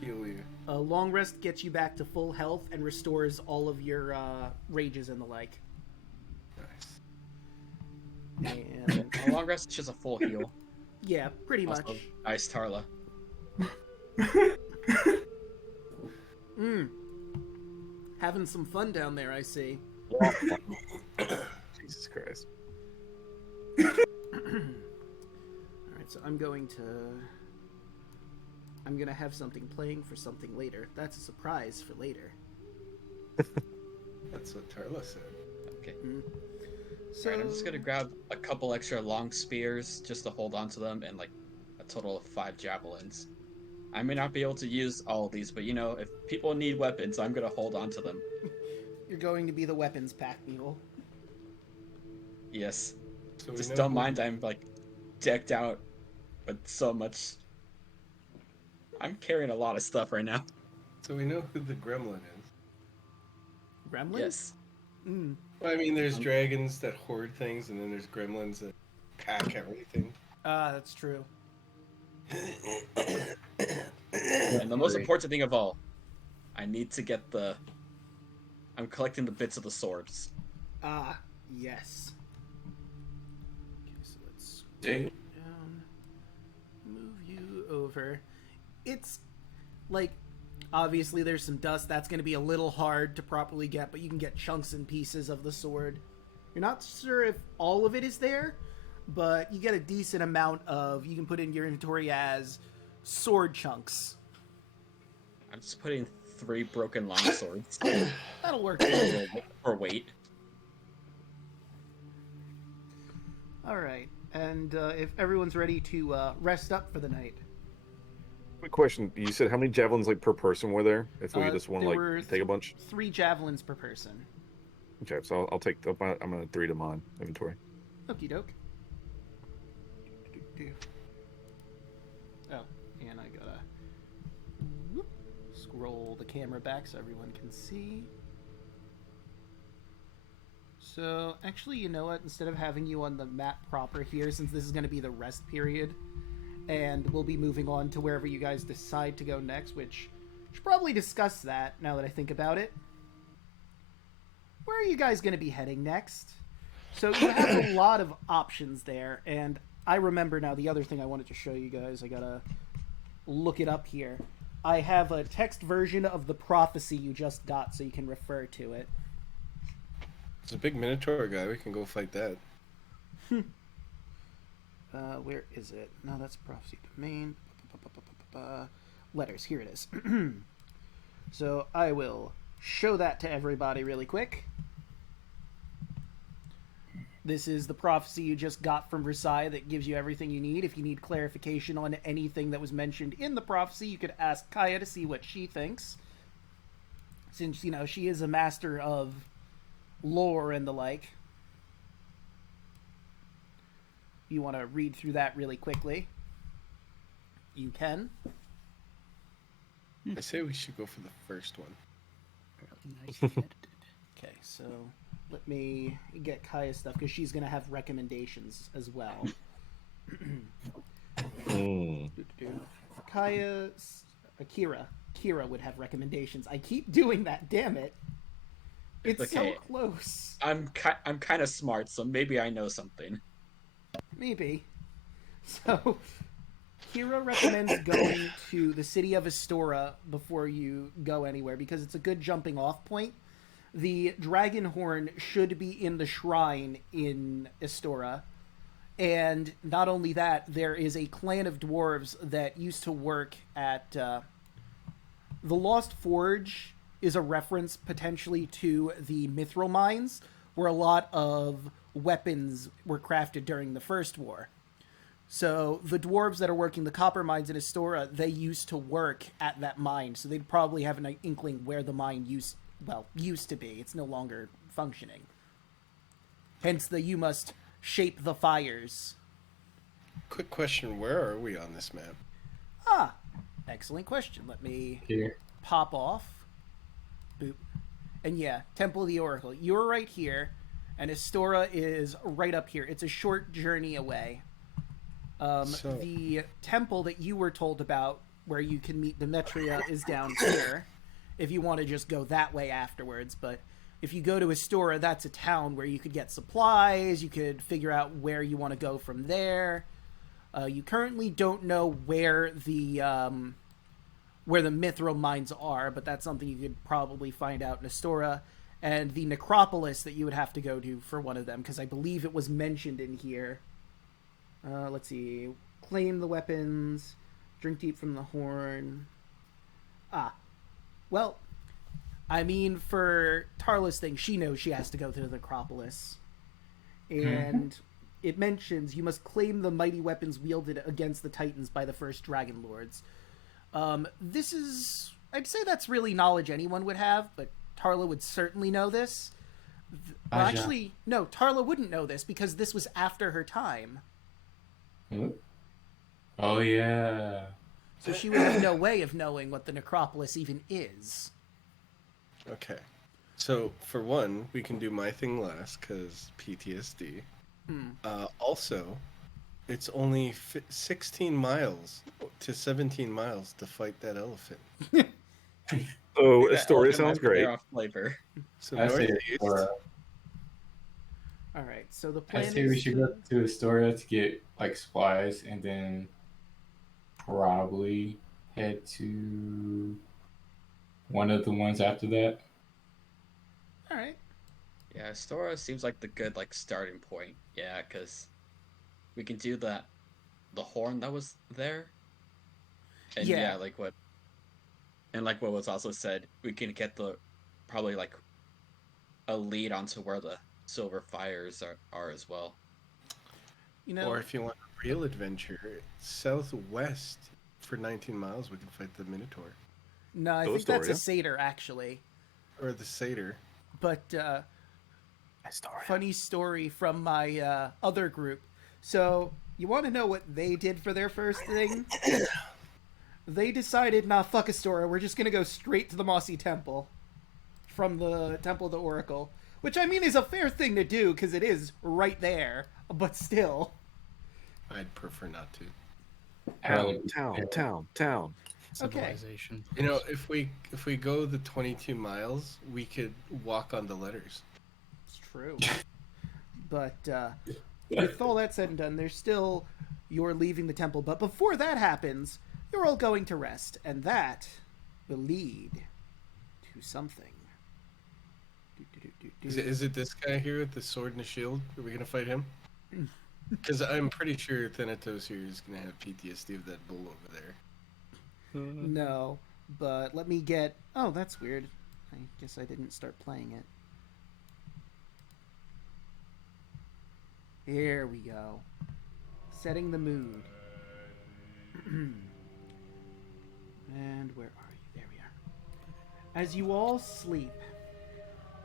heal you? A long rest gets you back to full health and restores all of your rages and the like. Nice. And A long rest is just a full heal. yeah, pretty much. Also, nice Tarla. Having some fun down there, I see. Jesus Christ. Alright, so I'm gonna have something playing for something later. That's a surprise for later. That's what Tarla said. Okay. So Alright, I'm just gonna grab a couple extra long spears just to hold on to them, and like a total of 5 javelins. I may not be able to use all of these, but if people need weapons, I'm gonna hold on to them. you're going to be the weapons pack mule. Yes. So we Just know don't who- mind I'm like decked out with so much. I'm carrying a lot of stuff right now. So we know who the gremlin is. Gremlins? Yes. Mm. Well, I mean, there's dragons that hoard things, and then there's gremlins that pack everything. Ah, that's true. And the most important thing of all, I need to get I'm collecting the bits of the swords. Ah, yes. Okay, so let's Dang. down, move you over. It's like obviously there's some dust that's going to be a little hard to properly get, but you can get chunks and pieces of the sword. You're not sure if all of it is there, but you get a decent amount of you can put in your inventory as sword chunks. I'm just putting 3 broken longswords That'll work. for weight. All right, and if everyone's ready to rest up for the night. Quick question. You said how many javelins like per person were there? If we just want there to were like take a bunch. 3 javelins per person. Okay, so I'll take. I'm gonna 3 to mine inventory. Okie doke. Oh, and I gotta scroll the camera back so everyone can see. So, actually, you know what? Instead of having you on the map proper here, since this is going to be the rest period, and we'll be moving on to wherever you guys decide to go next, which we should probably discuss that now that I think about it. Where are you guys going to be heading next? So you have a lot of options there, and I remember now the other thing I wanted to show you guys. I gotta look it up here. I have a text version of the prophecy you just got, so you can refer to it. It's a big Minotaur guy. We can go fight that. Where is it? No, that's prophecy domain. Letters. Here it is. So I will show that to everybody really quick. This is the prophecy you just got from Versailles that gives you everything you need. If you need clarification on anything that was mentioned in the prophecy, you could ask Kaya to see what she thinks. Since, she is a master of lore and the like. You want to read through that really quickly? You can. I say we should go for the first one. Nicely edited. Okay, so let me get Kaya's stuff because she's going to have recommendations as well. Kira would have recommendations. I keep doing that, damn it. It's okay. so close. I'm kind of smart, so maybe I know something. Maybe. So, Hero recommends going to the city of Astora before you go anywhere because it's a good jumping off point. The dragon horn should be in the shrine in Astora. And not only that, there is a clan of dwarves that used to work at the Lost Forge is a reference potentially to the Mithril mines, where a lot of weapons were crafted during the First War. So the dwarves that are working the copper mines in Astora, they used to work at that mine, so they'd probably have an inkling where the mine used to be. It's no longer functioning. Hence the you must shape the fires. Quick question, where are we on this map? Ah, excellent question. Let me Here. pop off. Boop. And yeah, Temple of the Oracle. You're right here, and Astora is right up here. It's a short journey away. The temple that you were told about, where you can meet Demetria, is down here. If you want to just go that way afterwards, but if you go to Astora, that's a town where you could get supplies. You could figure out where you want to go from there. You currently don't know where the Mithril mines are, but that's something you could probably find out in Astora. And the necropolis that you would have to go to for one of them, because I believe it was mentioned in here. Let's see. Claim the weapons. Drink deep from the horn. Ah. Well, I mean, for Tarla's thing, she knows she has to go to the necropolis. And it mentions you must claim the mighty weapons wielded against the Titans by the first Dragon Lords. This is... I'd say that's really knowledge anyone would have, but Tarla would certainly know this. Well, actually, no, Tarla wouldn't know this because this was after her time. Oh, yeah. So she would have no way of knowing what the necropolis even is. Okay. So, for one, we can do my thing last, because PTSD. Also, it's only 16 miles to 17 miles to fight that elephant. Oh, That Astoria elephant sounds might be great. there off flavor. So, I say northeast. Alright, so the I plan say is we should to... go to Astoria to get like supplies, and then probably head to one of the ones after that. Alright. Yeah, Astora seems like the good starting point. Yeah, because we can do the horn that was there, and Yeah. like what was also said, we can get probably a lead onto where the silver fires are as well. You know, Or if you want a real adventure, southwest for 19 miles, we can fight the Minotaur. no, I Go think that's a Astoria. satyr, actually. Or the Satyr. But, funny story from my other group. So, you want to know what they did for their first thing? They decided, nah, fuck Astora, we're just gonna go straight to the Mossy Temple. From the Temple of the Oracle. Which, I mean, is a fair thing to do, because it is right there. But still. I'd prefer not to. Town. Civilization. You know, if we go the 22 miles, we could walk on the letters. It's true. But, with all that said and done, there's still you're leaving the temple. But before that happens, you're all going to rest. And that will lead to something. Is it this guy here with the sword and the shield? Are we gonna fight him? Because I'm pretty sure Thanatos here is gonna have PTSD of that bull over there. No, but let me get... Oh, that's weird. I guess I didn't start playing it. Here we go. Setting the mood. And where are you? There we are. As you all sleep,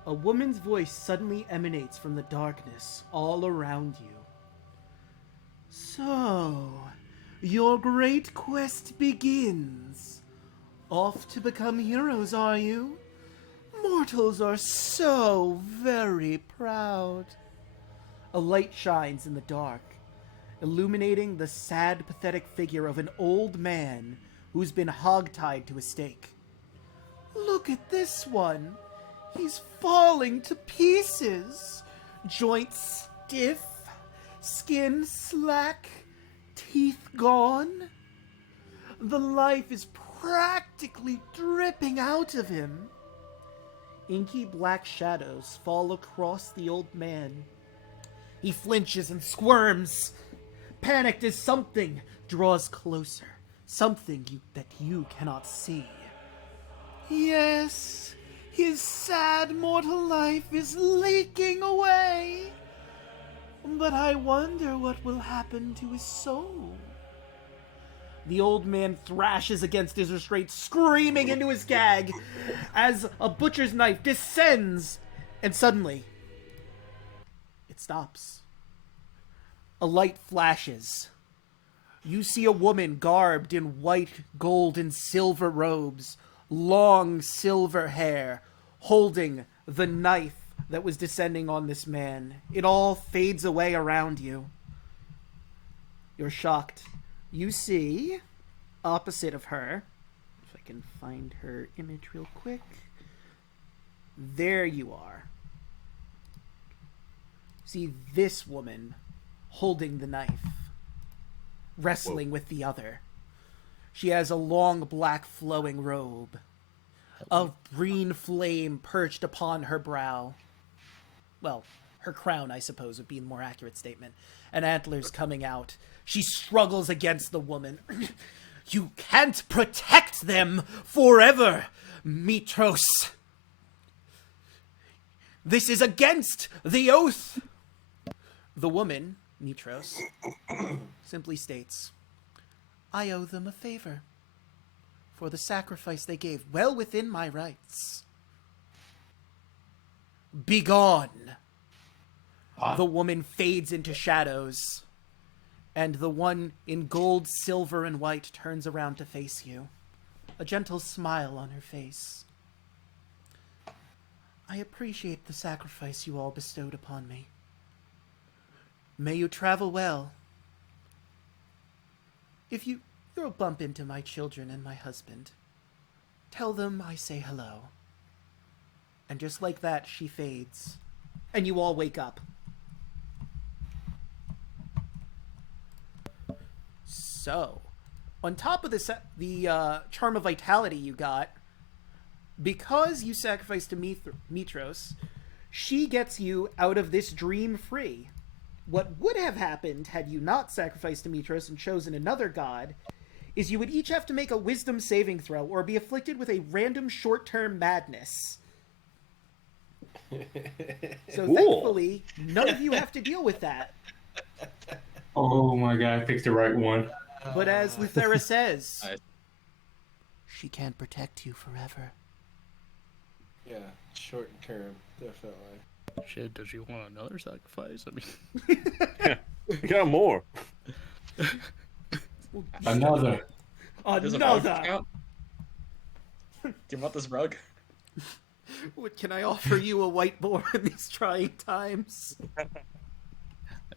a woman's voice suddenly emanates from the darkness all around you. So, your great quest begins. Off to become heroes, are you? Mortals are so very proud. A light shines in the dark, illuminating the sad, pathetic figure of an old man who's been hogtied to a stake. Look at this one. He's falling to pieces. Joints stiff, skin slack, teeth gone. The life is practically dripping out of him. Inky black shadows fall across the old man. He flinches and squirms, panicked as something draws closer, something that you cannot see. Yes, his sad mortal life is leaking away. But I wonder what will happen to his soul. The old man thrashes against his restraint, screaming into his gag as a butcher's knife descends, and suddenly it stops. A light flashes. You see a woman garbed in white, gold, and silver robes, long silver hair, holding the knife that was descending on this man. It all fades away around you. You're shocked. You see, opposite of her, if I can find her image real quick, there you are. See this woman holding the knife, wrestling with the other. She has a long black flowing robe. A green flame perched upon her brow. Well, her crown, I suppose, would be a more accurate statement. And antlers coming out. She struggles against the woman. You can't protect them forever, Mitros. This is against the oath. The woman, Mitros, simply states, I owe them a favor for the sacrifice they gave, well within my rights. Begone! The woman fades into shadows, and the one in gold, silver, and white turns around to face you, a gentle smile on her face. I appreciate the sacrifice you all bestowed upon me. May you travel well. If you'll bump into my children and my husband, tell them I say hello. And just like that, she fades, and you all wake up. So, on top of the charm of vitality you got, because you sacrificed to Mitros, she gets you out of this dream free. What would have happened had you not sacrificed to Mitros and chosen another god is you would each have to make a wisdom saving throw or be afflicted with a random short-term madness. So thankfully, none of you have to deal with that. Oh my god, I picked the right one. But as Luthera says, she can't protect you forever. Yeah, short term, definitely. Shit, does she want another sacrifice? I mean, Yeah, you got more. Another. Does a rug Another! count? Do you want this rug? What, can I offer you a white boar in these trying times? I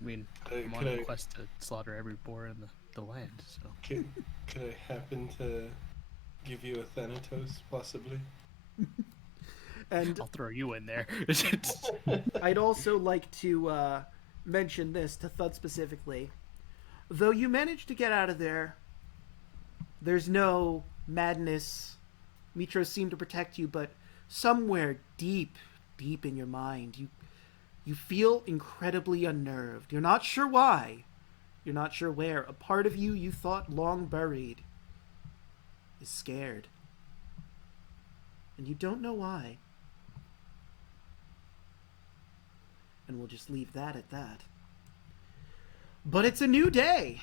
mean, I'm on could a I- quest to slaughter every boar in the land, so... Could I happen to give you a Thanatos, possibly? And I'll throw you in there. I'd also like to mention this to Thud specifically. Though you managed to get out of there, there's no madness. Mitros seemed to protect you, but somewhere deep, deep in your mind, you feel incredibly unnerved. You're not sure why. You're not sure where. A part of you thought long buried is scared. And you don't know why. And we'll just leave that at that. But it's a new day.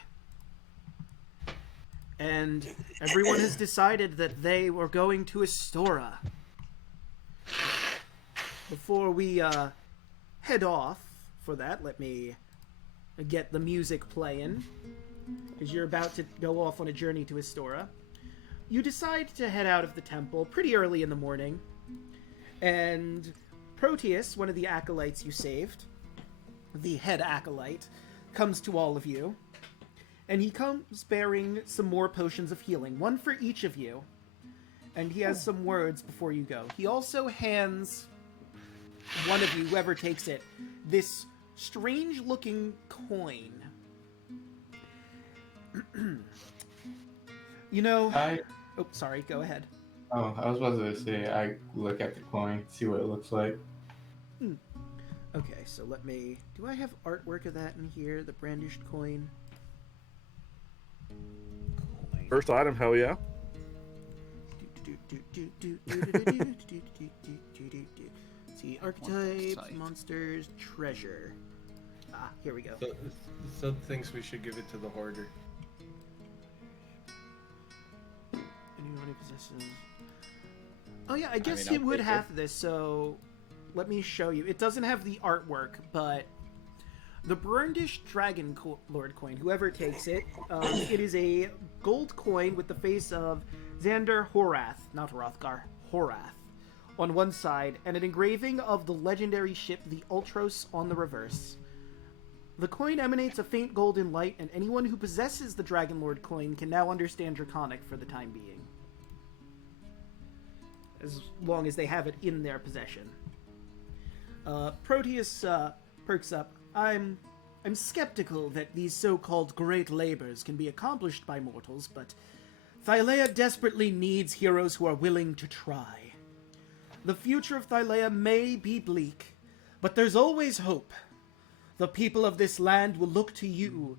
And everyone has decided that they were going to Astora. Before we head off for that, let me get the music playing. Because you're about to go off on a journey to Astora. You decide to head out of the temple pretty early in the morning. And Proteus, one of the acolytes you saved, the head acolyte, comes to all of you. And he comes bearing some more potions of healing, one for each of you. And he has some words before you go. He also hands one of you, whoever takes it, this strange-looking coin. You know... Oh, sorry, go ahead. Oh, I was about to say, I look at the coin, see what it looks like. Okay, so let me... Do I have artwork of that in here? The brandished coin? First item, hell yeah. See, archetypes, Site. monsters, treasure. Ah, here we go. So thinks we should give it to the hoarder. Anyone who possesses... Oh yeah, I guess mean, you I'll would take have this, so... Let me show you. It doesn't have the artwork, but... The Brundish Dragon Lord coin, whoever takes it, it is a gold coin with the face of Xander Horath, not Hrothgar, Horath, on one side, and an engraving of the legendary ship the Ultros on the reverse. The coin emanates a faint golden light, and anyone who possesses the Dragon Lord coin can now understand Draconic for the time being. As long as they have it in their possession. Proteus perks up. I'm skeptical that these so-called great labors can be accomplished by mortals, but Thylea desperately needs heroes who are willing to try. The future of Thylea may be bleak, but there's always hope. The people of this land will look to you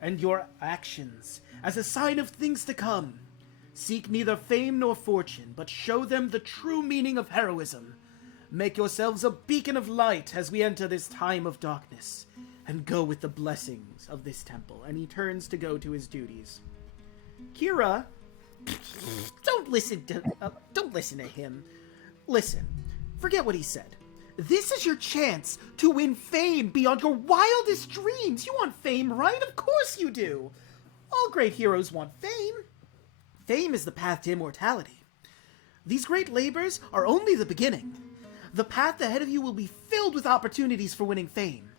and your actions as a sign of things to come. Seek neither fame nor fortune, but show them the true meaning of heroism. Make yourselves a beacon of light as we enter this time of darkness, and go with the blessings of this temple. And he turns to go to his duties. Kira, don't listen to him. Listen, forget what he said. This is your chance to win fame beyond your wildest dreams. You want fame, right? Of course you do. All great heroes want fame. Fame is the path to immortality. These great labors are only the beginning. The path ahead of you will be filled with opportunities for winning fame.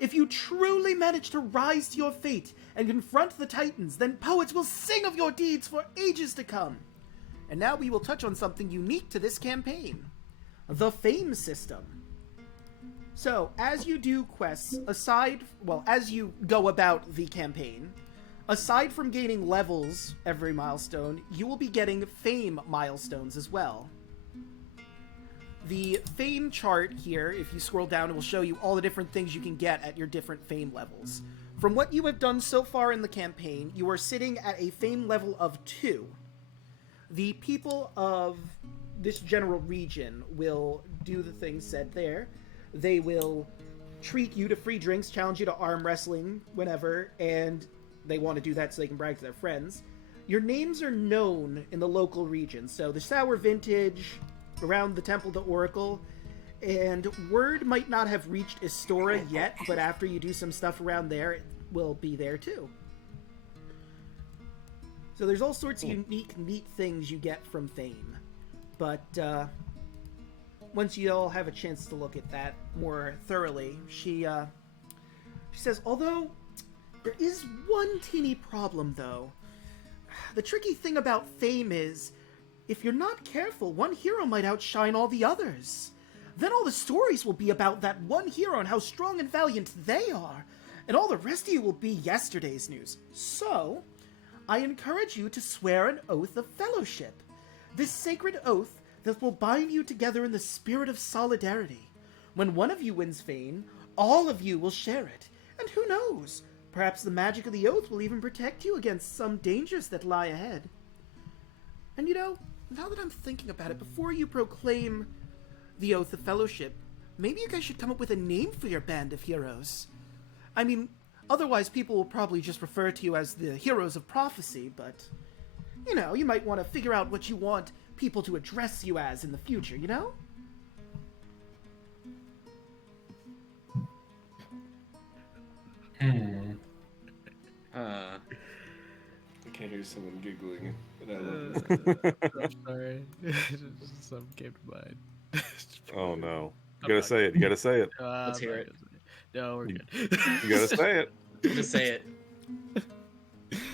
If you truly manage to rise to your fate and confront the Titans, then poets will sing of your deeds for ages to come. And now we will touch on something unique to this campaign. The fame system. So, as you do quests, as you go about the campaign, aside from gaining levels every milestone, you will be getting fame milestones as well. The fame chart here, if you scroll down, it will show you all the different things you can get at your different fame levels. From what you have done so far in the campaign, you are sitting at a fame level of 2. The people of this general region will do the things said there. They will treat you to free drinks, challenge you to arm wrestling whenever, and they want to do that so they can brag to their friends. Your names are known in the local region, so the Sour Vintage, around the Temple of the Oracle, and word might not have reached Istora yet, but after you do some stuff around there, it will be there too. So there's all sorts of unique, neat things you get from fame. But once you all have a chance to look at that more thoroughly, she says, although there is one teeny problem, though. The tricky thing about fame is, if you're not careful, one hero might outshine all the others. Then all the stories will be about that one hero and how strong and valiant they are, and all the rest of you will be yesterday's news. So, I encourage you to swear an oath of fellowship. This sacred oath that will bind you together in the spirit of solidarity. When one of you wins fame, all of you will share it. And who knows? Perhaps the magic of the oath will even protect you against some dangers that lie ahead. And you know, now that I'm thinking about it, before you proclaim the Oath of Fellowship, maybe you guys should come up with a name for your band of heroes. I mean, otherwise people will probably just refer to you as the Heroes of Prophecy, but, you know, you might want to figure out what you want people to address you as in the future, you know? I can't hear someone giggling, and I love it. I'm sorry. Something came to mind. Oh no! You gotta say it. You gotta say it. Let's hear it. No, we're good. You gotta say it. Just say it.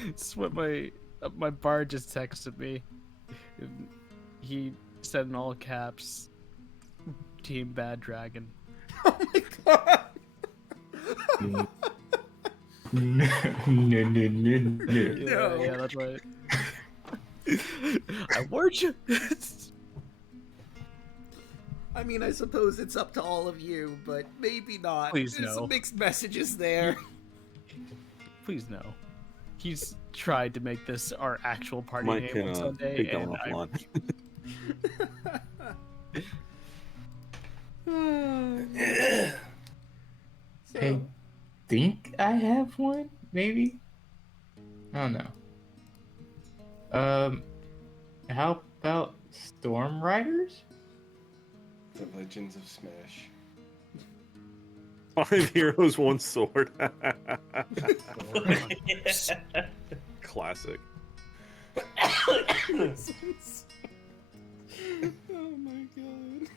It's what my bard just texted me. He said in all caps, Team Bad Dragon. Oh my god! No, no, no, no. No. Yeah, that's right. I warned you. I mean, I suppose it's up to all of you, but maybe not. Please There's no. some mixed messages there. Please no. He's tried to make this our actual party Mike name on can Sunday, take that and one offline. I think I have one, maybe. I don't know. How about Storm Riders? The Legends of Smash. 5 heroes, 1 sword. Classic. Oh my god.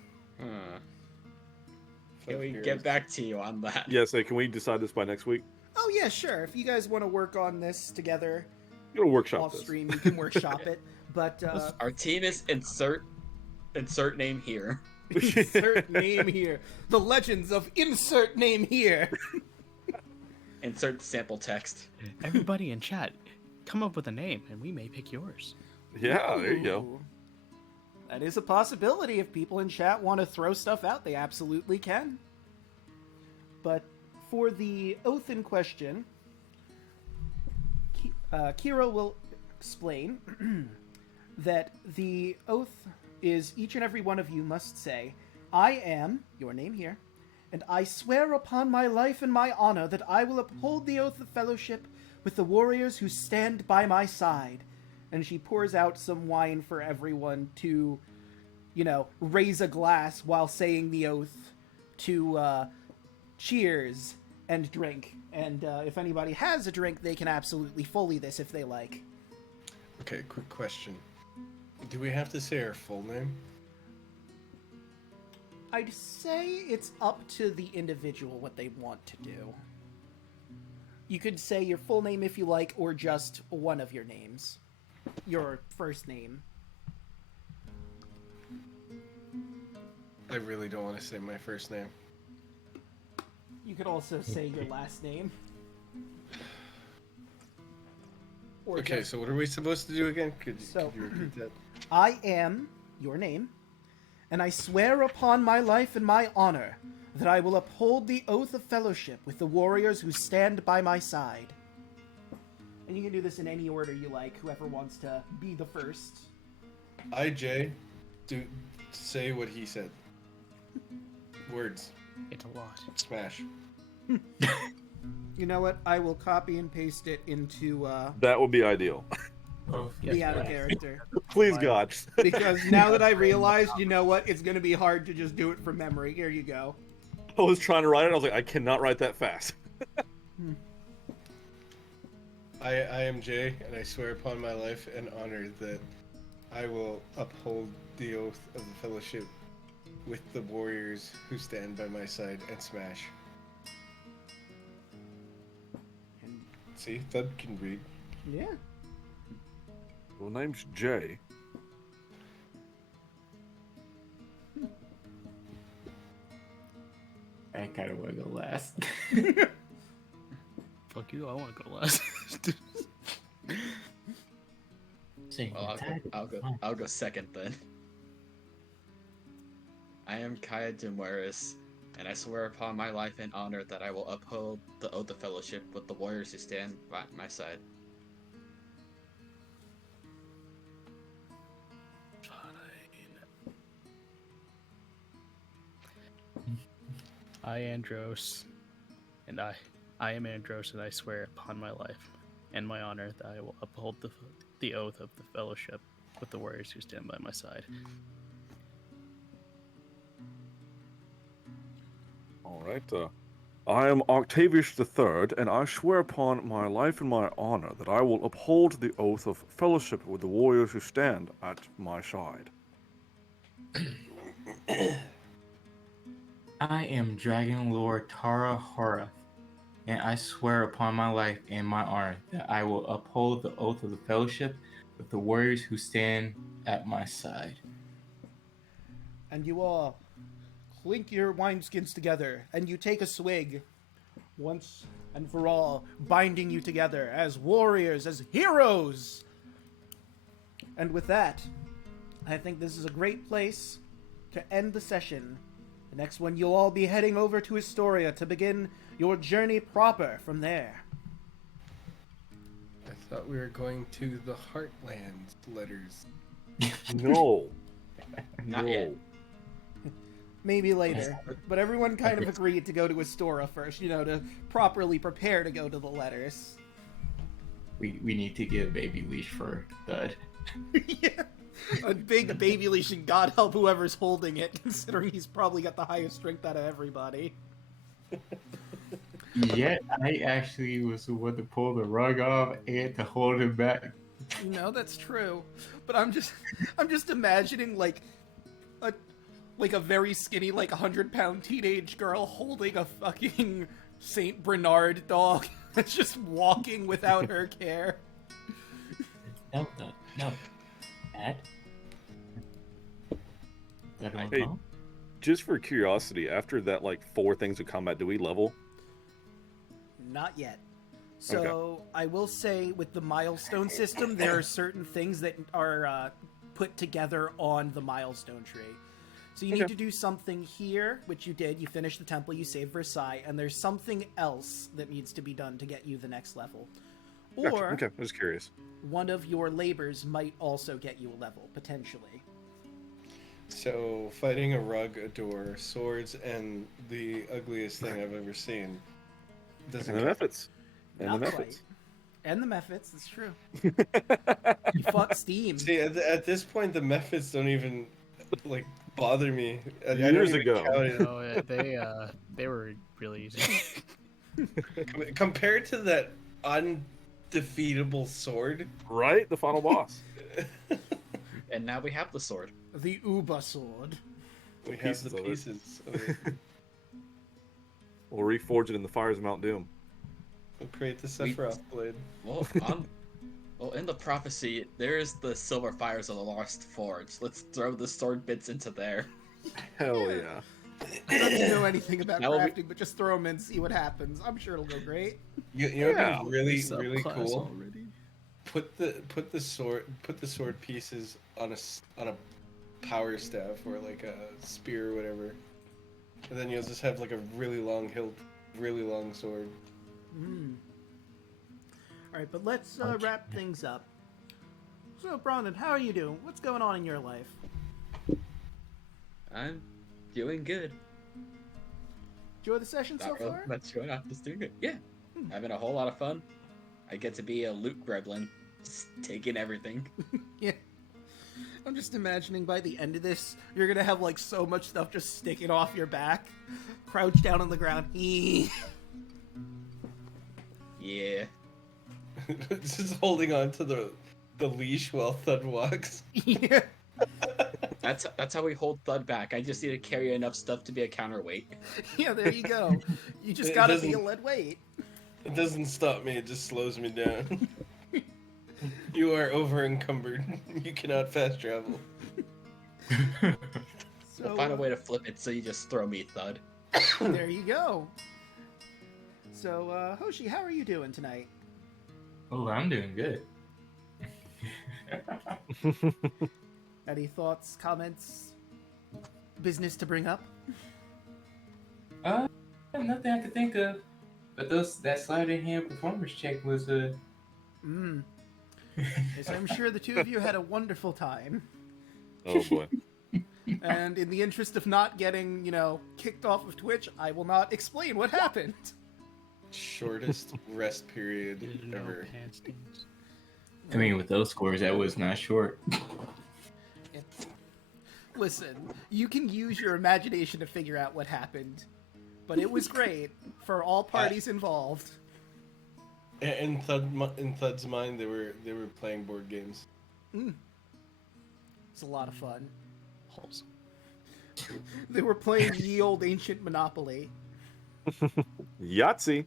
Can we get back to you on that? Yes, hey, can we decide this by next week? Oh yeah, sure. If you guys want to work on this together You'll workshop off this. stream, you can workshop it. But Our team is insert name here. insert name here. The Legends of insert name here. Insert sample text. everybody in chat, come up with a name, and we may pick yours. Yeah, there you go. Ooh. That is a possibility. If people in chat want to throw stuff out, they absolutely can. But for the oath in question, Kira will explain that the oath is each and every one of you must say, I am, your name here, and I swear upon my life and my honor that I will uphold the oath of fellowship with the warriors who stand by my side. And she pours out some wine for everyone to, raise a glass while saying the oath to cheers and drink. And if anybody has a drink, they can absolutely fully this if they like. Okay, quick question. Do we have to say our full name? I'd say it's up to the individual what they want to do. You could say your full name if you like, or just one of your names. Your first name. I really don't want to say my first name. You could also say your last name. Or Okay, just, so what are we supposed to do again? Could So- you repeat that? I am your name, and I swear upon my life and my honor that I will uphold the oath of fellowship with the warriors who stand by my side. And you can do this in any order you like, whoever wants to be the first. I, Jay, say what he said. Words. It's a lot. Smash. You know what? I will copy and paste it into That would be ideal. the out of character. Please, God. Because now that I realized, you know what? It's going to be hard to just do it from memory. Here you go. I was trying to write it. I was like, I cannot write that fast. I am Jay, and I swear upon my life and honor that I will uphold the oath of the fellowship with the warriors who stand by my side and smash. See, Thud can read. Yeah. Well, name's Jay. I kind of want to go last. Fuck you, I want to go last. Well, I'll go second then. I am Kaya Demueris, and I swear upon my life and honor that I will uphold the oath of fellowship with the warriors who stand by my side. I, Andros, and I am Andros, and I swear upon my life and my honor that I will uphold the oath of the fellowship with the warriors who stand by my side. All right. I am Octavius III, and I swear upon my life and my honor that I will uphold the oath of fellowship with the warriors who stand at my side. I am Dragon Lord Tara Horath, and I swear upon my life and my honor that I will uphold the oath of the fellowship with the warriors who stand at my side. And you are clink your wineskins together, and you take a swig, once and for all, binding you together as warriors, as heroes. And with that, I think this is a great place to end the session. The next one, you'll all be heading over to Historia to begin your journey proper from there. I thought we were going to the Heartland letters. No. Not no. yet. Maybe later. But everyone kind of agreed to go to Astoria first, to properly prepare to go to the letters. We need to get a baby leash for Thud. Yeah. A big baby leash, and God help whoever's holding it, considering he's probably got the highest strength out of everybody. Yeah, I actually was the one to pull the rug off and to hold him back. That's true. But I'm just imagining like a very skinny, like 100-pound teenage girl holding a fucking Saint Bernard dog that's just walking without her care. No. Dad? That one Hey, call? just for curiosity, after that, 4 things of combat, do we level? Not yet. So I will say with the milestone system, there are certain things that are put together on the milestone tree. So you need to do something here, which you did. You finished the temple, you saved Versailles, and there's something else that needs to be done to get you the next level. Or Gotcha. Okay, I was curious. one of your labors might also get you a level, potentially. So, fighting a rug, a door, swords, and the ugliest thing I've ever seen. Doesn't And the count. methods. And Not the quite. methods. And the methods, that's true. You fought Steam. See, at this point, the methods don't even bother me. I don't Years even ago. count it. Oh, they were really easy. Compared to that undefeatable sword. Right? The final boss. And now we have the sword. The Uba sword. We have Pieces the of it. pieces of it. We'll reforge it in the fires of Mount Doom. We'll create the Sephiroth blade. Well, in the prophecy, there's the silver fires of the Lost Forge. Let's throw the sword bits into there. Hell yeah. I don't know anything about That will be- crafting, but just throw them in and see what happens. I'm sure it'll go great. You know Yeah. what'd be really Subclass cool? already. Put the sword pieces on a power staff or like a spear or whatever, and then you'll just have like a really long hilt, really long sword. Alright, but let's wrap things up. So, Brandon, how are you doing? What's going on in your life? I'm doing good. Enjoy the session so Not really far? much going on. Just doing good. Yeah. Having a whole lot of fun. I get to be a loot gremlin. Just taking everything. Yeah. I'm just imagining by the end of this, you're gonna have like so much stuff just sticking off your back. Crouch down on the ground. Yeah. Just holding on to the leash while Thud walks. Yeah. That's how we hold Thud back. I just need to carry enough stuff to be a counterweight. Yeah, there you go. You just It gotta be a doesn't- lead weight. It doesn't stop me; it just slows me down. You are over encumbered. You cannot fast travel. So, We'll find a way to flip it so you just throw me Thud. there you go. So, Hoshi, how are you doing tonight? Oh, I'm doing good. Any thoughts, comments, business to bring up? Nothing I could think of. But that sleight of hand performance check was Yes, I'm sure the two of you had a wonderful time. Oh boy. And in the interest of not getting, kicked off of Twitch, I will not explain what happened. Shortest rest period Didn't know ever. handstands. I mean, with those scores, that was not short. Listen, you can use your imagination to figure out what happened, but it was great for all parties involved. In Thud's mind, they were playing board games. It's a lot of fun. Wholesome. They were playing ye old ancient Monopoly. Yahtzee.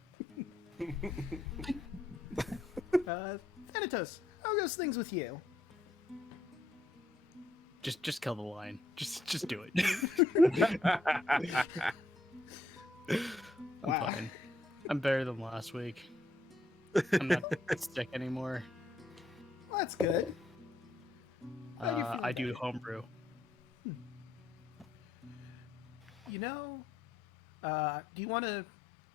Thanatos, how goes things with you? Just kill the lion. Just do it. I'm Wow. fine. I'm better than last week. I'm not sick anymore. Well, that's good. Glad you're feeling I do better. homebrew. You know, do you want to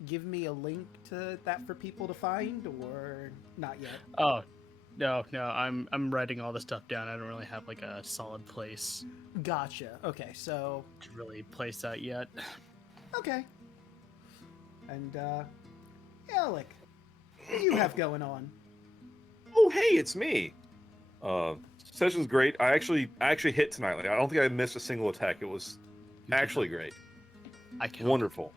give me a link to that for people to find, or not yet? Oh, no, I'm writing all the stuff down. I don't really have like a solid place Gotcha. Okay, so to really place that yet. okay. And Alek, what do you have going on? Oh, hey, it's me. Session's great. I actually hit tonight. Like, I don't think I missed a single attack. It was actually great. I can't. Wonderful.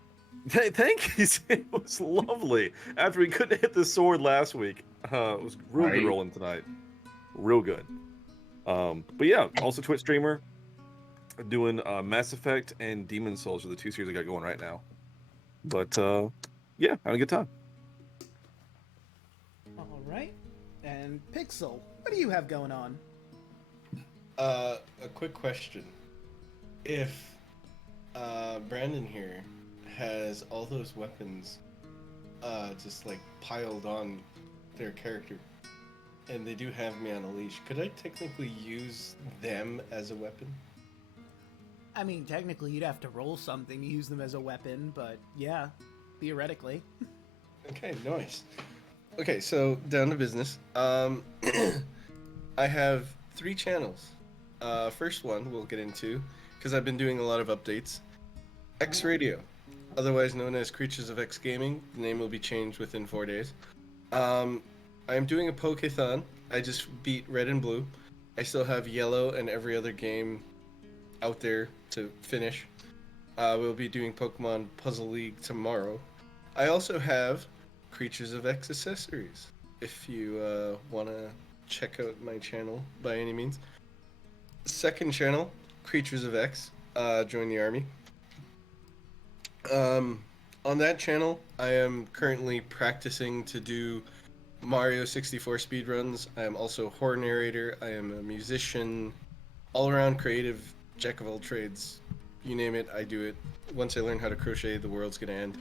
Thank you. It was lovely. After we couldn't hit the sword last week, it was real good Right. rolling tonight. Real good. But yeah, also Twitch streamer. Doing Mass Effect and Demon Souls are the 2 series I got going right now. But yeah, having a good time. All right. And Pixel, what do you have going on? A quick question. If Brandon here has all those weapons just like piled on their character, and they do have me on a leash, could I technically use them as a weapon? I mean, technically, you'd have to roll something to use them as a weapon, but yeah, theoretically. Okay, nice. Okay, so down to business. I have 3 channels. First one we'll get into, because I've been doing a lot of updates. X Radio, otherwise known as Creatures of X Gaming. The name will be changed within 4 days. I'm doing a Pokéthon. I just beat Red and Blue. I still have Yellow and every other game out there to finish. We'll be doing Pokemon Puzzle League tomorrow. I also have Creatures of X accessories, if you want to check out my channel by any means. Second channel, Creatures of X, join the army. On that channel, I am currently practicing to do Mario 64 speedruns. I am also a horror narrator. I am a musician, all-around creative, jack of all trades. You name it, I do it. Once I learn how to crochet, the world's gonna end.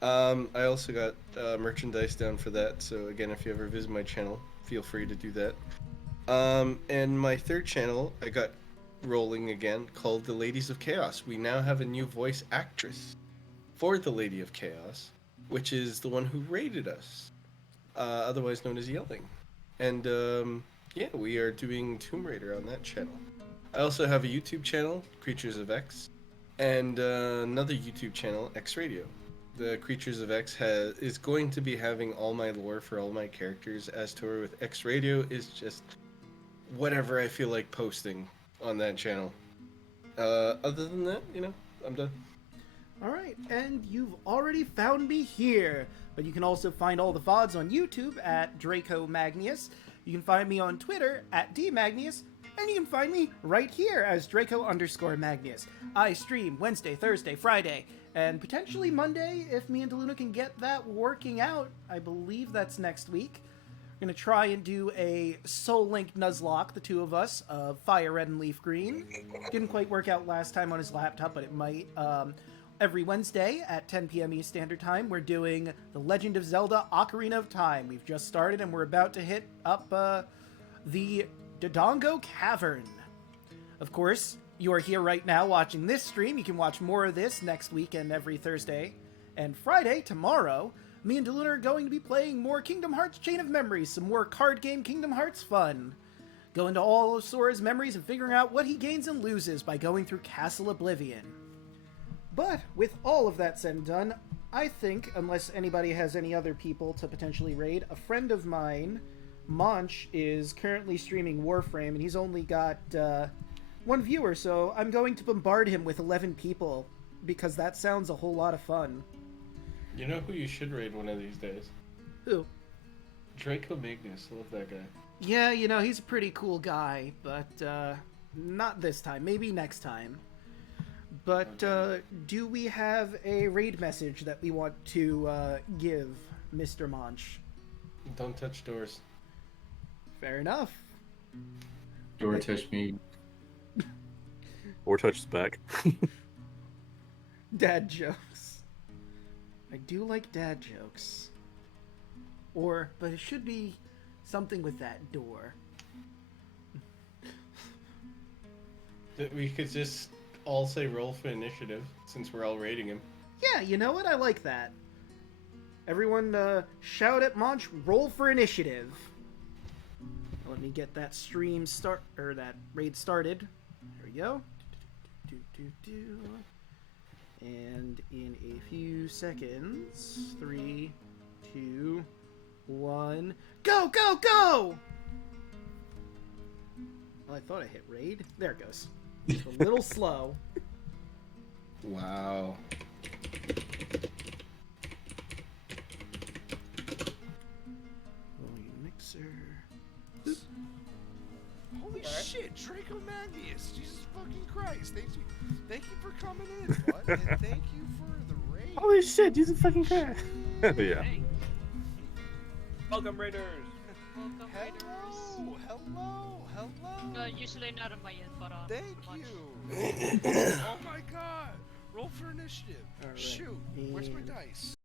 I also got merchandise down for that, so again, if you ever visit my channel, feel free to do that. And my third channel, I got rolling again, called The Ladies of Chaos. We now have a new voice actress for the Lady of Chaos, which is the one who raided us, otherwise known as Yelling. And yeah, we are doing Tomb Raider on that channel. I also have a YouTube channel, Creatures of X, and another YouTube channel, X Radio. The Creatures of X is going to be having all my lore for all my characters, as Tor with X Radio is just whatever I feel like posting on that channel. Other than that, you know, I'm done. All right, and you've already found me here, but you can also find all the VODs on YouTube at Draco Magnius. You can find me on Twitter at DMagnius, and you can find me right here as Draco_Magnius. I stream Wednesday, Thursday, Friday, and potentially Monday if me and DeLuna can get that working out. I believe that's next week. We're going to try and do a Soul Link Nuzlocke, the two of us, of Fire Red and Leaf Green. Didn't quite work out last time on his laptop, but it might. Every Wednesday at 10 p.m. East Standard Time, we're doing The Legend of Zelda Ocarina of Time. We've just started, and we're about to hit up the Dodongo Cavern. Of course, you are here right now watching this stream. You can watch more of this next week and every Thursday. And Friday, tomorrow, me and DeLuna are going to be playing more Kingdom Hearts Chain of Memories, some more card game Kingdom Hearts fun. Go into all of Sora's memories and figuring out what he gains and loses by going through Castle Oblivion. But with all of that said and done, I think, unless anybody has any other people to potentially raid, a friend of mine, Monch, is currently streaming Warframe, and he's only got 1 viewer, so I'm going to bombard him with 11 people, because that sounds a whole lot of fun. You know who you should raid one of these days? Who? Draco Magnius. Love that guy. Yeah, you know, he's a pretty cool guy, but not this time. Maybe next time. But do we have a raid message that we want to give Mr. Monch? Don't touch doors. Fair enough. Door touched me. Or touches back. Dad jokes. I do like dad jokes. But it should be something with that door. We could just all say roll for initiative since we're all rating him. Yeah, you know what? I like that. Everyone, shout at Monch, roll for initiative. Let me get that that raid started. There we go. And in a few seconds, 3, 2, 1, go, go, go! Well, I thought I hit raid. There it goes. It's a little slow. Wow. Volume mixer. Holy shit, Draco Magnius! Jesus fucking Christ! Thank you for coming in, bud, and thank you for the raid. Holy shit, Jesus fucking Christ. Yeah. Welcome, Raiders. Welcome, Hello, hello. usually not on my end, but Thank much. you. Oh my god! Roll for initiative. All right. Shoot, where's my And dice?